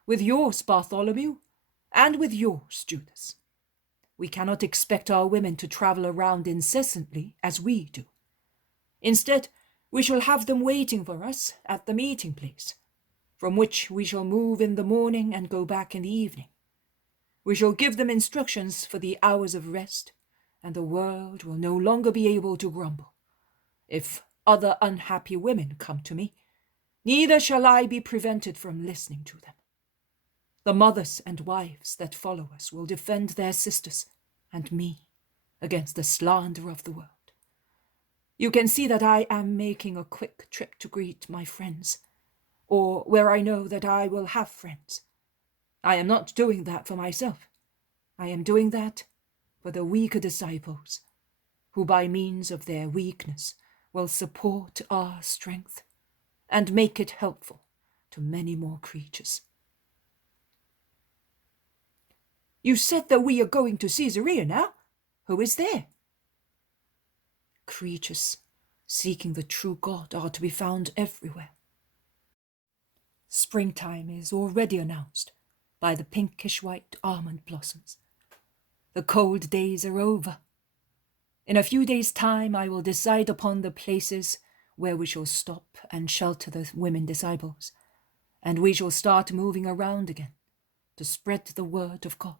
with yours, Bartholomew, and with yours, Judas. We cannot expect our women to travel around incessantly as we do. Instead, we shall have them waiting for us at the meeting place, from which we shall move in the morning and go back in the evening. We shall give them instructions for the hours of rest, and the world will no longer be able to grumble. If other unhappy women come to me, neither shall I be prevented from listening to them. The mothers and wives that follow us will defend their sisters and me against the slander of the world. You can see that I am making a quick trip to greet my friends, or where I know that I will have friends. I am not doing that for myself. I am doing that for the weaker disciples, who by means of their weakness will support our strength and make it helpful to many more creatures. You said that we are going to Caesarea now. Who is there? Creatures seeking the true God are to be found everywhere. Springtime is already announced by the pinkish-white almond blossoms. The cold days are over. In a few days' time, I will decide upon the places where we shall stop and shelter the women disciples, and we shall start moving around again to spread the word of God,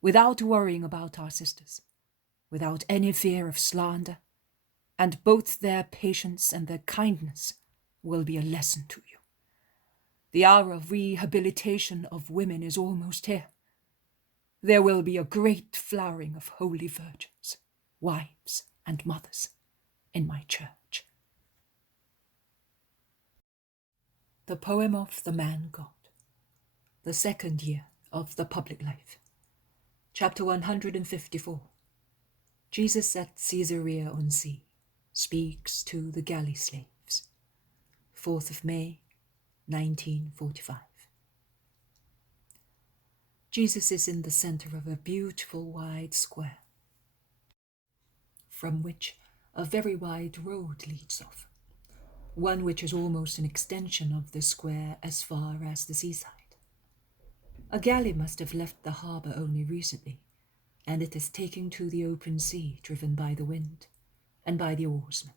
without worrying about our sisters, without any fear of slander, and both their patience and their kindness will be a lesson to you. The hour of rehabilitation of women is almost here. There will be a great flowering of holy virgins, wives, and mothers in my church. The poem of the Man God, the second year of the public life. Chapter 154. Jesus at Caesarea on Sea speaks to the galley slaves. 4th of May, 1945. Jesus is in the center of a beautiful wide square, from which a very wide road leads off, one which is almost an extension of the square as far as the seaside. A galley must have left the harbour only recently, and it is taking to the open sea, driven by the wind and by the oarsmen.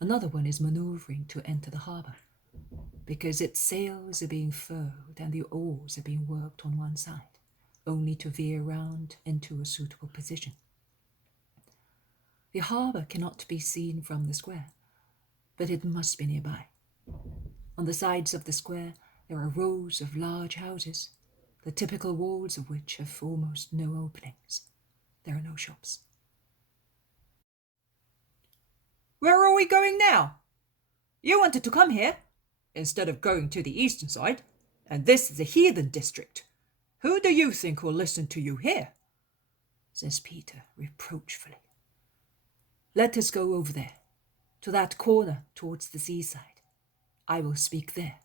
Another one is manoeuvring to enter the harbour, because its sails are being furled and the oars are being worked on one side, only to veer round into a suitable position. The harbour cannot be seen from the square, but it must be nearby. On the sides of the square there are rows of large houses, the typical walls of which have almost no openings. There are no shops. Where are we going now? You wanted to come here, instead of going to the eastern side, and this is a heathen district. Who do you think will listen to you here? Says Peter reproachfully. Let us go over there, to that corner towards the seaside. I will speak there.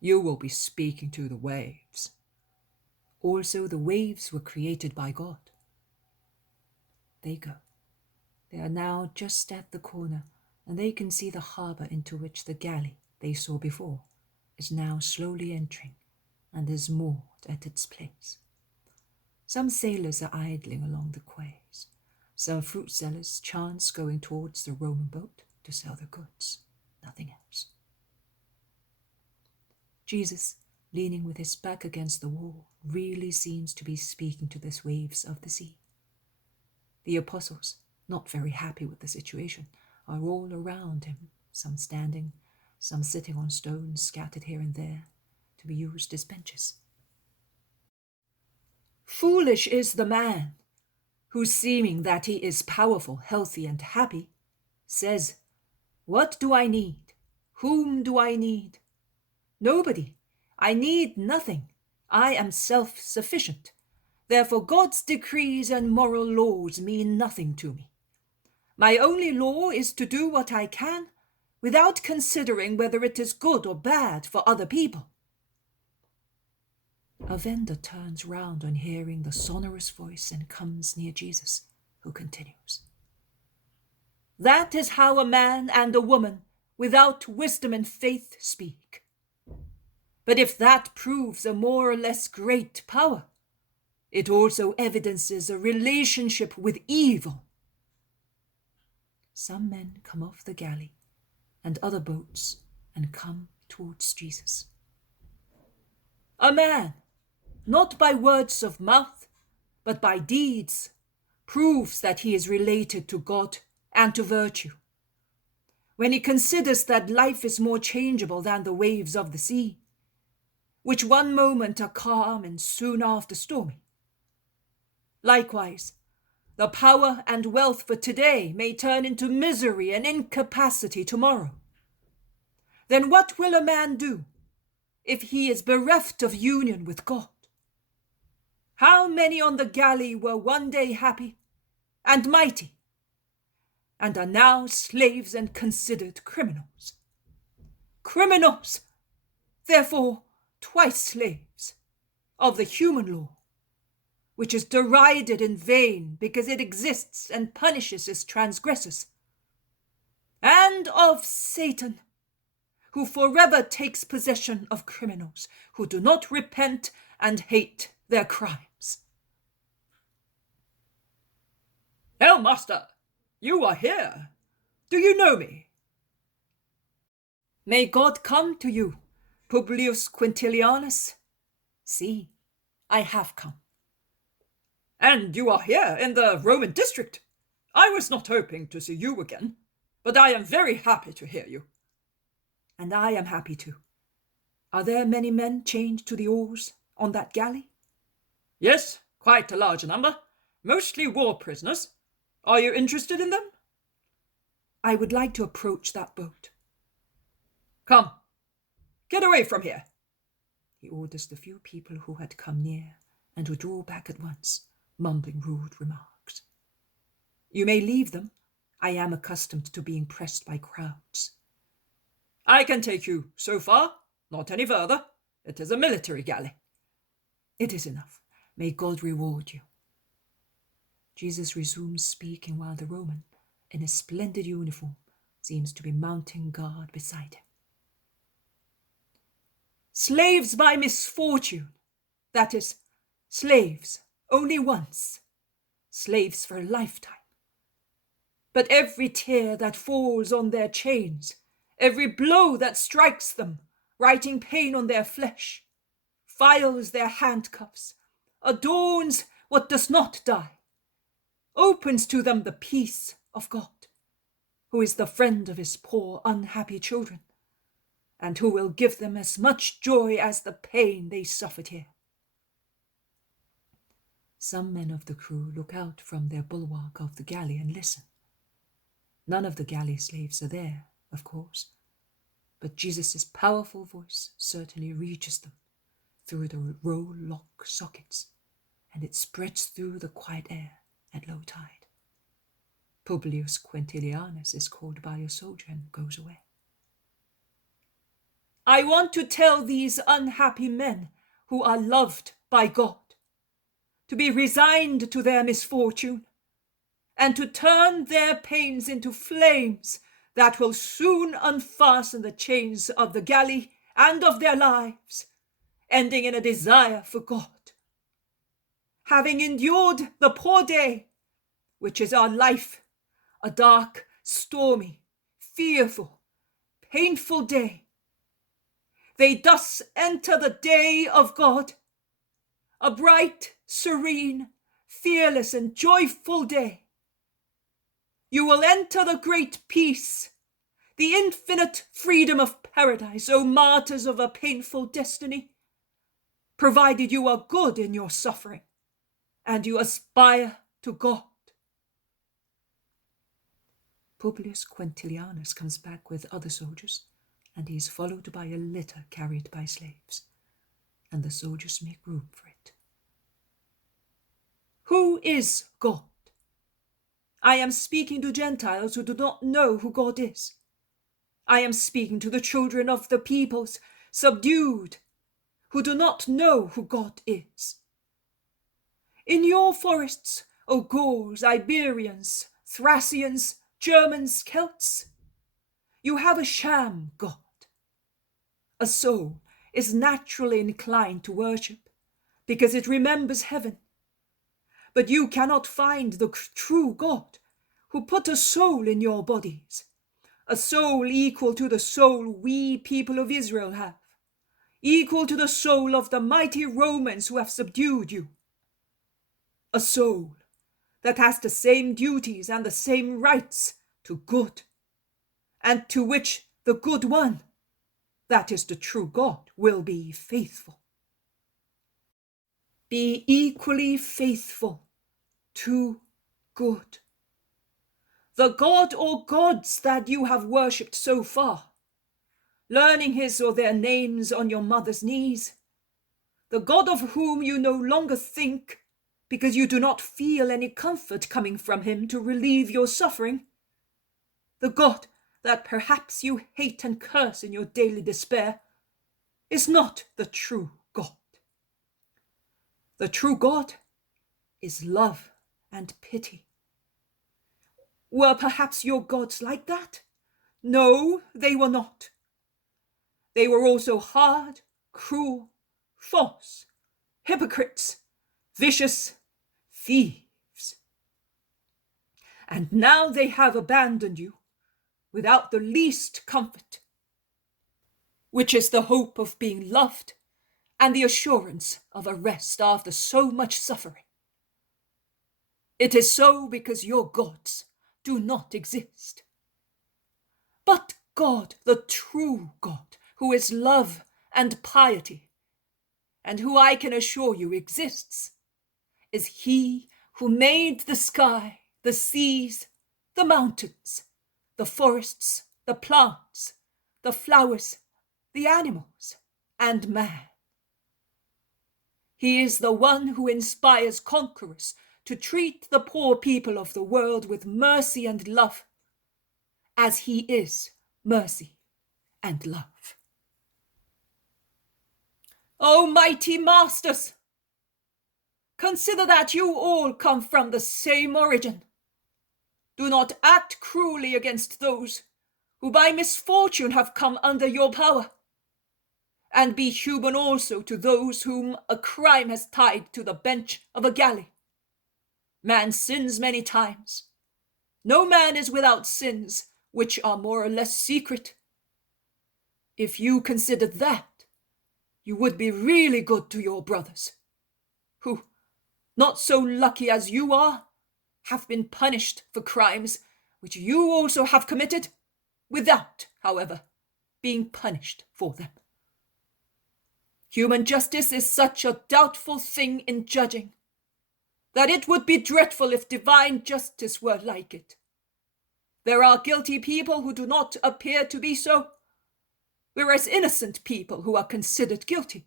You will be speaking to the waves. Also, the waves were created by God. They go. They are now just at the corner, and they can see the harbour into which the galley they saw before is now slowly entering and is moored at its place. Some sailors are idling along the quays. Some fruit sellers chance going towards the Roman boat to sell their goods. Nothing else. Jesus leaning with his back against the wall, really seems to be speaking to the waves of the sea. The apostles, not very happy with the situation, are all around him, some standing, some sitting on stones scattered here and there, to be used as benches. Foolish is the man who, seeming that he is powerful, healthy, and happy, says, "What do I need? Whom do I need? Nobody. I need nothing. I am self-sufficient. Therefore God's decrees and moral laws mean nothing to me. My only law is to do what I can without considering whether it is good or bad for other people." A vendor turns round on hearing the sonorous voice and comes near Jesus, who continues, "That is how a man and a woman without wisdom and faith speak. But if that proves a more or less great power, it also evidences a relationship with evil." Some men come off the galley and other boats and come towards Jesus. A man, not by words of mouth, but by deeds, proves that he is related to God and to virtue. When he considers that life is more changeable than the waves of the sea, which one moment are calm and soon after stormy. Likewise, the power and wealth for today may turn into misery and incapacity tomorrow. Then what will a man do if he is bereft of union with God? How many on the galley were one day happy and mighty, and are now slaves and considered criminals? Criminals, therefore twice slaves, of the human law, which is derided in vain because it exists and punishes its transgressors, and of Satan, who forever takes possession of criminals who do not repent and hate their crimes. "Hail, master! You are here! Do you know me?" May God come to you, Publius Quintilianus. See, I have come. "And you are here in the Roman district? I was not hoping to see you again, but I am very happy to hear you." And I am happy too. Are there many men chained to the oars on that galley? "Yes, quite a large number, mostly war prisoners. Are you interested in them?" I would like to approach that boat. "Come, get away from here." He orders the few people who had come near and who draw back at once, mumbling rude remarks. You may leave them. I am accustomed to being pressed by crowds. "I can take you so far, not any further. It is a military galley." It is enough. May God reward you. Jesus resumes speaking while the Roman, in a splendid uniform, seems to be mounting guard beside him. Slaves by misfortune, that is, slaves only once, slaves for a lifetime. But every tear that falls on their chains, every blow that strikes them, writing pain on their flesh, files their handcuffs, adorns what does not die, opens to them the peace of God, who is the friend of his poor, unhappy children, and who will give them as much joy as the pain they suffered here. Some men of the crew look out from their bulwark of the galley and listen. None of the galley slaves are there, of course, but Jesus' powerful voice certainly reaches them through the row-lock sockets, and it spreads through the quiet air at low tide. Publius Quintilianus is called by a soldier and goes away. I want to tell these unhappy men who are loved by God to be resigned to their misfortune and to turn their pains into flames that will soon unfasten the chains of the galley and of their lives, ending in a desire for God. Having endured the poor day, which is our life, a dark, stormy, fearful, painful day, they thus enter the day of God, a bright, serene, fearless, and joyful day. You will enter the great peace, the infinite freedom of paradise, O martyrs of a painful destiny, provided you are good in your suffering and you aspire to God. Publius Quintilianus comes back with other soldiers, and he is followed by a litter carried by slaves, and the soldiers make room for it. Who is God? I am speaking to Gentiles who do not know who God is. I am speaking to the children of the peoples, subdued, who do not know who God is. In your forests, O Gauls, Iberians, Thracians, Germans, Celts, you have a sham God. A soul is naturally inclined to worship because it remembers heaven. But you cannot find the true God who put a soul in your bodies, a soul equal to the soul we people of Israel have, equal to the soul of the mighty Romans who have subdued you. A soul that has the same duties and the same rights to good, and to which the good one, that is the true God, will be faithful. Be equally faithful to good. The God or gods that you have worshipped so far, learning his or their names on your mother's knees, the God of whom you no longer think because you do not feel any comfort coming from him to relieve your suffering, the God that perhaps you hate and curse in your daily despair, is not the true God. The true God is love and pity. Were perhaps your gods like that? No, they were not. They were also hard, cruel, false, hypocrites, vicious, thieves. And now they have abandoned you without the least comfort, which is the hope of being loved and the assurance of a rest after so much suffering. It is so because your gods do not exist. But God, the true God, who is love and piety, and who I can assure you exists, is he who made the sky, the seas, the mountains, the forests, the plants, the flowers, the animals, and man. He is the one who inspires conquerors to treat the poor people of the world with mercy and love, as he is mercy and love. O mighty masters, consider that you all come from the same origin. Do not act cruelly against those who by misfortune have come under your power, and be human also to those whom a crime has tied to the bench of a galley. Man sins many times. No man is without sins which are more or less secret. If you considered that, you would be really good to your brothers, who, not so lucky as you are, have been punished for crimes which you also have committed, without, however, being punished for them. Human justice is such a doubtful thing in judging, that it would be dreadful if divine justice were like it. There are guilty people who do not appear to be so, whereas innocent people who are considered guilty.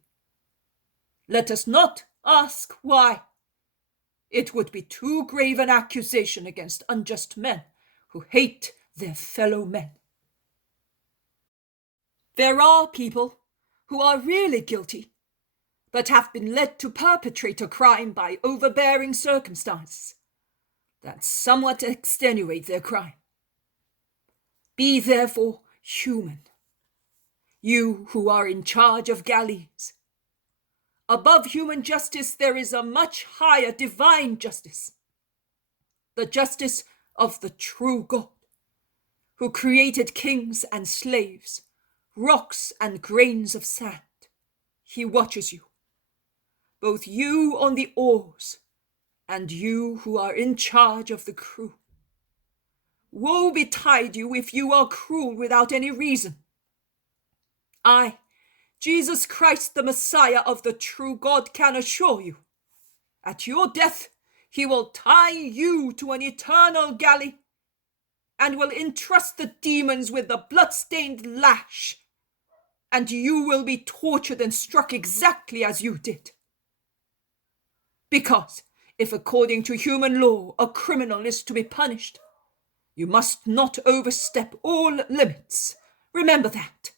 Let us not ask why. It would be too grave an accusation against unjust men who hate their fellow men. There are people who are really guilty, but have been led to perpetrate a crime by overbearing circumstances that somewhat extenuate their crime. Be therefore human, you who are in charge of galleys. Above human justice there is a much higher divine justice, the justice of the true God, who created kings and slaves, rocks and grains of sand. He watches you, both you on the oars and you who are in charge of the crew. Woe betide you if you are cruel without any reason. I, Jesus Christ, the Messiah of the true God, can assure you, at your death he will tie you to an eternal galley and will entrust the demons with the blood-stained lash, and you will be tortured and struck exactly as you did. Because if according to human law a criminal is to be punished, you must not overstep all limits. Remember that.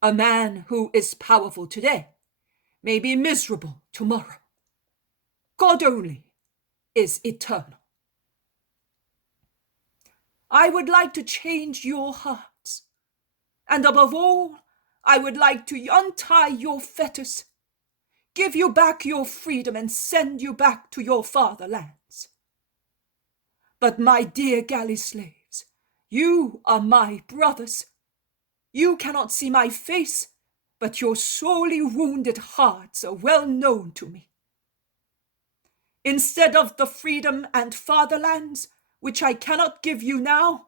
A man who is powerful today may be miserable tomorrow. God only is eternal. I would like to change your hearts, and above all, I would like to untie your fetters, give you back your freedom, and send you back to your fatherlands. But my dear galley slaves, you are my brothers. You cannot see my face, but your sorely wounded hearts are well known to me. Instead of the freedom and fatherlands, which I cannot give you now,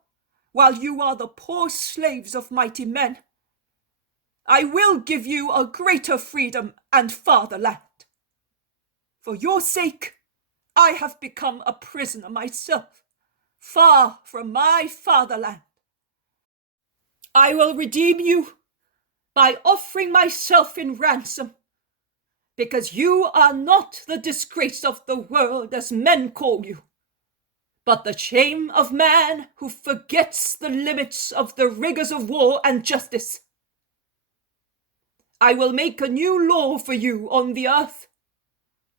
while you are the poor slaves of mighty men, I will give you a greater freedom and fatherland. For your sake, I have become a prisoner myself, far from my fatherland. I will redeem you by offering myself in ransom, because you are not the disgrace of the world as men call you, but the shame of man who forgets the limits of the rigors of war and justice. I will make a new law for you on the earth,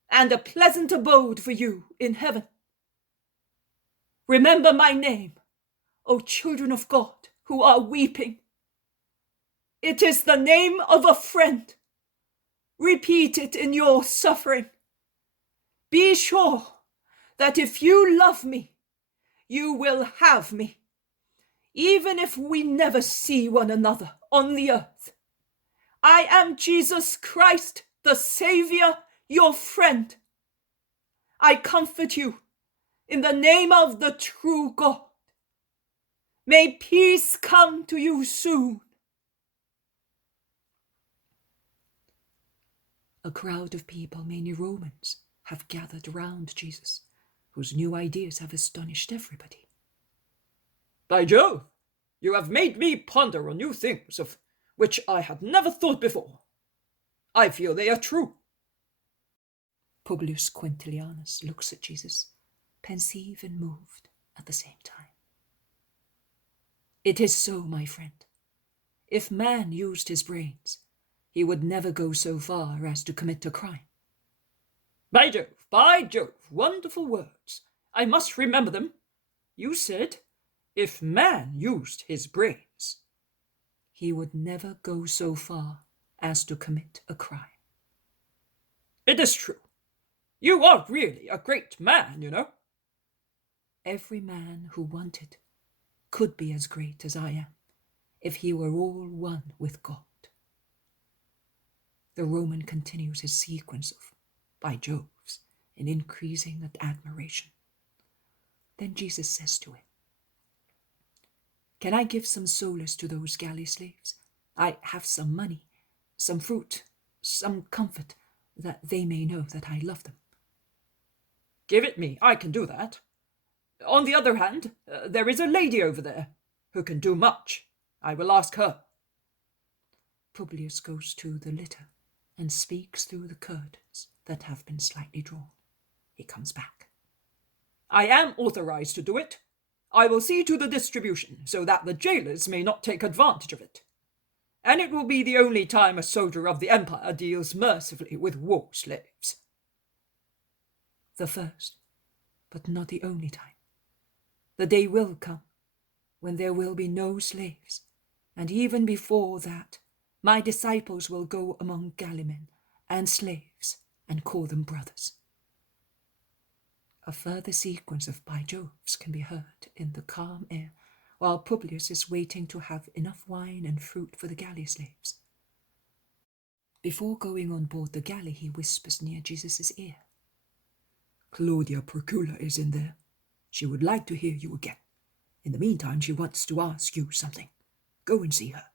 and a pleasant abode for you in heaven. Remember my name, O children of God who are weeping. It is the name of a friend. Repeat it in your suffering. Be sure that if you love me, you will have me, even if we never see one another on the earth. I am Jesus Christ, the Savior, your friend. I comfort you in the name of the true God. May peace come to you soon. A crowd of people, mainly Romans, have gathered round Jesus, whose new ideas have astonished everybody. By Jove, you have made me ponder on new things of which I had never thought before. I feel they are true. Publius Quintilianus looks at Jesus, pensive and moved at the same time. It is so, my friend. If man used his brains, he would never go so far as to commit a crime. By Jove, wonderful words. I must remember them. You said, if man used his brains, he would never go so far as to commit a crime. It is true. You are really a great man, you know. Every man who wanted could be as great as I am, if he were all one with God. The Roman continues his sequence of by Joves in increasing admiration. Then Jesus says to him, "Can I give some solace to those galley slaves? I have some money, some fruit, some comfort, that they may know that I love them." "Give it me, I can do that. On the other hand, there is a lady over there who can do much. I will ask her." Publius goes to the litter and speaks through the curtains that have been slightly drawn. He comes back. "I am authorized to do it. I will see to the distribution, so that the jailers may not take advantage of it. And it will be the only time a soldier of the Empire deals mercifully with war slaves." The first, but not the only time. The day will come when there will be no slaves, and even before that, my disciples will go among galleymen and slaves and call them brothers. A further sequence of by Joves can be heard in the calm air while Publius is waiting to have enough wine and fruit for the galley slaves. Before going on board the galley, he whispers near Jesus' ear. Claudia Procula is in there. She would like to hear you again. In the meantime, she wants to ask you something. Go and see her.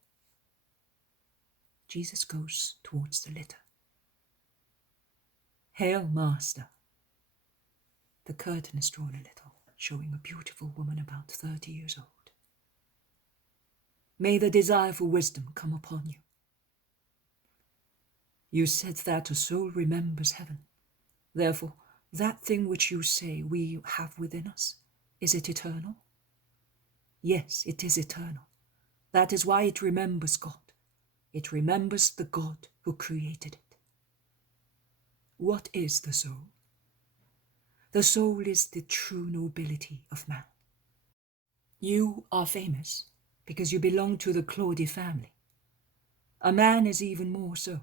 Jesus goes towards the litter. Hail, Master. The curtain is drawn a little, showing a beautiful woman about 30 years old. May the desire for wisdom come upon you. You said that a soul remembers heaven. Therefore, that thing which you say we have within us, is it eternal? Yes, it is eternal. That is why it remembers God. It remembers the God who created it. What is the soul? The soul is the true nobility of man. You are famous because you belong to the Claudi family. A man is even more so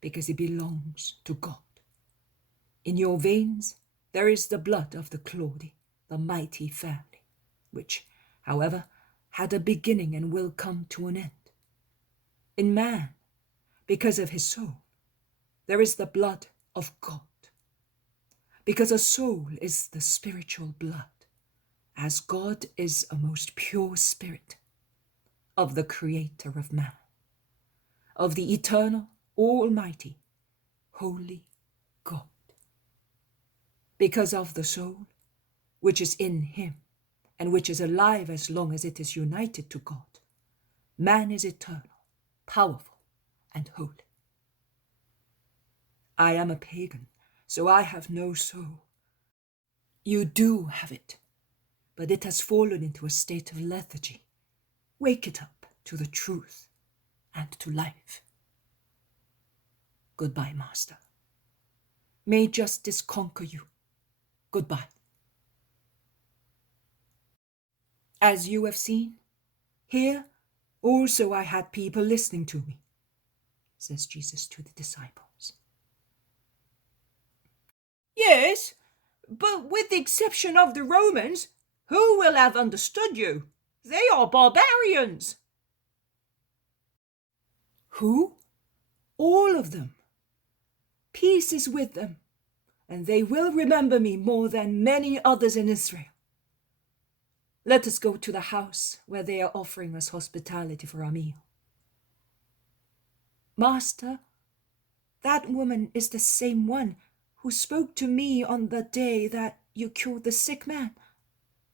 because he belongs to God. In your veins there is the blood of the Claudi, the mighty family, which, however, had a beginning and will come to an end. In man, because of his soul, there is the blood of God. Because a soul is the spiritual blood, as God is a most pure spirit, of the Creator of man, of the eternal, almighty, holy God. Because of the soul, which is in him, and which is alive as long as it is united to God, man is eternal, powerful, and holy. I am a pagan, so I have no soul. You do have it, but it has fallen into a state of lethargy. Wake it up to the truth and to life. Goodbye, Master. May justice conquer you. Goodbye. As you have seen, here also I had people listening to me, says Jesus to the disciples. Yes, but with the exception of the Romans, who will have understood you? They are barbarians. Who? All of them. Peace is with them, and they will remember me more than many others in Israel. Let us go to the house where they are offering us hospitality for our meal. Master, that woman is the same one who spoke to me on the day that you cured the sick man.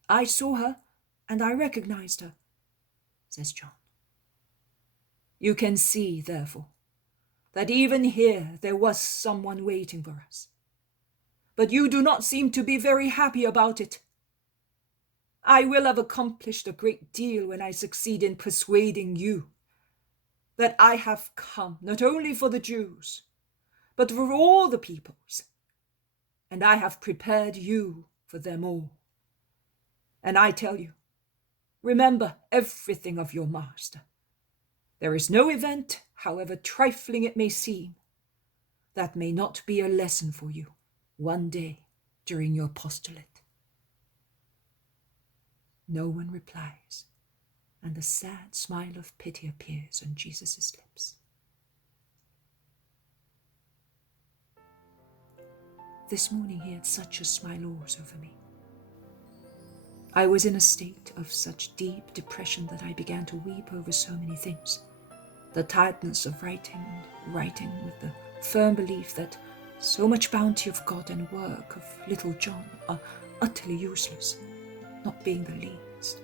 I saw her, and I recognized her, says John. You can see, therefore, that even here there was someone waiting for us. But you do not seem to be very happy about it. I will have accomplished a great deal when I succeed in persuading you that I have come not only for the Jews, but for all the peoples, and I have prepared you for them all. And I tell you, remember everything of your Master. There is no event, however trifling it may seem, that may not be a lesson for you one day during your apostolate. No one replies, and a sad smile of pity appears on Jesus' lips. This morning he had such a smile also for me. I was in a state of such deep depression that I began to weep over so many things. The tiredness of writing and writing with the firm belief that so much bounty of God and work of little John are utterly useless, not being the least.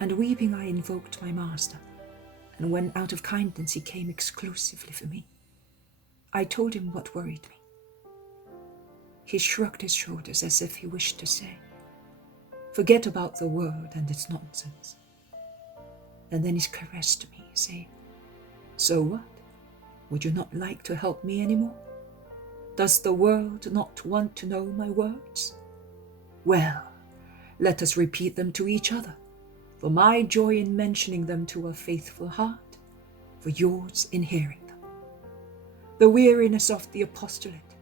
And weeping I invoked my Master, and when out of kindness he came exclusively for me, I told him what worried me. He shrugged his shoulders as if he wished to say, forget about the world and its nonsense. And then he caressed me, saying, so what? Would you not like to help me anymore? Does the world not want to know my words? Well, let us repeat them to each other, for my joy in mentioning them to a faithful heart, for yours in hearing them. The weariness of the apostolate,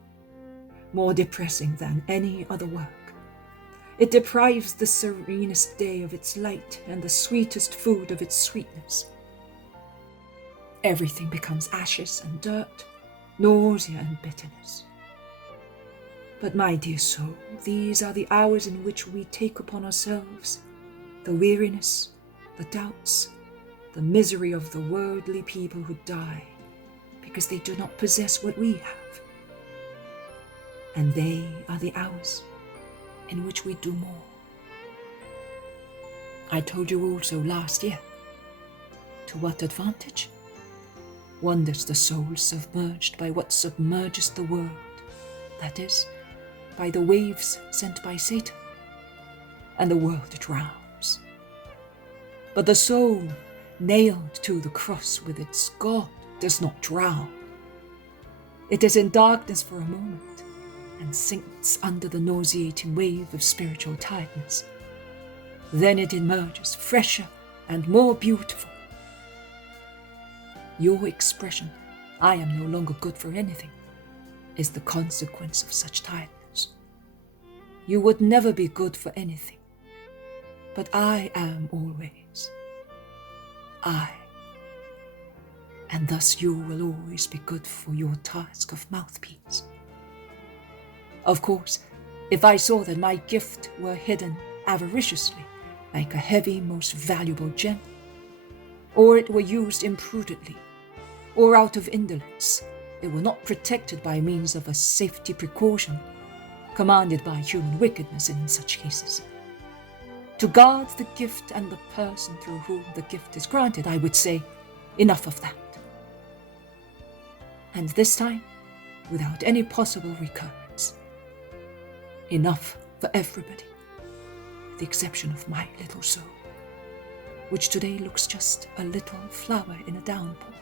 more depressing than any other work, It deprives the serenest day of its light and the sweetest food of its sweetness. Everything becomes ashes and dirt, nausea and bitterness. But my dear soul, these are the hours in which we take upon ourselves the weariness, the doubts, the misery of the worldly people who die because they do not possess what we have. And they are the hours in which we do more. I told you also last year. To what advantage? Wanders the soul submerged by what submerges the world, that is, by the waves sent by Satan, and the world drowns. But the soul, nailed to the cross with its God, does not drown. It is in darkness for a moment, and sinks under the nauseating wave of spiritual tiredness. Then it emerges fresher and more beautiful. Your expression, "I am no longer good for anything," is the consequence of such tiredness. You would never be good for anything, but I am always. I. And thus you will always be good for your task of mouthpiece. Of course, if I saw that my gift were hidden avariciously, like a heavy, most valuable gem, or it were used imprudently, or out of indolence, it were not protected by means of a safety precaution commanded by human wickedness in such cases. To guard the gift and the person through whom the gift is granted, I would say, enough of that. And this time, without any possible recurrence. Enough for everybody, with the exception of my little soul, which today looks just a little flower in a downpour.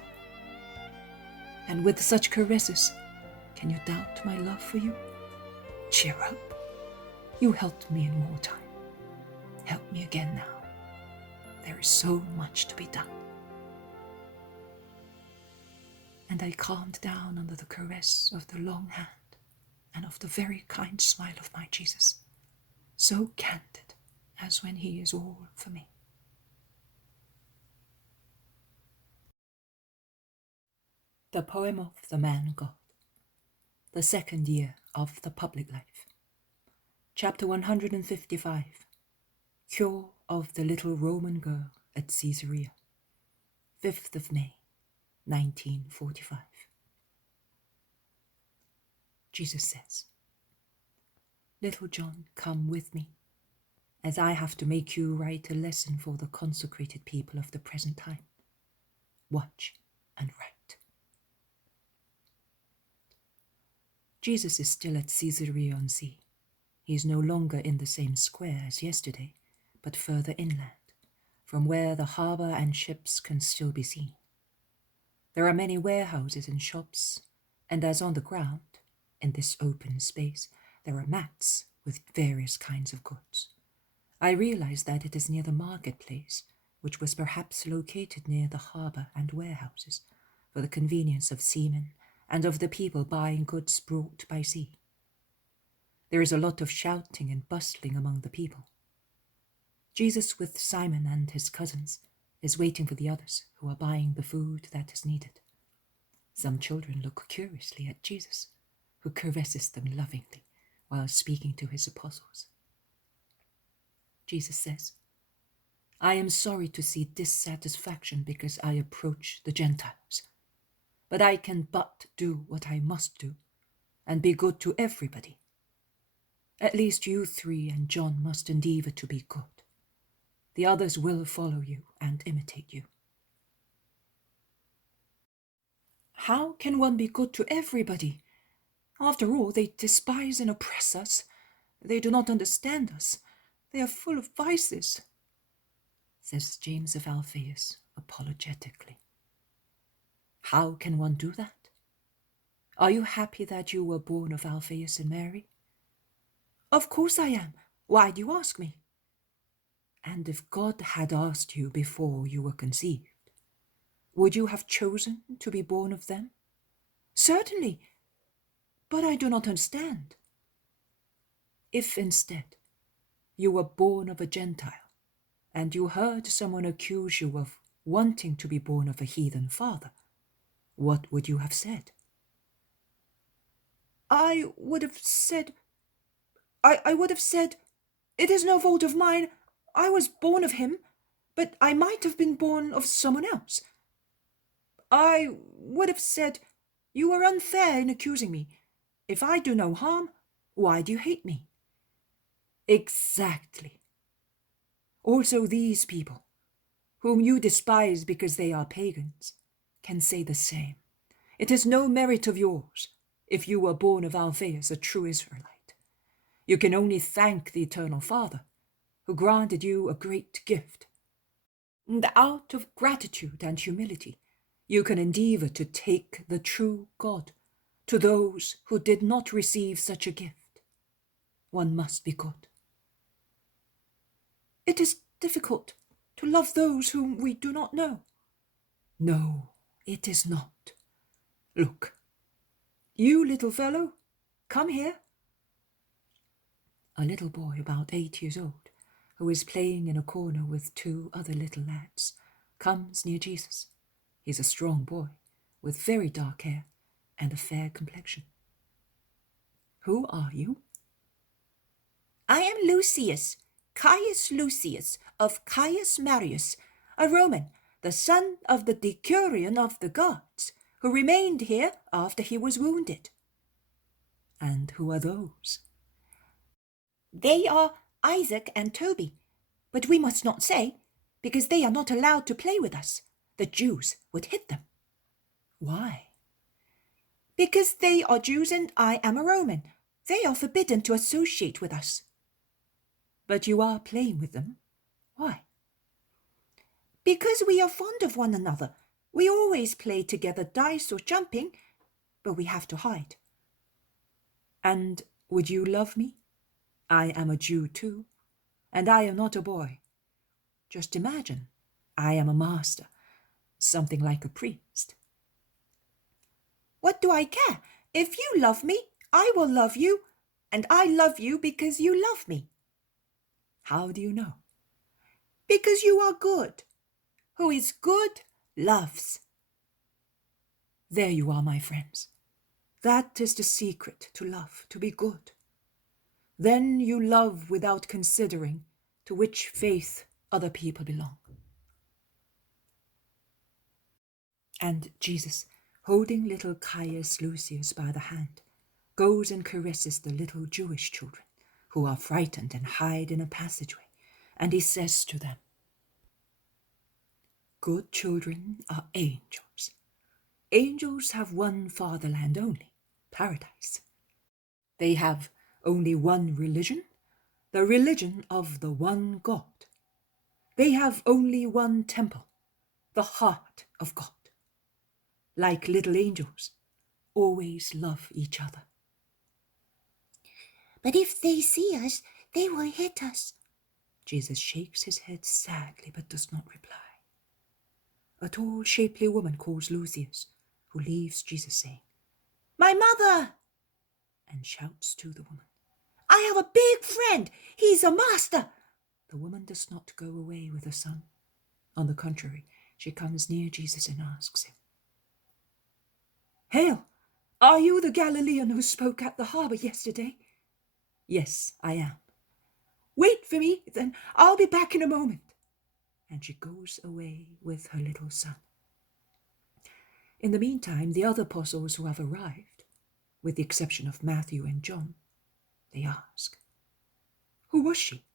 And with such caresses, can you doubt my love for you? Cheer up. You helped me in wartime. Help me again now. There is so much to be done. And I calmed down under the caress of the long hand and of the very kind smile of my Jesus, so candid as when he is all for me. The poem of the man God, the second year of the public life. Chapter 155. Cure of the little Roman girl at Caesarea. 5th of May, 1945. Jesus says, "Little John, come with me, as I have to make you write a lesson for the consecrated people of the present time. Watch and write." Jesus is still at Caesarea on Sea. He is no longer in the same square as yesterday, but further inland, from where the harbour and ships can still be seen. There are many warehouses and shops, and as on the ground, in this open space, there are mats with various kinds of goods. I realize that it is near the marketplace, which was perhaps located near the harbour and warehouses, for the convenience of seamen and of the people buying goods brought by sea. There is a lot of shouting and bustling among the people. Jesus, with Simon and his cousins, is waiting for the others who are buying the food that is needed. Some children look curiously at Jesus, who caresses them lovingly while speaking to his apostles. Jesus says, "I am sorry to see dissatisfaction because I approach the Gentiles, but I can but do what I must do and be good to everybody. At least you three and John must endeavour to be good. The others will follow you and imitate you." How can one be good to everybody? After all, they despise and oppress us. They do not understand us. They are full of vices, says James of Alphaeus apologetically. How can one do that? Are you happy that you were born of Alphaeus and Mary? Of course I am. Why do you ask me? And if God had asked you before you were conceived, would you have chosen to be born of them? Certainly, but I do not understand. If instead You were born of a Gentile, and you heard someone accuse you of wanting to be born of a heathen father. What would you have said? I would have said, it is no fault of mine. I was born of him, but I might have been born of someone else. I would have said, you are unfair in accusing me. If I do no harm, why do you hate me? Exactly. Also these people, whom you despise because they are pagans, can say the same. It is no merit of yours if you were born of Alphaeus, a true Israelite. You can only thank the Eternal Father, who granted you a great gift. And out of gratitude and humility, you can endeavor to take the true God to those who did not receive such a gift. One must be good. It is difficult to love those whom we do not know. No, it is not. Look, you little fellow, come here. A little boy about 8 years old, who is playing in a corner with 2 other little lads, comes near Jesus. He's a strong boy, with very dark hair and a fair complexion. Who are you? I am Lucius, Caius Lucius of Caius Marius, a Roman, the son of the decurion of the guards, who remained here after he was wounded. And who are those? They are Isaac and Toby, but we must not say, because they are not allowed to play with us. The Jews would hit them. Why? Because they are Jews and I am a Roman. They are forbidden to associate with us. But you are playing with them. Why? Because we are fond of one another. We always play together, dice or jumping, but we have to hide. And would you love me? I am a Jew too, and I am not a boy. Just imagine, I am a master, something like a priest. What do I care? If you love me, I will love you, and I love you because you love me. How do you know? Because you are good. Who is good, loves. There you are, my friends. That is the secret to love, to be good. Then you love without considering to which faith other people belong. And Jesus, holding little Caius Lucius by the hand, goes and caresses the little Jewish children, who are frightened and hide in a passageway, and he says to them, "Good children are angels. Angels have one fatherland only, paradise. They have only one religion, the religion of the one God. They have only one temple, the heart of God. Like little angels, always love each other." But if they see us, they will hit us. Jesus shakes his head sadly but does not reply. A tall, shapely woman calls Lucius, who leaves Jesus saying, My mother! and shouts to the woman. I have a big friend. He's a master. The woman does not go away with her son. On the contrary, she comes near Jesus and asks him, "Hail, are you the Galilean who spoke at the harbour yesterday?" "Yes, I am." "Wait for me, then I'll be back in a moment." And she goes away with her little son. In the meantime, the other apostles who have arrived, with the exception of Matthew and John, they ask, "Who was she?"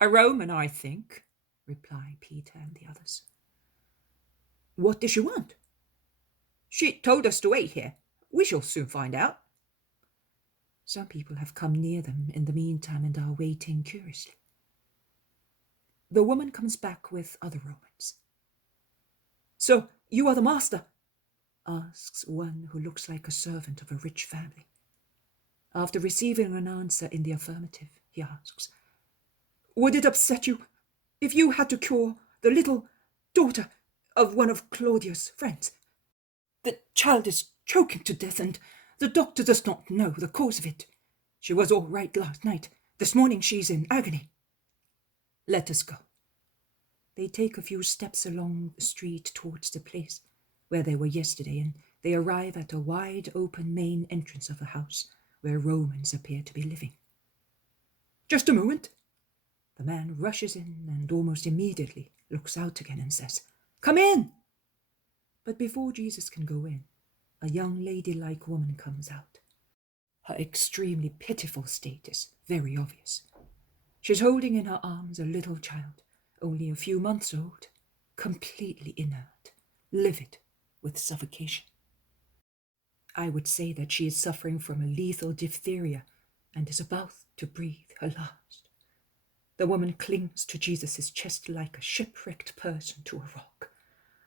"A Roman, I think," reply Peter and the others. "What does she want?" "She told us to wait here. We shall soon find out." Some people have come near them in the meantime and are waiting curiously. The woman comes back with other Romans. "So you are the master?" asks one who looks like a servant of a rich family. After receiving an answer in the affirmative, he asks, "Would it upset you if you had to cure the little daughter of one of Claudia's friends? The child is choking to death, and the doctor does not know the cause of it. She was all right last night, This morning she's in agony. Let us go. They take a few steps along the street towards the place where they were yesterday, and they arrive at a wide open main entrance of a house where Romans appear to be living. Just a moment. The man rushes in and almost immediately looks out again and says, "Come in!" But before Jesus can go in, a young ladylike woman comes out. Her extremely pitiful state is very obvious. She's holding in her arms a little child, only a few months old, completely inert, livid with suffocation. I would say that she is suffering from a lethal diphtheria and is about to breathe her last. The woman clings to Jesus' chest like a shipwrecked person to a rock.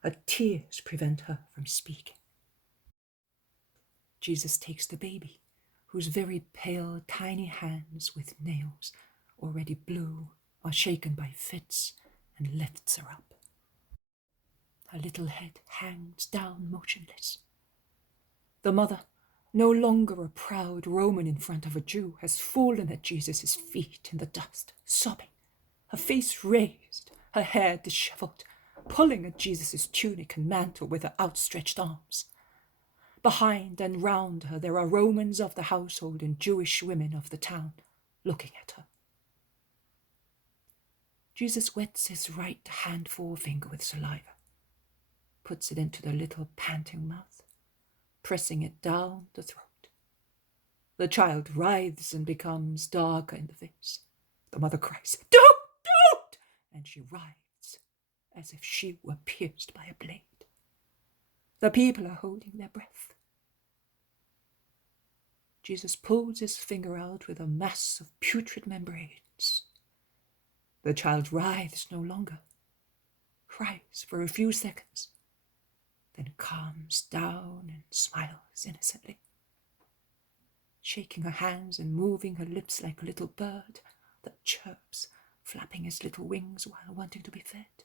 Her tears prevent her from speaking. Jesus takes the baby, whose very pale, tiny hands with nails, already blue, are shaken by fits, and lifts her up. Her little head hangs down motionless. The mother, no longer a proud Roman in front of a Jew, has fallen at Jesus' feet in the dust, sobbing, her face raised, her hair disheveled, pulling at Jesus' tunic and mantle with her outstretched arms. Behind and round her there are Romans of the household and Jewish women of the town, looking at her. Jesus wets his right hand forefinger with saliva, puts it into the little panting mouth, pressing it down the throat. The child writhes and becomes darker in the face. The mother cries, "Don't!" And she writhes as if she were pierced by a blade. The people are holding their breath. Jesus pulls his finger out with a mass of putrid membranes. The child writhes no longer, cries for a few seconds, then calms down and smiles innocently, shaking her hands and moving her lips like a little bird that chirps, flapping his little wings while wanting to be fed.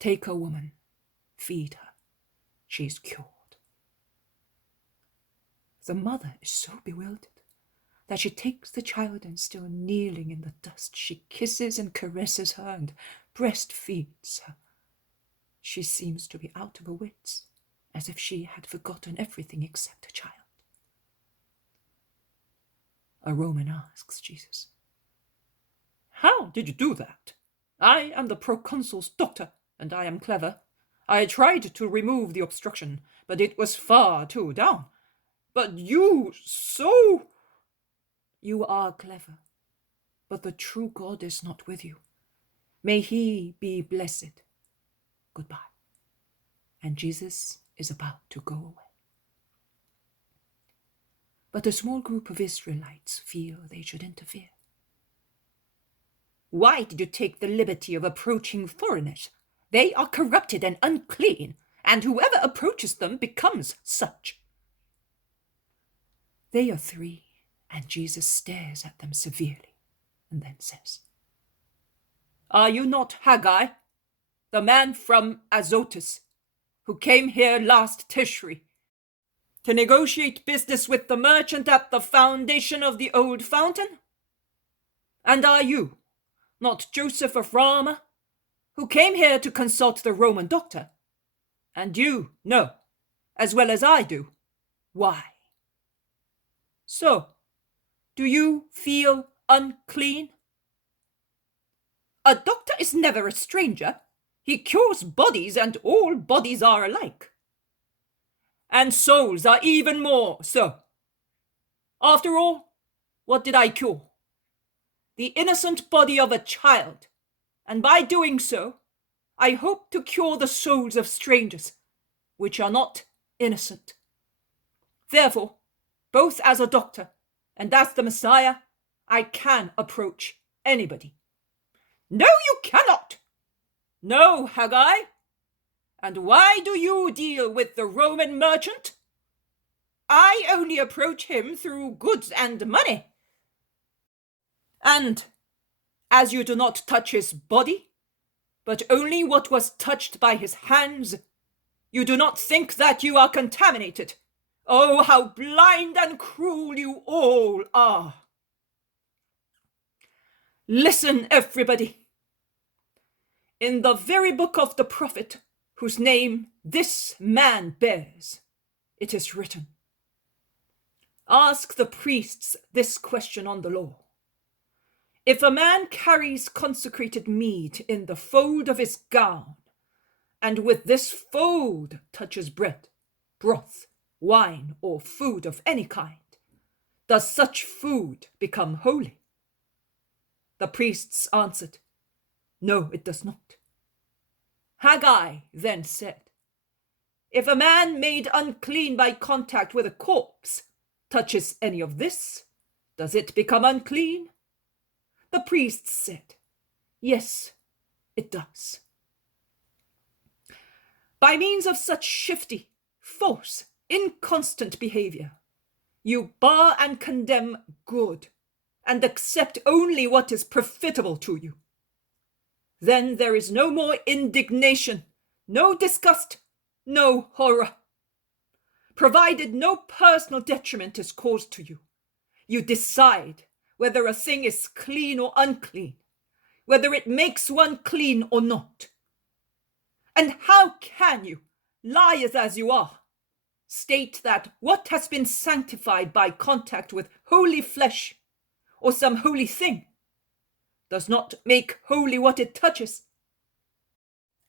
Take her, woman, feed her. She is cured. The mother is so bewildered that she takes the child and, still kneeling in the dust, she kisses and caresses her and breastfeeds her. She seems to be out of her wits, as if she had forgotten everything except her child. A Roman asks Jesus, "How did you do that? I am the proconsul's doctor, and I am clever. I tried to remove the obstruction, but it was far too down. But you so..." "You are clever, but the true God is not with you. May he be blessed. Goodbye." And Jesus is about to go away. But a small group of Israelites feel they should interfere. "Why did you take the liberty of approaching foreigners? They are corrupted and unclean, and whoever approaches them becomes such." They are three, and Jesus stares at them severely and then says, "Are you not Haggai, the man from Azotus, who came here last Tishri to negotiate business with the merchant at the foundation of the old fountain? And are you not Joseph of Ramah, who came here to consult the Roman doctor? And you know, as well as I do, why. So, do you feel unclean?" "A doctor is never a stranger. He cures bodies, and all bodies are alike. And souls are even more so. After all, what did I cure? The innocent body of a child, and by doing so, I hope to cure the souls of strangers, which are not innocent. Therefore, both as a doctor and as the Messiah, I can approach anybody." "No, you cannot." "No, Haggai. And why do you deal with the Roman merchant?" "I only approach him through goods and money." "And as you do not touch his body, but only what was touched by his hands, you do not think that you are contaminated. Oh, how blind and cruel you all are! Listen, everybody. In the very book of the prophet, whose name this man bears, it is written, ask the priests this question on the law. If a man carries consecrated meat in the fold of his gown, and with this fold touches bread, broth, wine, or food of any kind, does such food become holy? The priests answered, no, it does not. Haggai then said, if a man made unclean by contact with a corpse touches any of this, does it become unclean? The priests said, yes, it does. By means of such shifty, false, inconstant behavior, you bar and condemn good and accept only what is profitable to you. Then there is no more indignation, no disgust, no horror. Provided no personal detriment is caused to you, you decide whether a thing is clean or unclean, whether it makes one clean or not. And how can you, liars as you are, state that what has been sanctified by contact with holy flesh or some holy thing does not make holy what it touches,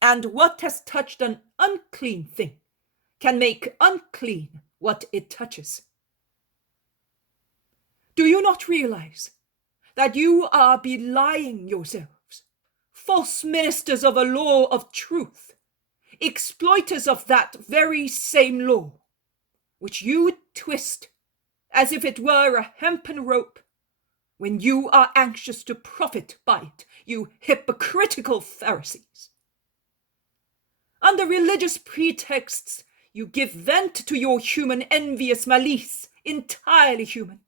and what has touched an unclean thing can make unclean what it touches? Do you not realize that you are belying yourselves, false ministers of a law of truth, exploiters of that very same law, which you twist as if it were a hempen rope, when you are anxious to profit by it, you hypocritical Pharisees? Under religious pretexts, you give vent to your human envious malice, entirely human.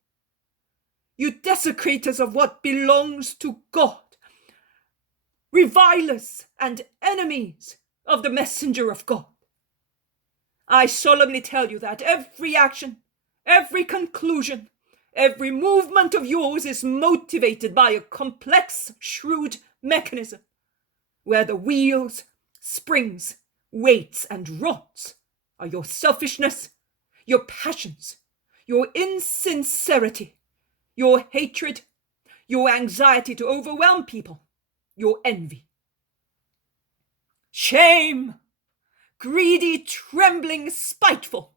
You desecrators of what belongs to God, revilers and enemies of the messenger of God. I solemnly tell you that every action, every conclusion, every movement of yours is motivated by a complex, shrewd mechanism, where the wheels, springs, weights, and rods are your selfishness, your passions, your insincerity, your hatred, your anxiety to overwhelm people, your envy. Shame! Greedy, trembling, spiteful,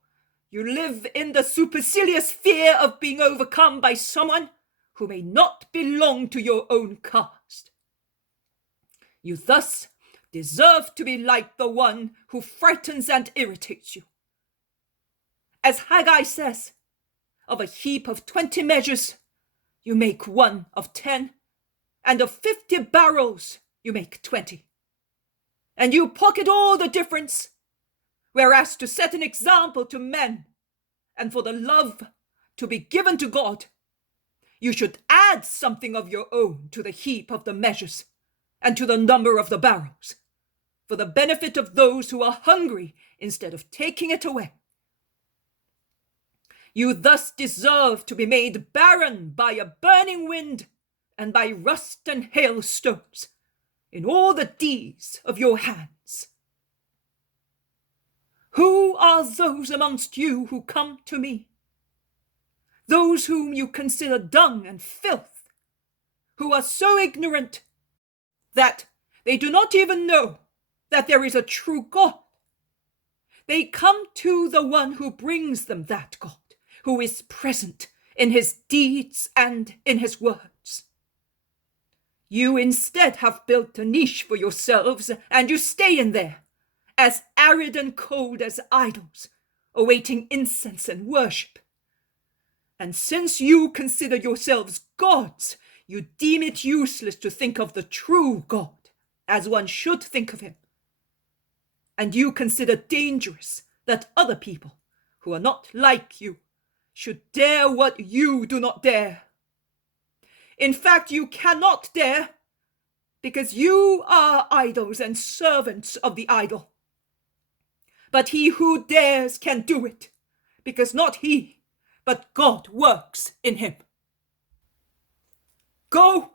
you live in the supercilious fear of being overcome by someone who may not belong to your own caste. You thus deserve to be like the one who frightens and irritates you. As Haggai says, of a heap of 20 measures, you make one of 10, and of 50 barrels, you make 20. And you pocket all the difference, whereas to set an example to men, and for the love to be given to God, you should add something of your own to the heap of the measures, and to the number of the barrels, for the benefit of those who are hungry, instead of taking it away. You thus deserve to be made barren by a burning wind, and by rust and hailstones, in all the deeds of your hands. Who are those amongst you who come to me? Those whom you consider dung and filth, who are so ignorant that they do not even know that there is a true God. They come to the one who brings them that God, who is present in his deeds and in his words. You instead have built a niche for yourselves, and you stay in there, as arid and cold as idols, awaiting incense and worship. And since you consider yourselves gods, you deem it useless to think of the true God, as one should think of him. And you consider dangerous that other people, who are not like you, should dare what you do not dare. In fact, you cannot dare, because you are idols and servants of the idol. But he who dares can do it, because not he, but God works in him. Go,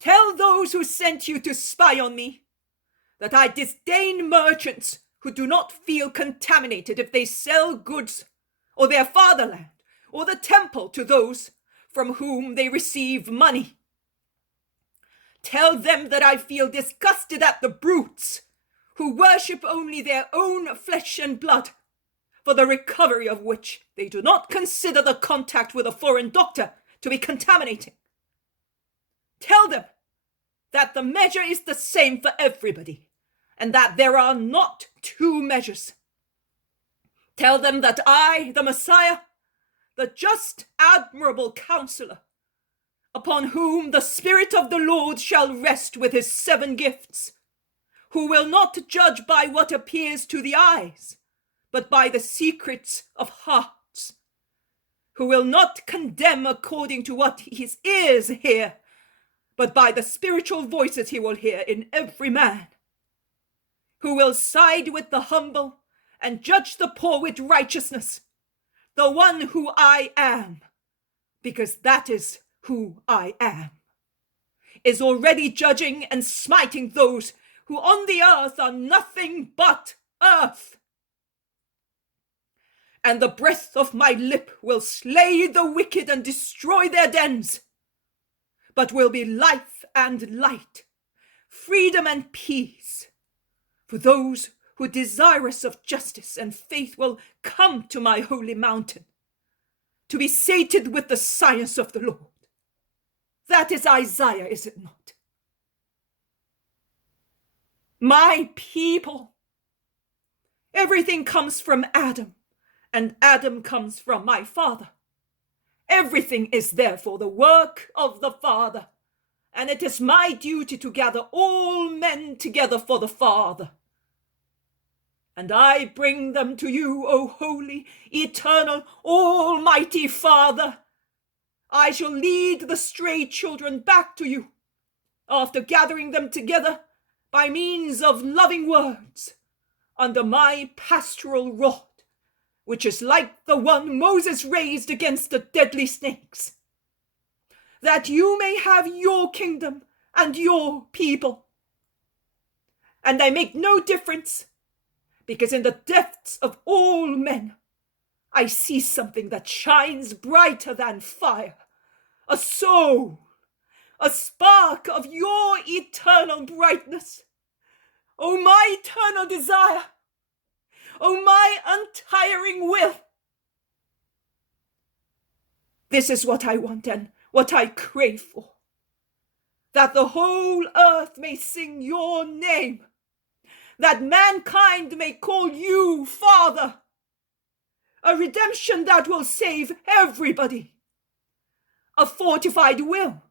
tell those who sent you to spy on me that I disdain merchants who do not feel contaminated if they sell goods or their fatherland or the temple to those from whom they receive money. Tell them that I feel disgusted at the brutes who worship only their own flesh and blood, for the recovery of which they do not consider the contact with a foreign doctor to be contaminating. Tell them that the measure is the same for everybody, and that there are not two measures. Tell them that I, the Messiah, the just, admirable counselor, upon whom the Spirit of the Lord shall rest with his 7 gifts, who will not judge by what appears to the eyes, but by the secrets of hearts, who will not condemn according to what his ears hear, but by the spiritual voices he will hear in every man, who will side with the humble and judge the poor with righteousness, the one who I am, because that is who I am, is already judging and smiting those who on the earth are nothing but earth. And the breath of my lip will slay the wicked and destroy their dens, but will be life and light, freedom and peace, for those who desirous of justice and faith will come to my holy mountain, to be sated with the science of the Lord. That is Isaiah, is it not? My people. Everything comes from Adam, and Adam comes from my Father. Everything is therefore the work of the Father, and it is my duty to gather all men together for the Father. And I bring them to you, O holy, eternal, almighty Father. I shall lead the stray children back to you, after gathering them together by means of loving words, under my pastoral rod, which is like the one Moses raised against the deadly snakes, that you may have your kingdom and your people. And I make no difference, because in the depths of all men, I see something that shines brighter than fire, a soul, a spark of your eternal brightness. O my eternal desire, O my untiring will. This is what I want and what I crave for, that the whole earth may sing your name, that mankind may call you Father, a redemption that will save everybody, a fortified will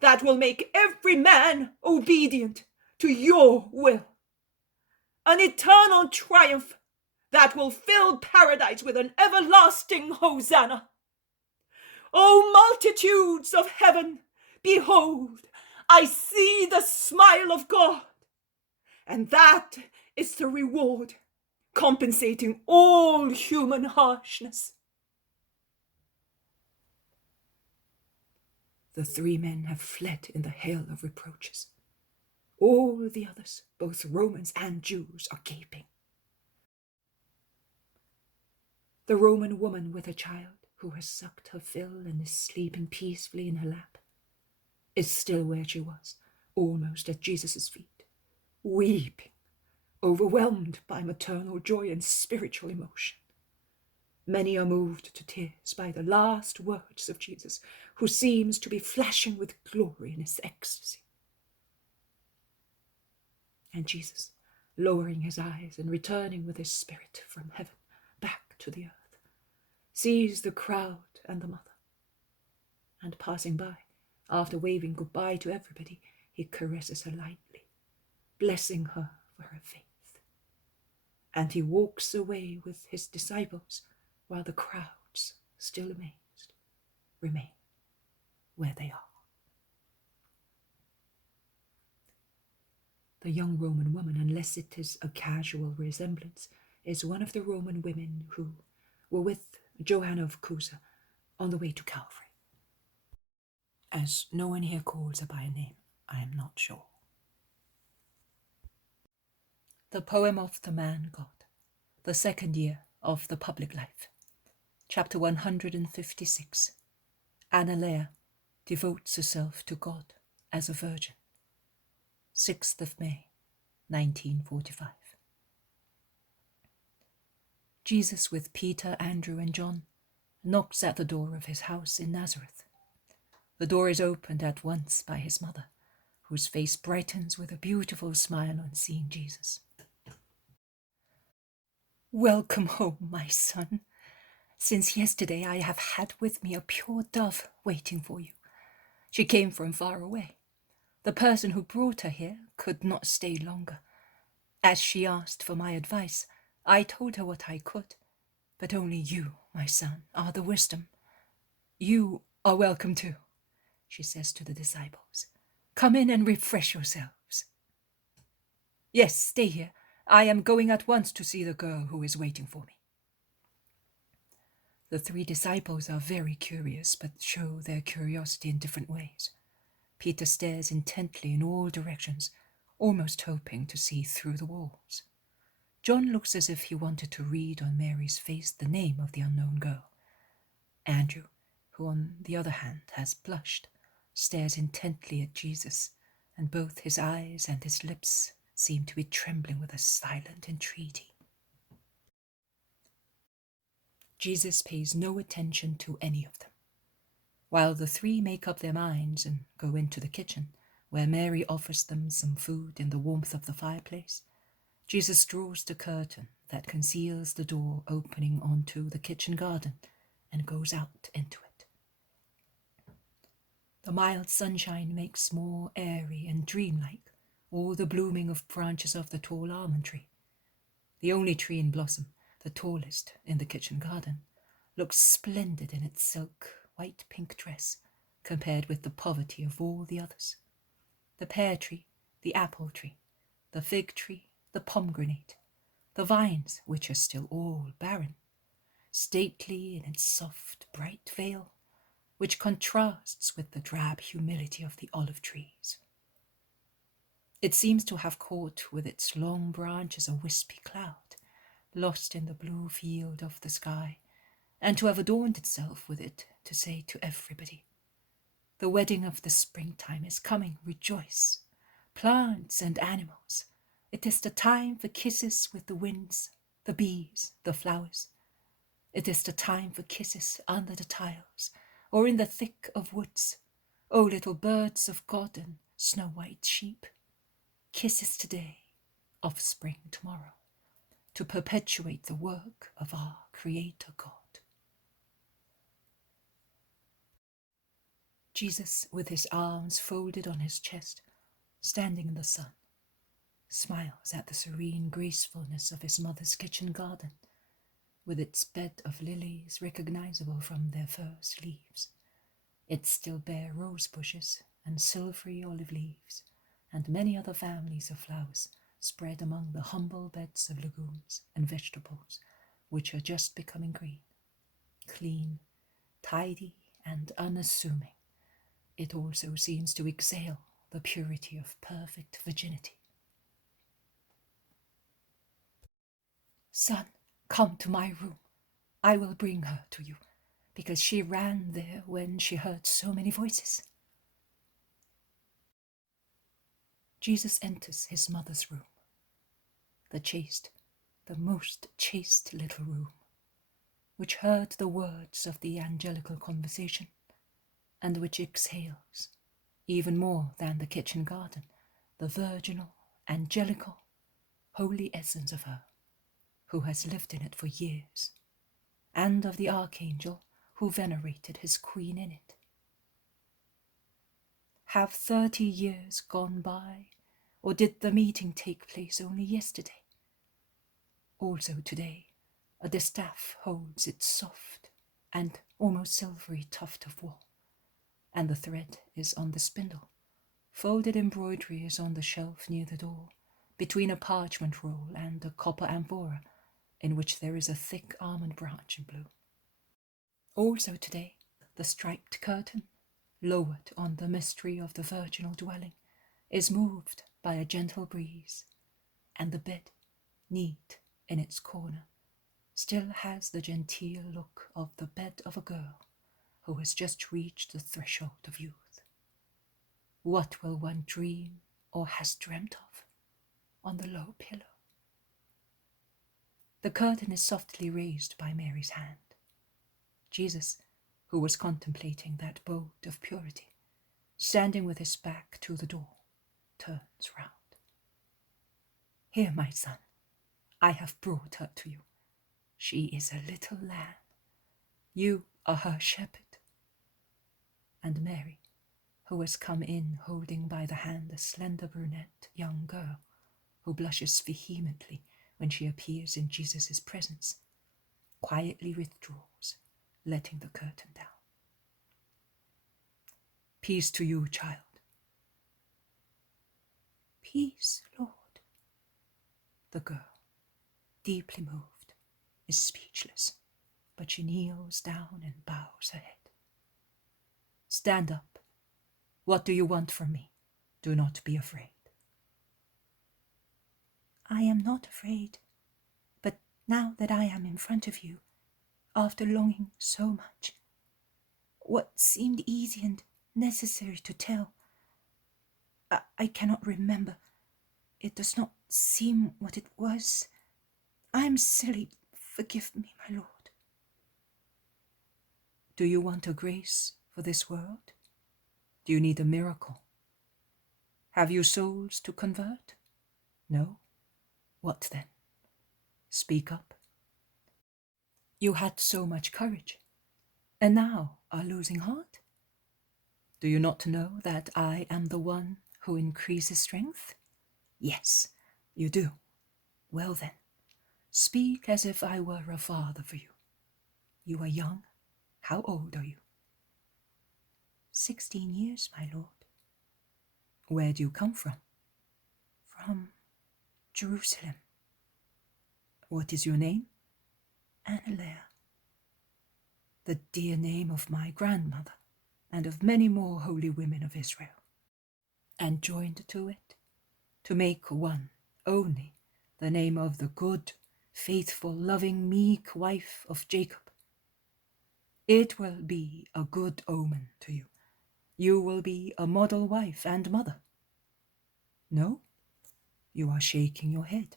that will make every man obedient to your will, an eternal triumph that will fill paradise with an everlasting Hosanna. O multitudes of heaven, behold, I see the smile of God, and that is the reward, compensating all human harshness. The 3 men have fled in the hail of reproaches. All the others, both Romans and Jews, are gaping. The Roman woman with a child, who has sucked her fill and is sleeping peacefully in her lap, is still where she was, almost at Jesus' feet, weeping, overwhelmed by maternal joy and spiritual emotion. Many are moved to tears by the last words of Jesus, who seems to be flashing with glory in his ecstasy. And Jesus, lowering his eyes and returning with his spirit from heaven back to the earth, sees the crowd and the mother, and passing by, after waving goodbye to everybody, he caresses her lightly, blessing her for her faith. And he walks away with his disciples, while the crowds, still amazed, remain where they are. The young Roman woman, unless it is a casual resemblance, is one of the Roman women who, were with Johanna of Cusa on the way to Calvary. As no one here calls her by a name, I am not sure. The Poem of the Man God, the second year of the public life. Chapter 156. Anelya devotes herself to God as a virgin. 6th of May, 1945. Jesus, with Peter, Andrew, and John, knocks at the door of his house in Nazareth. The door is opened at once by his mother, whose face brightens with a beautiful smile on seeing Jesus. "Welcome home, my son. Since yesterday I have had with me a pure dove waiting for you. She came from far away. The person who brought her here could not stay longer. As she asked for my advice, I told her what I could. But only you, my son, are the wisdom. You are welcome too," she says to the disciples. "Come in and refresh yourselves." "Yes, stay here. I am going at once to see the girl who is waiting for me." The 3 disciples are very curious, but show their curiosity in different ways. Peter stares intently in all directions, almost hoping to see through the walls. John looks as if he wanted to read on Mary's face the name of the unknown girl. Andrew, who on the other hand has blushed, stares intently at Jesus, and both his eyes and his lips seem to be trembling with a silent entreaty. Jesus pays no attention to any of them. While the 3 make up their minds and go into the kitchen, where Mary offers them some food in the warmth of the fireplace, Jesus draws the curtain that conceals the door opening onto the kitchen garden and goes out into it. The mild sunshine makes more airy and dreamlike all the blooming of branches of the tall almond tree. The only tree in blossom, the tallest in the kitchen garden, looks splendid in its silk white-pink dress compared with the poverty of all the others. The pear tree, the apple tree, the fig tree, the pomegranate, the vines, which are still all barren, stately in its soft, bright veil, which contrasts with the drab humility of the olive trees. It seems to have caught with its long branches a wispy cloud, lost in the blue field of the sky, and to have adorned itself with it to say to everybody, "The wedding of the springtime is coming, rejoice, plants and animals. It is the time for kisses with the winds, the bees, the flowers. It is the time for kisses under the tiles, or in the thick of woods. O little birds of God and snow-white sheep. Kisses today, offspring tomorrow, to perpetuate the work of our Creator God." Jesus, with his arms folded on his chest, standing in the sun, smiles at the serene gracefulness of his mother's kitchen garden, with its bed of lilies recognizable from their first leaves, its still bare rose bushes and silvery olive leaves, and many other families of flowers spread among the humble beds of legumes and vegetables which are just becoming green. Clean, tidy, and unassuming, it also seems to exhale the purity of perfect virginity. "Son, come to my room. I will bring her to you, because she ran there when she heard so many voices." Jesus enters his mother's room, the chaste, the most chaste little room, which heard the words of the angelical conversation, and which exhales, even more than the kitchen garden, the virginal, angelical, holy essence of her, who has lived in it for years, and of the archangel who venerated his queen in it. Have 30 years gone by, or did the meeting take place only yesterday? Also today, a distaff holds its soft and almost silvery tuft of wool, and the thread is on the spindle. Folded embroidery is on the shelf near the door, between a parchment roll and a copper amphora, in which there is a thick almond branch in bloom. Also today, the striped curtain, lowered on the mystery of the virginal dwelling, is moved by a gentle breeze, and the bed, neat in its corner, still has the genteel look of the bed of a girl who has just reached the threshold of youth. What will one dream or has dreamt of on the low pillow? The curtain is softly raised by Mary's hand. Jesus, who was contemplating that abode of purity, standing with his back to the door, turns round. Here, my son, I have brought her to you. She is a little lamb. You are her shepherd. And Mary, who has come in holding by the hand a slender brunette young girl, who blushes vehemently when she appears in Jesus' presence, quietly withdraws, letting the curtain down. Peace to you, child. Peace, Lord. The girl, deeply moved, is speechless, but she kneels down and bows her head. Stand up. What do you want from me? Do not be afraid. I am not afraid, but now that I am in front of you, after longing so much, what seemed easy and necessary to tell, I cannot remember. It does not seem what it was. I am silly. Forgive me, my Lord. Do you want a grace for this world? Do you need a miracle? Have you souls to convert? No? What then? Speak up. You had so much courage, and now are losing heart? Do you not know that I am the one who increases strength? Yes, you do. Well then, speak as if I were a father for you. You are young. How old are you? 16 years, my Lord. Where do you come from? From Jerusalem. What is your name? Anelya. The dear name of my grandmother, and of many more holy women of Israel. And joined to it, to make one only, the name of the good, faithful, loving, meek wife of Jacob. It will be a good omen to you. You will be a model wife and mother. No? You are shaking your head.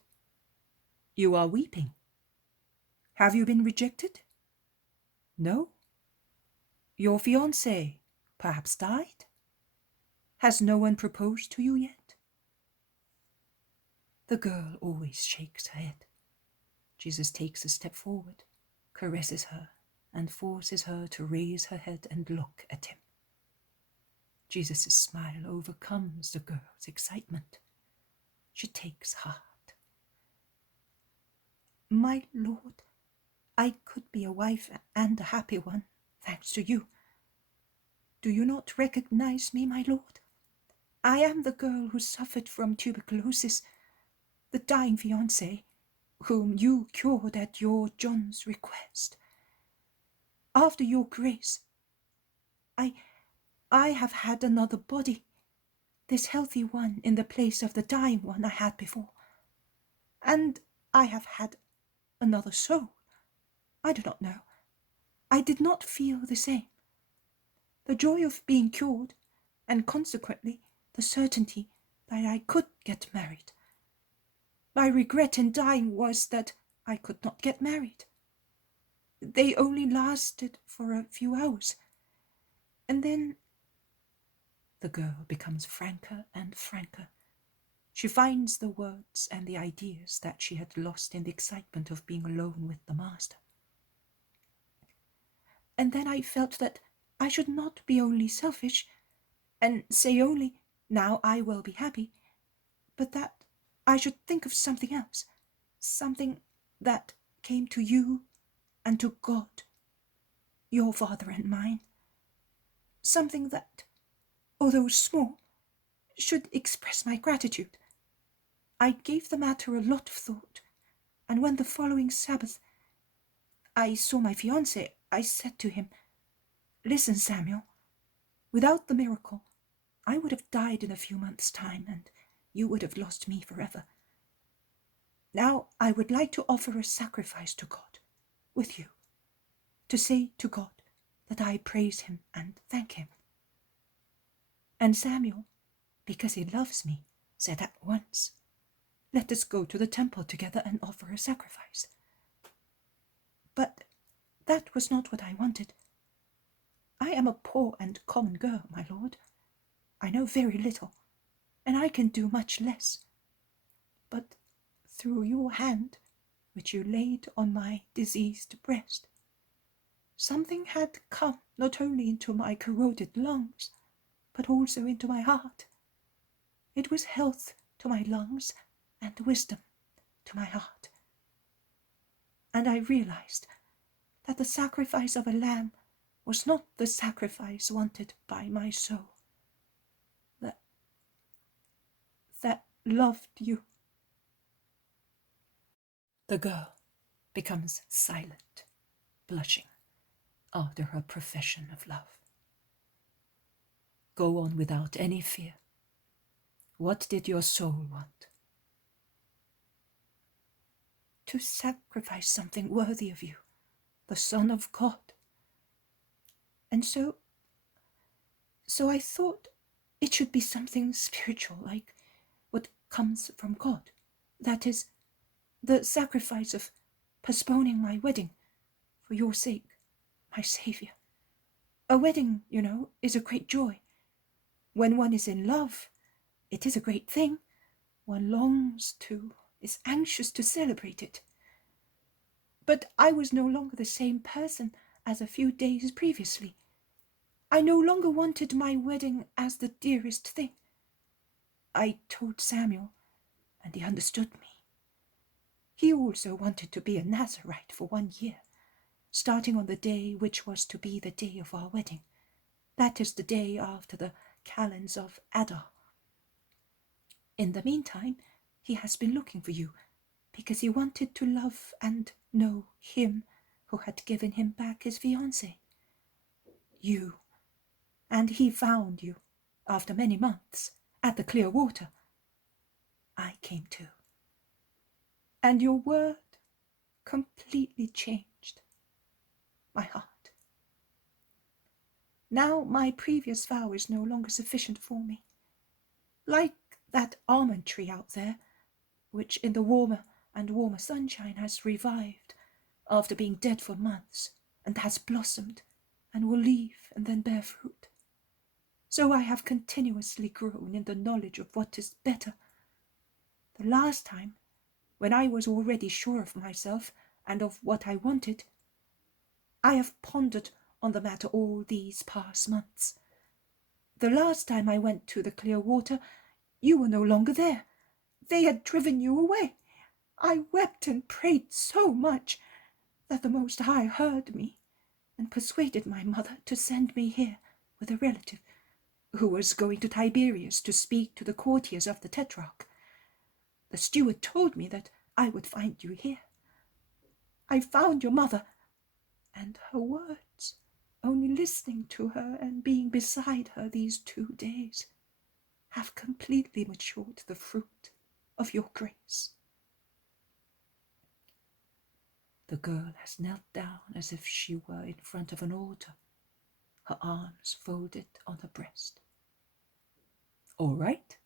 You are weeping. Have you been rejected? No? Your fiancé perhaps died? Has no one proposed to you yet? The girl always shakes her head. Jesus takes a step forward, caresses her, and forces her to raise her head and look at him. Jesus' smile overcomes the girl's excitement. She takes heart. My Lord, I could be a wife and a happy one, thanks to you. Do you not recognize me, my Lord? I am the girl who suffered from tuberculosis, the dying fiancé, whom you cured at your John's request. After your grace, I have had another body, this healthy one in the place of the dying one I had before. And I have had another soul. I do not know. I did not feel the same. The joy of being cured, and consequently the certainty that I could get married. My regret in dying was that I could not get married. They only lasted for a few hours. And then the girl becomes franker and franker. She finds the words and the ideas that she had lost in the excitement of being alone with the Master. And then I felt that I should not be only selfish, and say only, now I will be happy, but that I should think of something else, something that came to you and to God, your Father and mine, something that, although small, should express my gratitude. I gave the matter a lot of thought. And when the following Sabbath I saw my fiancé, I said to him, 'Listen, Samuel, without the miracle, I would have died in a few months' time, and you would have lost me forever. Now I would like to offer a sacrifice to God with you, to say to God that I praise him and thank him.' And Samuel, because he loves me, said at once, 'Let us go to the temple together and offer a sacrifice.' But that was not what I wanted. I am a poor and common girl, my lord. I know very little, and I can do much less. But through your hand, which you laid on my diseased breast, something had come not only into my corroded lungs, but also into my heart. It was health to my lungs and wisdom to my heart. And I realized that the sacrifice of a lamb was not the sacrifice wanted by my soul, that loved you." The girl becomes silent, blushing after her profession of love. Go on without any fear. What did your soul want? "To sacrifice something worthy of you, the Son of God. And so I thought it should be something spiritual, like what comes from God. That is, the sacrifice of postponing my wedding for your sake, my Saviour. A wedding, you know, is a great joy. When one is in love, it is a great thing. One is anxious to celebrate it. But I was no longer the same person as a few days previously. I no longer wanted my wedding as the dearest thing. I told Samuel, and he understood me. He also wanted to be a Nazarite for 1 year, starting on the day which was to be the day of our wedding. That is the day after the calends of Adar. In the meantime, he has been looking for you, because he wanted to love and know him who had given him back his fiancée. You. And he found you, after many months, at the clear water. I came too. And your word completely changed my heart. Now my previous vow is no longer sufficient for me. Like that almond tree out there, which in the warmer and warmer sunshine has revived after being dead for months, and has blossomed and will leave and then bear fruit. So I have continuously grown in the knowledge of what is better. The last time, when I was already sure of myself and of what I wanted, I have pondered on the matter all these past months. The last time I went to the clear water, you were no longer there. They had driven you away. I wept and prayed so much that the Most High heard me and persuaded my mother to send me here with a relative who was going to Tiberias to speak to the courtiers of the Tetrarch. The steward told me that I would find you here. I found your mother, and her words, only listening to her and being beside her these 2 days, have completely matured the fruit of your grace." The girl has knelt down as if she were in front of an altar, her arms folded on her breast. All right,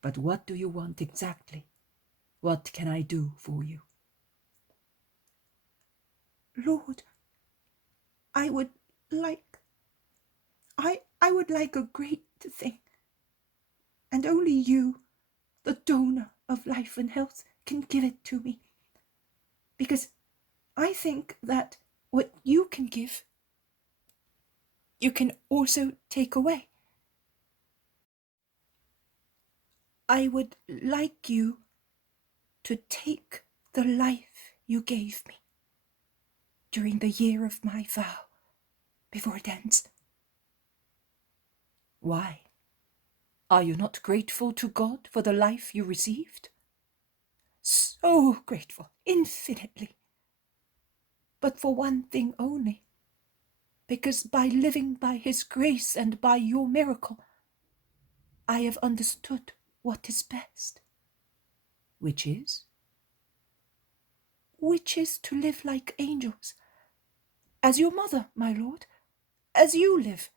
but what do you want exactly? What can I do for you? "Lord, I would like a great thing, and only you, the donor of life and health, can give it to me, because I think that what you can give, you can also take away. I would like you to take the life you gave me during the year of my vow, before it ends." Why? Are you not grateful to God for the life you received? so grateful, infinitely. But for one thing only, because by living by his grace and by your miracle, I have understood what is best. Which is? Which is to live like angels, as your mother, my lord, as you live,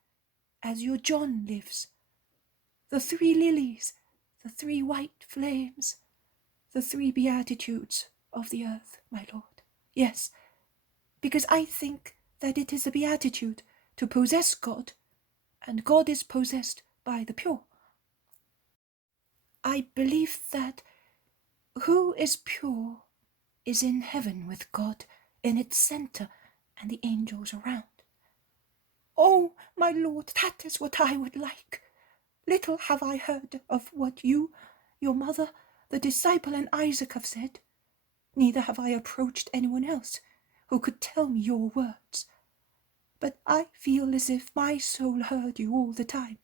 as your John lives. The 3 lilies, the 3 white flames, the 3 beatitudes of the earth, my lord. Yes, because I think that it is a beatitude to possess God, and God is possessed by the pure. I believe that who is pure is in heaven with God in its centre and the angels around. Oh, my lord, that is what I would like. Little have I heard of what you, your mother, the disciple, and Isaac have said. Neither have I approached anyone else who could tell me your words. But I feel as if my soul heard you all the time,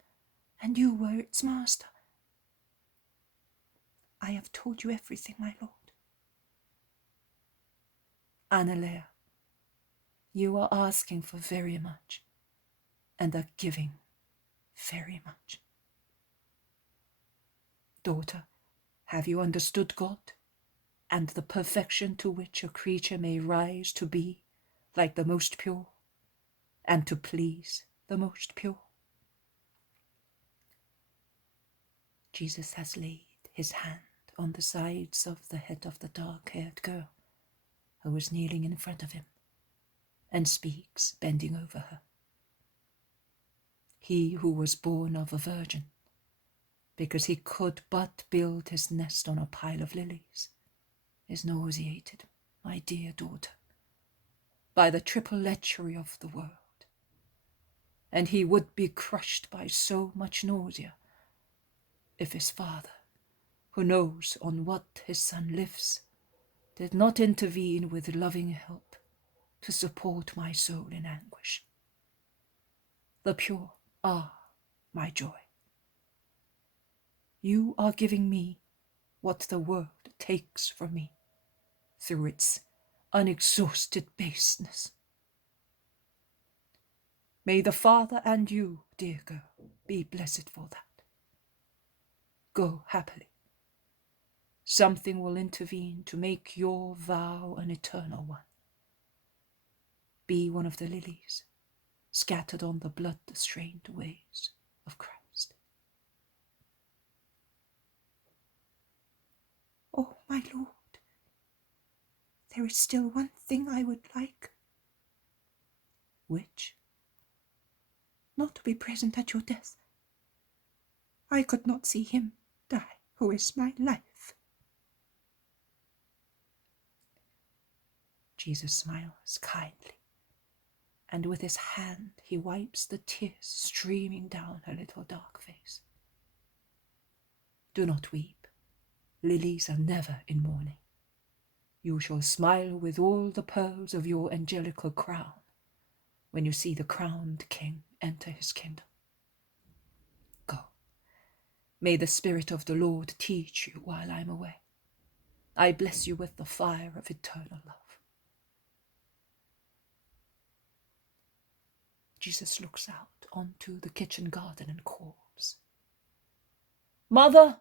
and you were its master. I have told you everything, my lord. Anelya, you are asking for very much, and are giving very much. Daughter, have you understood God, and the perfection to which a creature may rise to be like the most pure, and to please the most pure? Jesus has laid his hand on the sides of the head of the dark-haired girl who was kneeling in front of him, and speaks, bending over her. He who was born of a virgin, because he could but build his nest on a pile of lilies, is nauseated, my dear daughter, by the triple lechery of the world, and he would be crushed by so much nausea if his Father, who knows on what his Son lives, did not intervene with loving help to support my soul in anguish. The pure are my joy. You are giving me what the world takes from me through its unexhausted baseness. May the Father and you, dear girl, be blessed for that. Go happily. Something will intervene to make your vow an eternal one. Be one of the lilies scattered on the blood-stained ways of Christ. Oh, my lord, there is still one thing I would like. Which? Not to be present at your death. I could not see him die, who is my life. Jesus smiles kindly, and with his hand he wipes the tears streaming down her little dark face. Do not weep. Lilies are never in mourning. You shall smile with all the pearls of your angelical crown when you see the crowned king enter his kingdom. Go. May the Spirit of the Lord teach you while I am away. I bless you with the fire of eternal love. Jesus looks out onto the kitchen garden and calls, Mother,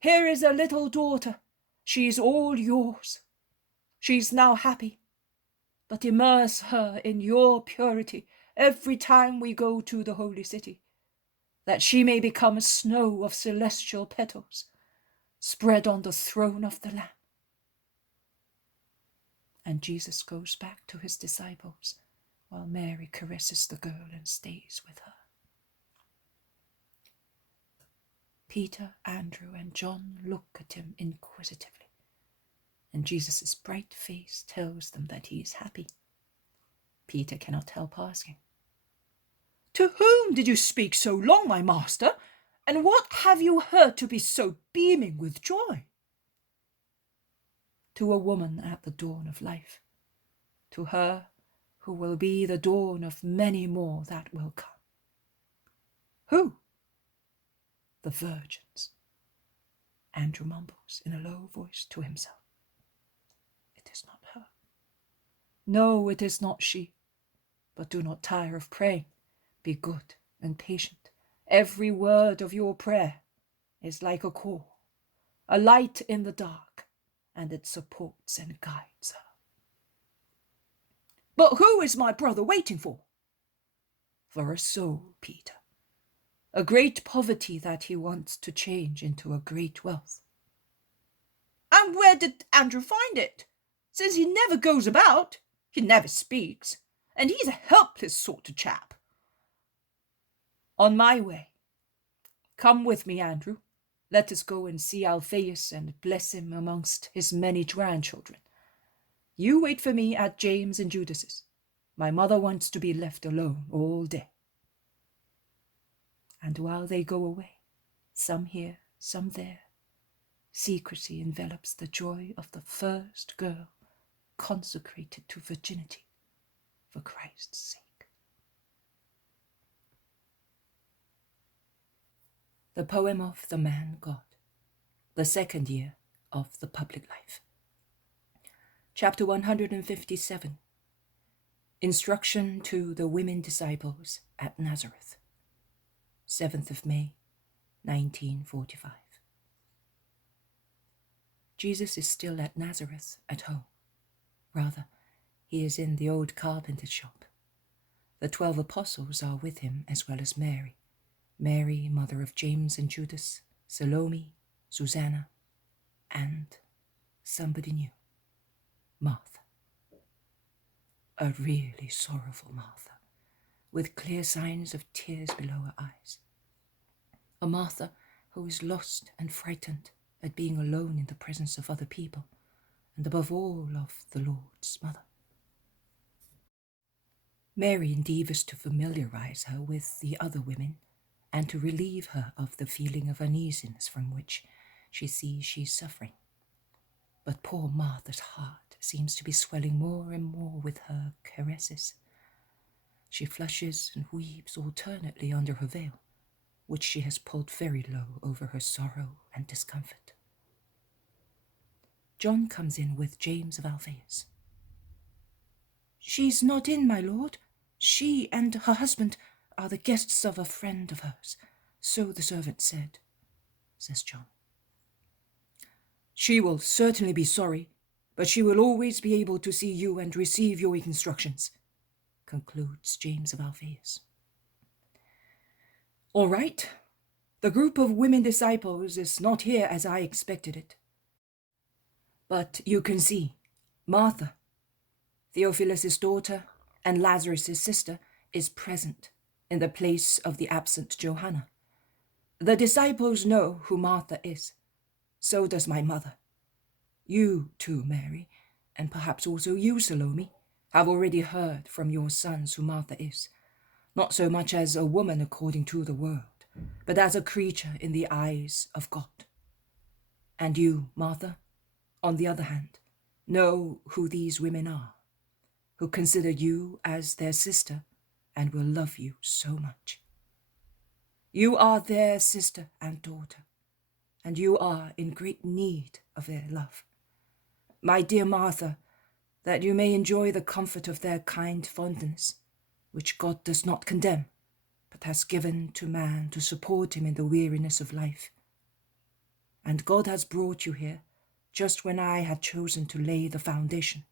here is a little daughter. She's all yours. She's now happy, but immerse her in your purity every time we go to the holy city, that she may become a snow of celestial petals spread on the throne of the Lamb. And Jesus goes back to his disciples while Mary caresses the girl and stays with her. Peter, Andrew, and John look at him inquisitively, and Jesus' bright face tells them that he is happy. Peter cannot help asking, To whom did you speak so long, my master? And what have you heard to be so beaming with joy? To a woman at the dawn of life, to her who will be the dawn of many more that will come. Who? The virgins. Andrew mumbles in a low voice to himself. It is not her. No, it is not she. But do not tire of praying. Be good and patient. Every word of your prayer is like a call, a light in the dark, and it supports and guides her. But who is my brother waiting for? For a soul, Peter. A great poverty that he wants to change into a great wealth. And where did Andrew find it? Since he never goes about, he never speaks, and he's a helpless sort of chap. On my way. Come with me, Andrew. Let us go and see Alphaeus and bless him amongst his many grandchildren. You wait for me at James and Judas's. My mother wants to be left alone all day. And while they go away, some here, some there, secrecy envelops the joy of the first girl consecrated to virginity for Christ's sake. The poem of the man God, the second year of the public life. Chapter 157. Instruction to the women disciples at Nazareth. 7th of May, 1945. Jesus is still at Nazareth at home. Rather, he is in the old carpenter's shop. The 12 apostles are with him, as well as Mary. Mary, mother of James and Judas, Salome, Susanna, and somebody new, Martha. A really sorrowful Martha, with clear signs of tears below her eyes. A Martha who is lost and frightened at being alone in the presence of other people, and above all of the Lord's mother. Mary endeavours to familiarize her with the other women and to relieve her of the feeling of uneasiness from which she sees she's suffering. But poor Martha's heart seems to be swelling more and more with her caresses. She flushes and weeps alternately under her veil, which she has pulled very low over her sorrow and discomfort. John comes in with James of Alphaeus. She's not in, my lord. She and her husband are the guests of a friend of hers, so the servant said, says John. She will certainly be sorry, but she will always be able to see you and receive your instructions, concludes James of Alphaeus. All right, the group of women disciples is not here as I expected it. But you can see, Martha, Theophilus' daughter and Lazarus' sister, is present in the place of the absent Johanna. The disciples know who Martha is. So does my mother. You too, Mary, and perhaps also you, Salome, have already heard from your sons who Martha is, not so much as a woman according to the world, but as a creature in the eyes of God. And you, Martha, on the other hand, know who these women are, who consider you as their sister and will love you so much. You are their sister and daughter, and you are in great need of their love. My dear Martha, that you may enjoy the comfort of their kind fondness, which God does not condemn, but has given to man to support him in the weariness of life. And God has brought you here just when I had chosen to lay the foundation.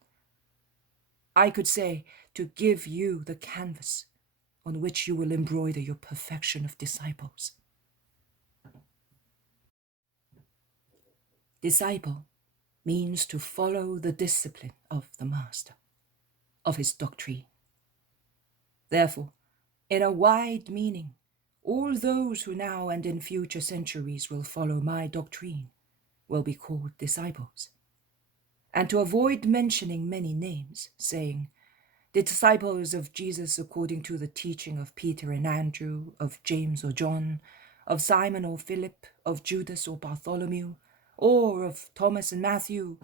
I could say, to give you the canvas on which you will embroider your perfection of disciples. Disciple means to follow the discipline of the Master, of his doctrine. Therefore, in a wide meaning, all those who now and in future centuries will follow my doctrine will be called disciples. And to avoid mentioning many names, saying, the disciples of Jesus according to the teaching of Peter and Andrew, of James or John, of Simon or Philip, of Judas or Bartholomew, or of Thomas and Matthew,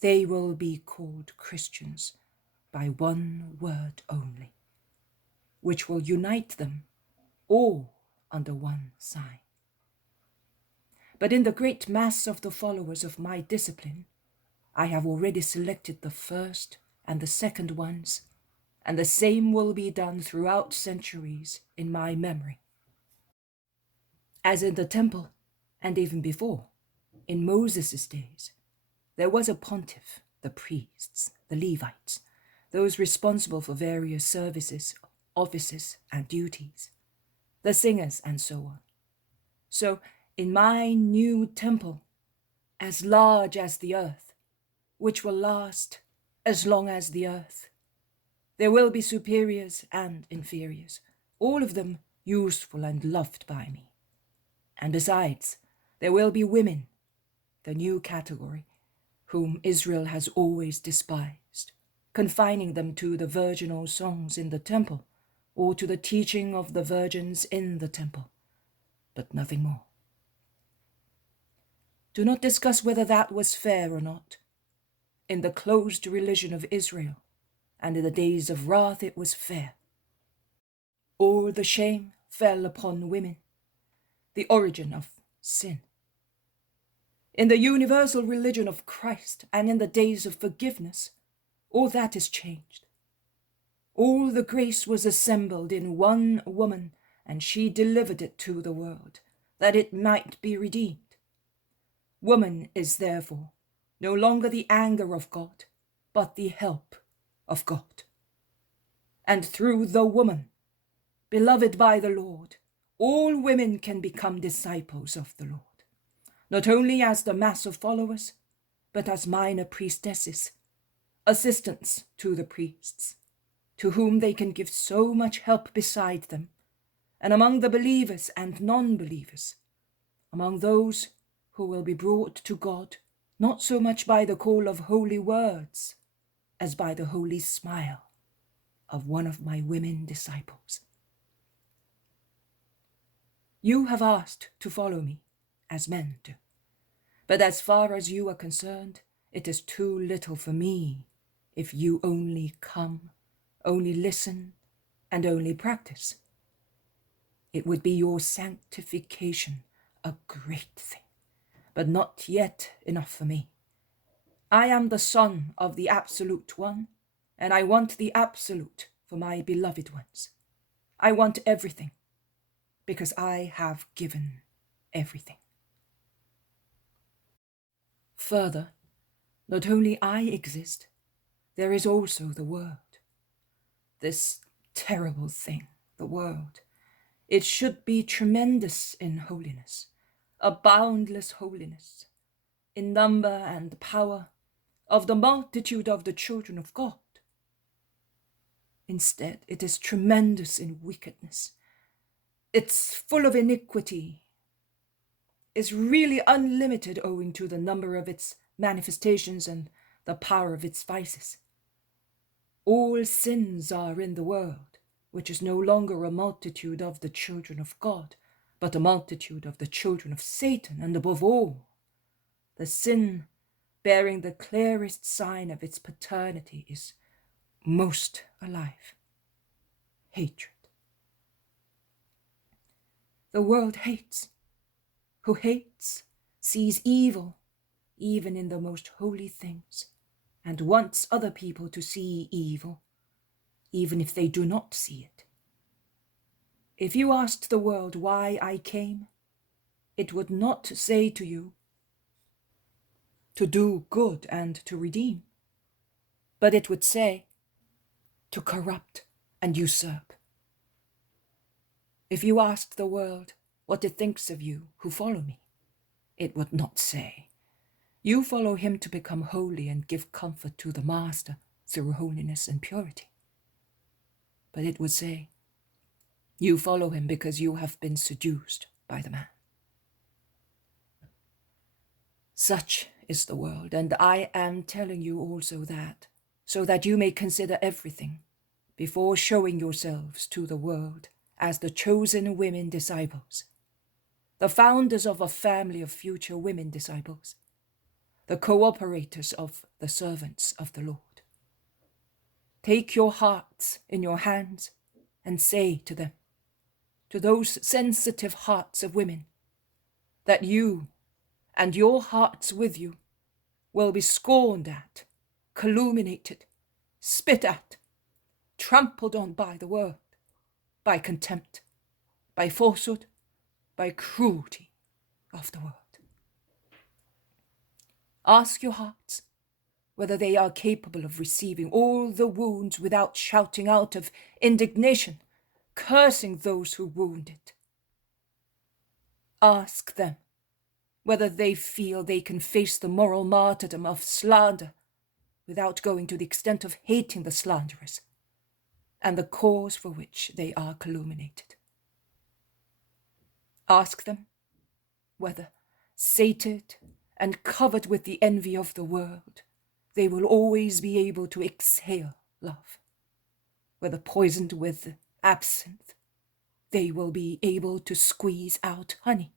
they will be called Christians by one word only, which will unite them all under one sign. But in the great mass of the followers of my discipline, I have already selected the first and the second ones, and the same will be done throughout centuries in my memory. As in the temple, and even before, in Moses' days, there was a pontiff, the priests, the Levites, those responsible for various services, offices, and duties, the singers, and so on. So, in my new temple, as large as the earth, which will last as long as the earth, there will be superiors and inferiors, all of them useful and loved by me. And besides, there will be women, the new category, whom Israel has always despised, confining them to the virginal songs in the temple, or to the teaching of the virgins in the temple, but nothing more. Do not discuss whether that was fair or not. In the closed religion of Israel, and in the days of wrath, it was fair. All the shame fell upon women, the origin of sin. In the universal religion of Christ, and in the days of forgiveness, all that is changed. All the grace was assembled in one woman, and she delivered it to the world, that it might be redeemed. Woman is therefore no longer the anger of God, but the help of God. And through the woman, beloved by the Lord, all women can become disciples of the Lord, not only as the mass of followers, but as minor priestesses, assistants to the priests, to whom they can give so much help beside them, and among the believers and non-believers, among those who will be brought to God, not so much by the call of holy words, as by the holy smile of one of my women disciples. You have asked to follow me, as men do, but as far as you are concerned, it is too little for me if you only come, only listen, and only practice. It would be your sanctification, a great thing, but not yet enough for me. I am the Son of the Absolute One, and I want the Absolute for my beloved ones. I want everything, because I have given everything. Further, not only I exist, there is also the world. This terrible thing, the world. It should be tremendous in holiness, a boundless holiness, in number and power, of the multitude of the children of God. Instead, it is tremendous in wickedness. It's full of iniquity, is really unlimited owing to the number of its manifestations and the power of its vices. All sins are in the world, which is no longer a multitude of the children of God, but a multitude of the children of Satan, and above all, the sin bearing the clearest sign of its paternity is most alive: hatred. The world hates. Who hates sees evil even in the most holy things, and wants other people to see evil, even if they do not see it. If you asked the world why I came, it would not say to you, to do good and to redeem, but it would say, to corrupt and usurp. If you asked the world what it thinks of you who follow me, it would not say, you follow him to become holy and give comfort to the Master through holiness and purity. But it would say, you follow him because you have been seduced by the man. Such is the world, and I am telling you also that, so that you may consider everything before showing yourselves to the world as the chosen women disciples, the founders of a family of future women disciples, the cooperators of the servants of the Lord. Take your hearts in your hands and say to them, to those sensitive hearts of women, that you and your hearts with you, will be scorned at, calumniated, spit at, trampled on by the world, by contempt, by falsehood, by cruelty of the world. Ask your hearts whether they are capable of receiving all the wounds without shouting out of indignation, cursing those who wound it. Ask them whether they feel they can face the moral martyrdom of slander without going to the extent of hating the slanderers and the cause for which they are calumniated. Ask them whether, sated and covered with the envy of the world, they will always be able to exhale love. Whether poisoned with absinthe, they will be able to squeeze out honey.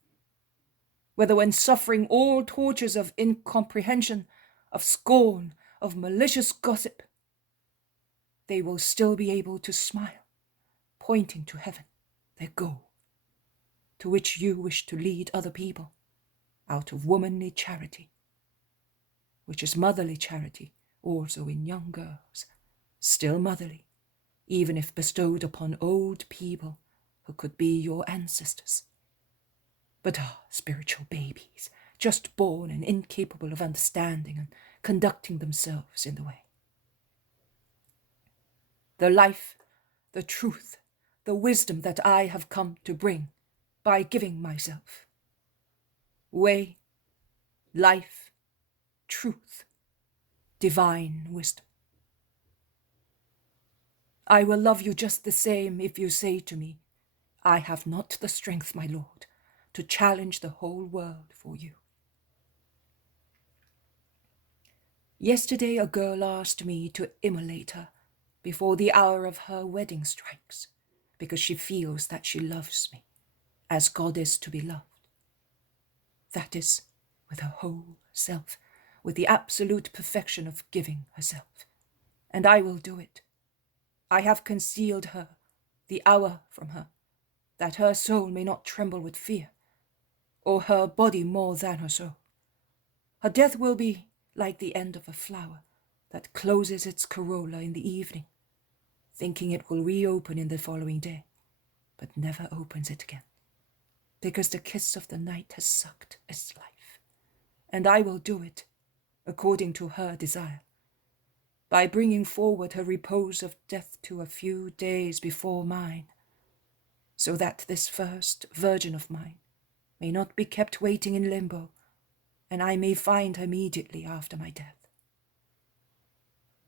Whether when suffering all tortures of incomprehension, of scorn, of malicious gossip, they will still be able to smile, pointing to heaven, their goal, to which you wish to lead other people, out of womanly charity, which is motherly charity also in young girls, still motherly, even if bestowed upon old people who could be your ancestors. But spiritual babies, just born and incapable of understanding and conducting themselves in the way. The life, the truth, the wisdom that I have come to bring by giving myself. Way, life, truth, divine wisdom. I will love you just the same if you say to me, I have not the strength, my Lord, to challenge the whole world for you. Yesterday a girl asked me to immolate her before the hour of her wedding strikes, because she feels that she loves me, as God is to be loved. That is, with her whole self, with the absolute perfection of giving herself. And I will do it. I have concealed her, the hour from her, that her soul may not tremble with fear, or her body more than her soul. Her death will be like the end of a flower that closes its corolla in the evening, thinking it will reopen in the following day, but never opens it again, because the kiss of the night has sucked its life. And I will do it according to her desire, by bringing forward her repose of death to a few days before mine, so that this first virgin of mine may not be kept waiting in limbo, and I may find her immediately after my death.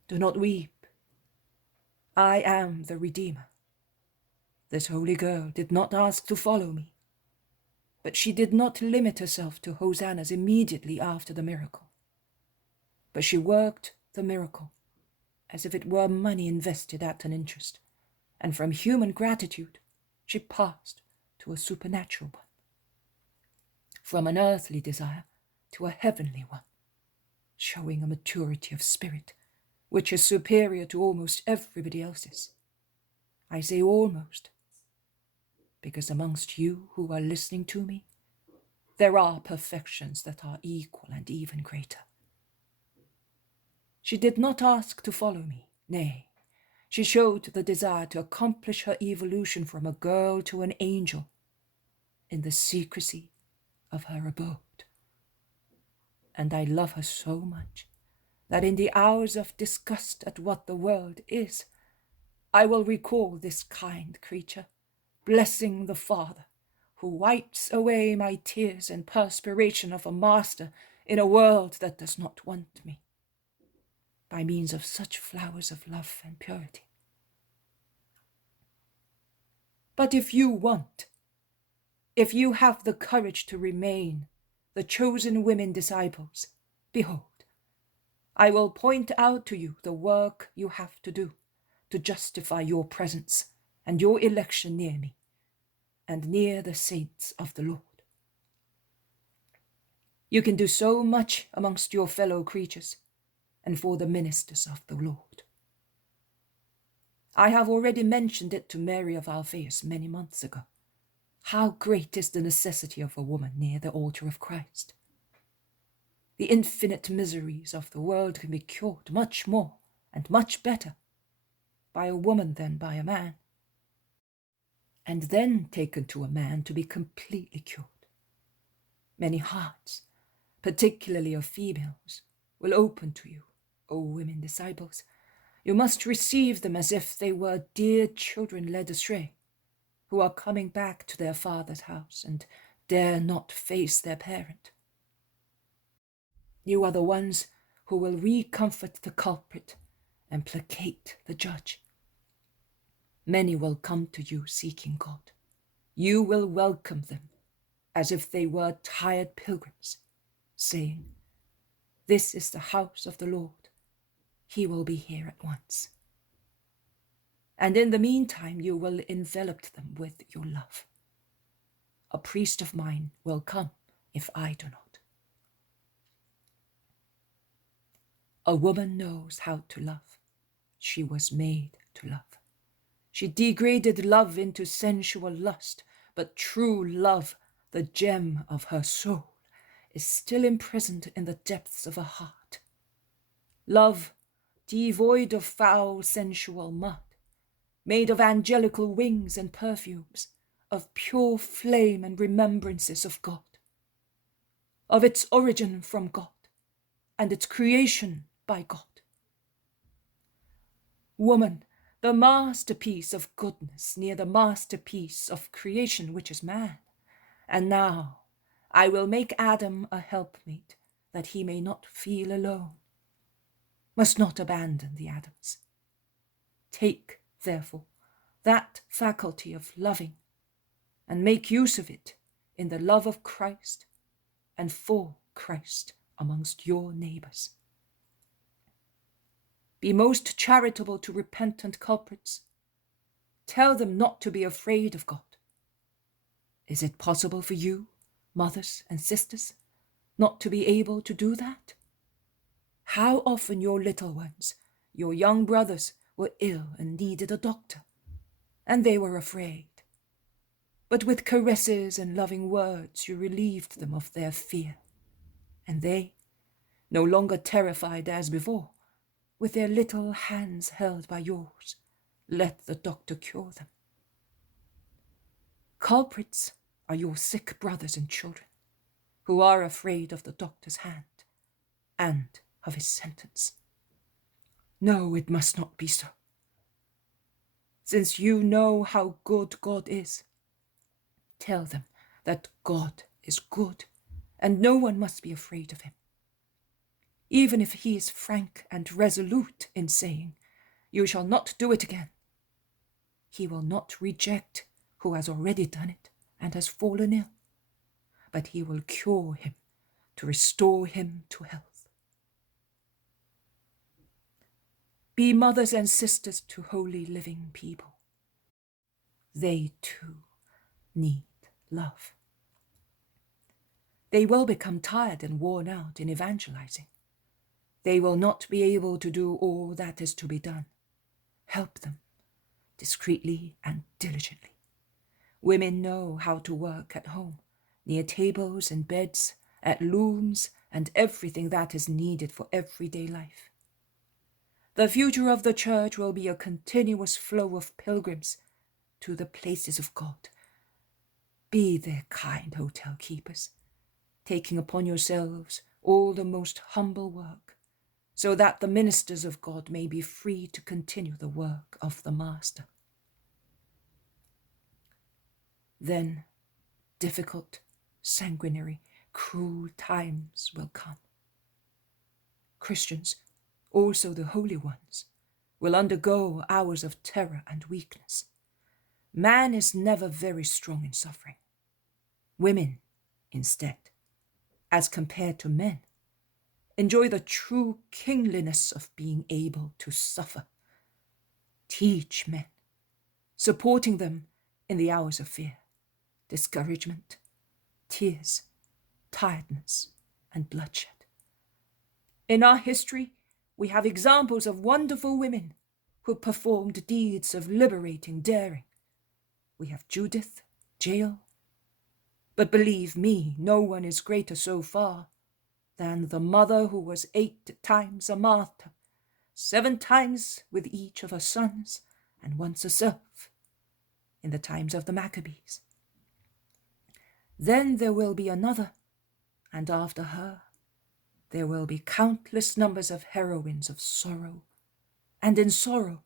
Do not weep. I am the Redeemer. This holy girl did not ask to follow me, but she did not limit herself to hosannas immediately after the miracle. But she worked the miracle as if it were money invested at an interest, and from human gratitude she passed to a supernatural one, from an earthly desire to a heavenly one, showing a maturity of spirit which is superior to almost everybody else's. I say almost, because amongst you who are listening to me, there are perfections that are equal and even greater. She did not ask to follow me, nay, she showed the desire to accomplish her evolution from a girl to an angel in the secrecy of her abode. And I love her so much that in the hours of disgust at what the world is, I will recall this kind creature, blessing the Father, who wipes away my tears and perspiration of a master in a world that does not want me, by means of such flowers of love and purity. But if you want, if you have the courage to remain the chosen women disciples, behold, I will point out to you the work you have to do to justify your presence and your election near me and near the saints of the Lord. You can do so much amongst your fellow creatures and for the ministers of the Lord. I have already mentioned it to Mary of Alphaeus many months ago. How great is the necessity of a woman near the altar of Christ. The infinite miseries of the world can be cured much more and much better by a woman than by a man, and then taken to a man to be completely cured. Many hearts, particularly of females, will open to you, O women disciples. You must receive them as if they were dear children led astray, who are coming back to their father's house and dare not face their parent. You are the ones who will recomfort the culprit and placate the judge. Many will come to you seeking God. You will welcome them as if they were tired pilgrims, saying, "This is the house of the Lord. He will be here at once." And in the meantime, you will envelop them with your love. A priest of mine will come if I do not. A woman knows how to love. She was made to love. She degraded love into sensual lust, but true love, the gem of her soul, is still imprisoned in the depths of her heart. Love, devoid of foul sensual mud, made of angelical wings and perfumes, of pure flame and remembrances of God, of its origin from God, and its creation by God. Woman, the masterpiece of goodness near the masterpiece of creation, which is man. And now I will make Adam a helpmate, that he may not feel alone. Must not abandon the Adams. Take, therefore, that faculty of loving, and make use of it in the love of Christ and for Christ amongst your neighbors. Be most charitable to repentant culprits. Tell them not to be afraid of God. Is it possible for you, mothers and sisters, not to be able to do that? How often your little ones, your young brothers, were ill and needed a doctor, and they were afraid. But with caresses and loving words you relieved them of their fear, and they, no longer terrified as before, with their little hands held by yours, let the doctor cure them. Culprits are your sick brothers and children, who are afraid of the doctor's hand and of his sentence. No, it must not be so. Since you know how good God is, tell them that God is good, and no one must be afraid of him. Even if he is frank and resolute in saying, "You shall not do it again," he will not reject who has already done it and has fallen ill, but he will cure him to restore him to health. Be mothers and sisters to holy living people. They too need love. They will become tired and worn out in evangelizing. They will not be able to do all that is to be done. Help them discreetly and diligently. Women know how to work at home, near tables and beds, at looms, and everything that is needed for everyday life. The future of the church will be a continuous flow of pilgrims to the places of God. Be their kind hotel keepers, taking upon yourselves all the most humble work, so that the ministers of God may be free to continue the work of the Master. Then difficult, sanguinary, cruel times will come. Christians, also the holy ones, will undergo hours of terror and weakness. Man is never very strong in suffering. Women, instead, as compared to men, enjoy the true kingliness of being able to suffer. Teach men, supporting them in the hours of fear, discouragement, tears, tiredness, and bloodshed. In our history, we have examples of wonderful women who performed deeds of liberating daring. We have Judith, Jael. But believe me, no one is greater so far than the mother who was 8 times a martyr, 7 times with each of her sons, and once herself, in the times of the Maccabees. Then there will be another, and after her there will be countless numbers of heroines of sorrow, and in sorrow,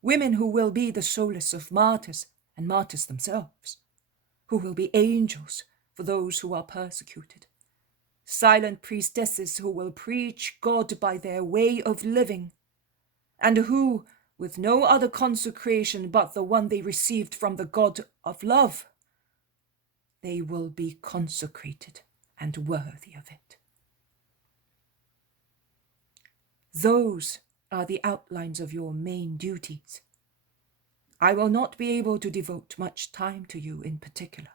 women who will be the solace of martyrs and martyrs themselves, who will be angels for those who are persecuted, silent priestesses who will preach God by their way of living, and who, with no other consecration but the one they received from the God of love, they will be consecrated and worthy of it. Those are the outlines of your main duties. I will not be able to devote much time to you in particular,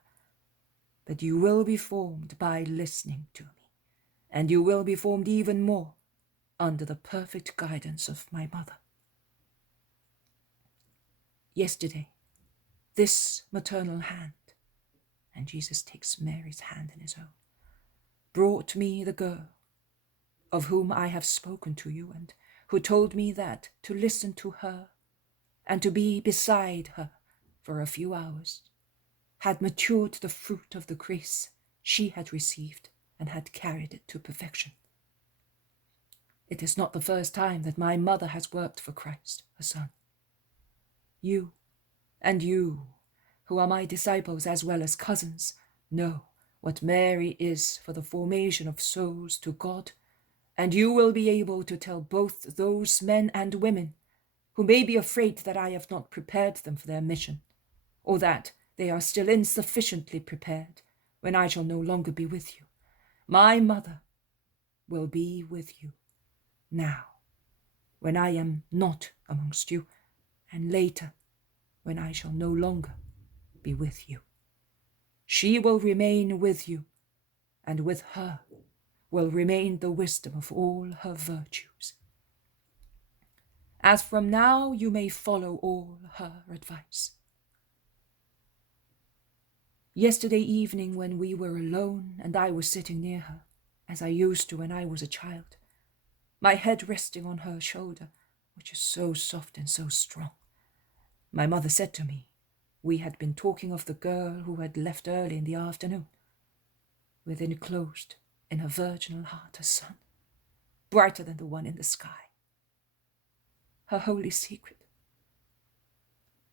but you will be formed by listening to me, and you will be formed even more under the perfect guidance of my mother. Yesterday, this maternal hand, and Jesus takes Mary's hand in his own, brought me the girl of whom I have spoken to you, and who told me that to listen to her and to be beside her for a few hours had matured the fruit of the grace she had received and had carried it to perfection. It is not the first time that my mother has worked for Christ, her Son. You, and you, who are my disciples as well as cousins, know what Mary is for the formation of souls to God, and you will be able to tell both those men and women who may be afraid that I have not prepared them for their mission, or that they are still insufficiently prepared when I shall no longer be with you. My mother will be with you now, when I am not amongst you, and later, when I shall no longer be with you. She will remain with you, and with her will remain the wisdom of all her virtues. As from now you may follow all her advice. Yesterday evening, when we were alone and I was sitting near her, as I used to when I was a child, my head resting on her shoulder, which is so soft and so strong, my mother said to me, we had been talking of the girl who had left early in the afternoon, with enclosed in her virginal heart a son, brighter than the one in the sky, her holy secret.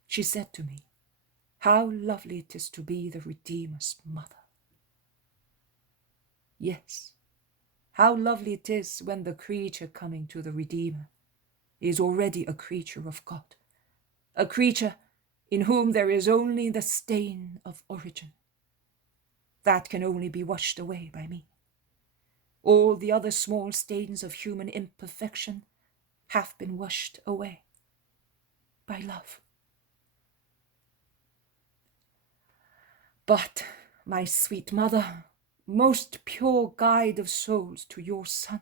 She said to me, how lovely it is to be the Redeemer's mother. Yes, how lovely it is when the creature coming to the Redeemer is already a creature of God, a creature in whom there is only the stain of origin. That can only be washed away by me. All the other small stains of human imperfection have been washed away by love. But, my sweet mother, most pure guide of souls to your Son,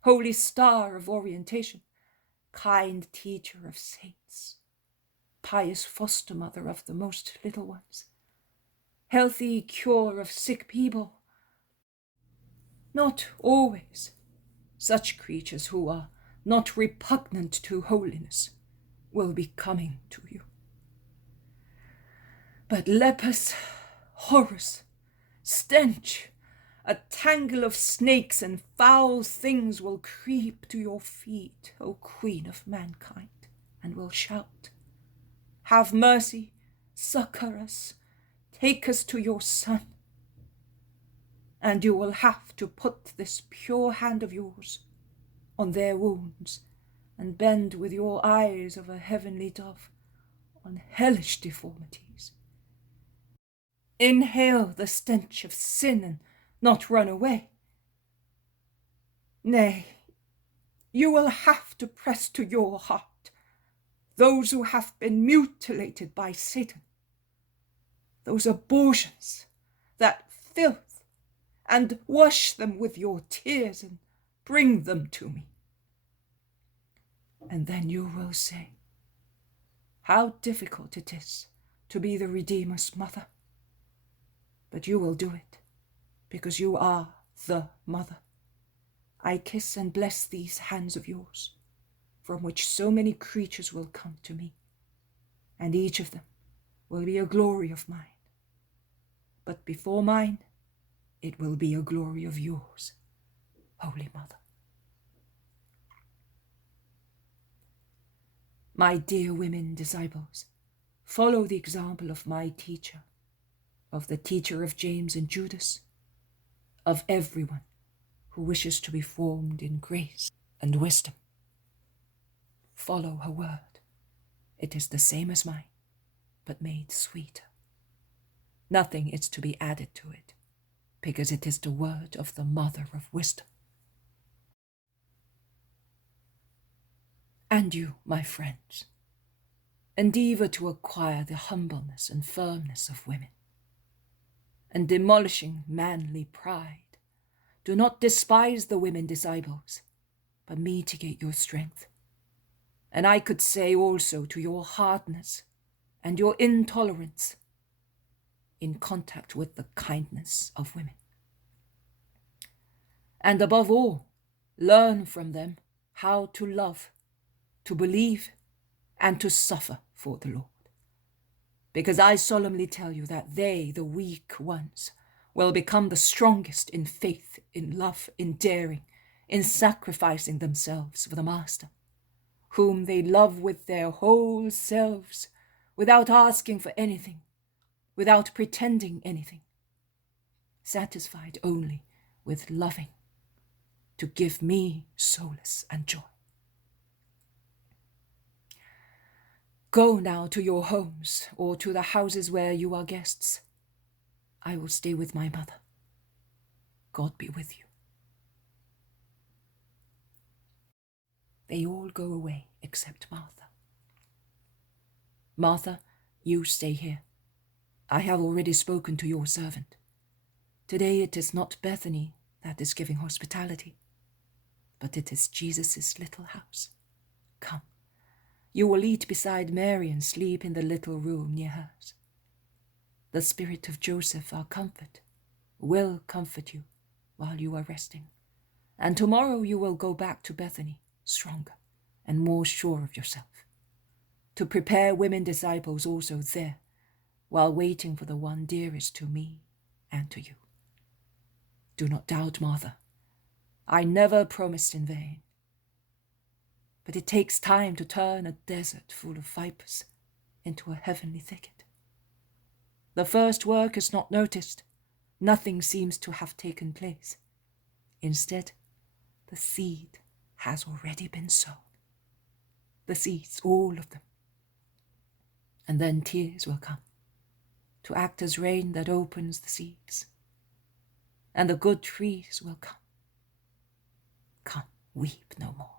holy star of orientation, kind teacher of saints, pious foster mother of the most little ones, healthy cure of sick people, not always such creatures who are not repugnant to holiness will be coming to you. But lepers, horrors, stench, a tangle of snakes and foul things will creep to your feet, O Queen of mankind, and will shout, have mercy, succor us, take us to your Son. And you will have to put this pure hand of yours on their wounds and bend with your eyes of a heavenly dove on hellish deformities. Inhale the stench of sin and not run away. Nay, you will have to press to your heart those who have been mutilated by Satan, those abortions, that filth, and wash them with your tears and bring them to me. And then you will say, how difficult it is to be the Redeemer's mother. But you will do it, because you are the mother I kiss and bless these hands of yours, from which so many creatures will come to me, and each of them will be a glory of mine. But before mine, it will be a glory of yours, Holy Mother. My dear women disciples, follow the example of my teacher, of the teacher of James and Judas, of everyone who wishes to be formed in grace and wisdom. Follow her word. It is the same as mine, but made sweeter. Nothing is to be added to it, because it is the word of the Mother of Wisdom. And you, my friends, endeavor to acquire the humbleness and firmness of women, and demolishing manly pride, do not despise the women disciples, but mitigate your strength. And I could say also to your hardness and your intolerance in contact with the kindness of women. And above all, learn from them how to love, to believe, and to suffer for the Lord. Because I solemnly tell you that they, the weak ones, will become the strongest in faith, in love, in daring, in sacrificing themselves for the Master, whom they love with their whole selves, without asking for anything, without pretending anything, satisfied only with loving, to give me solace and joy. Go now to your homes, or to the houses where you are guests. I will stay with my mother. God be with you. They all go away except Martha. Martha, you stay here. I have already spoken to your servant. Today it is not Bethany that is giving hospitality, but it is Jesus' little house. Come, you will eat beside Mary and sleep in the little room near hers. The spirit of Joseph, our comfort, will comfort you while you are resting, and tomorrow you will go back to Bethany stronger and more sure of yourself, to prepare women disciples also there, while waiting for the one dearest to me and to you. Do not doubt, Martha. I never promised in vain. But it takes time to turn a desert full of vipers into a heavenly thicket. The first work is not noticed. Nothing seems to have taken place. Instead, the seed has already been sown. The seeds, all of them. And then tears will come, to act as rain that opens the seeds. And the good trees will come. Come, weep no more.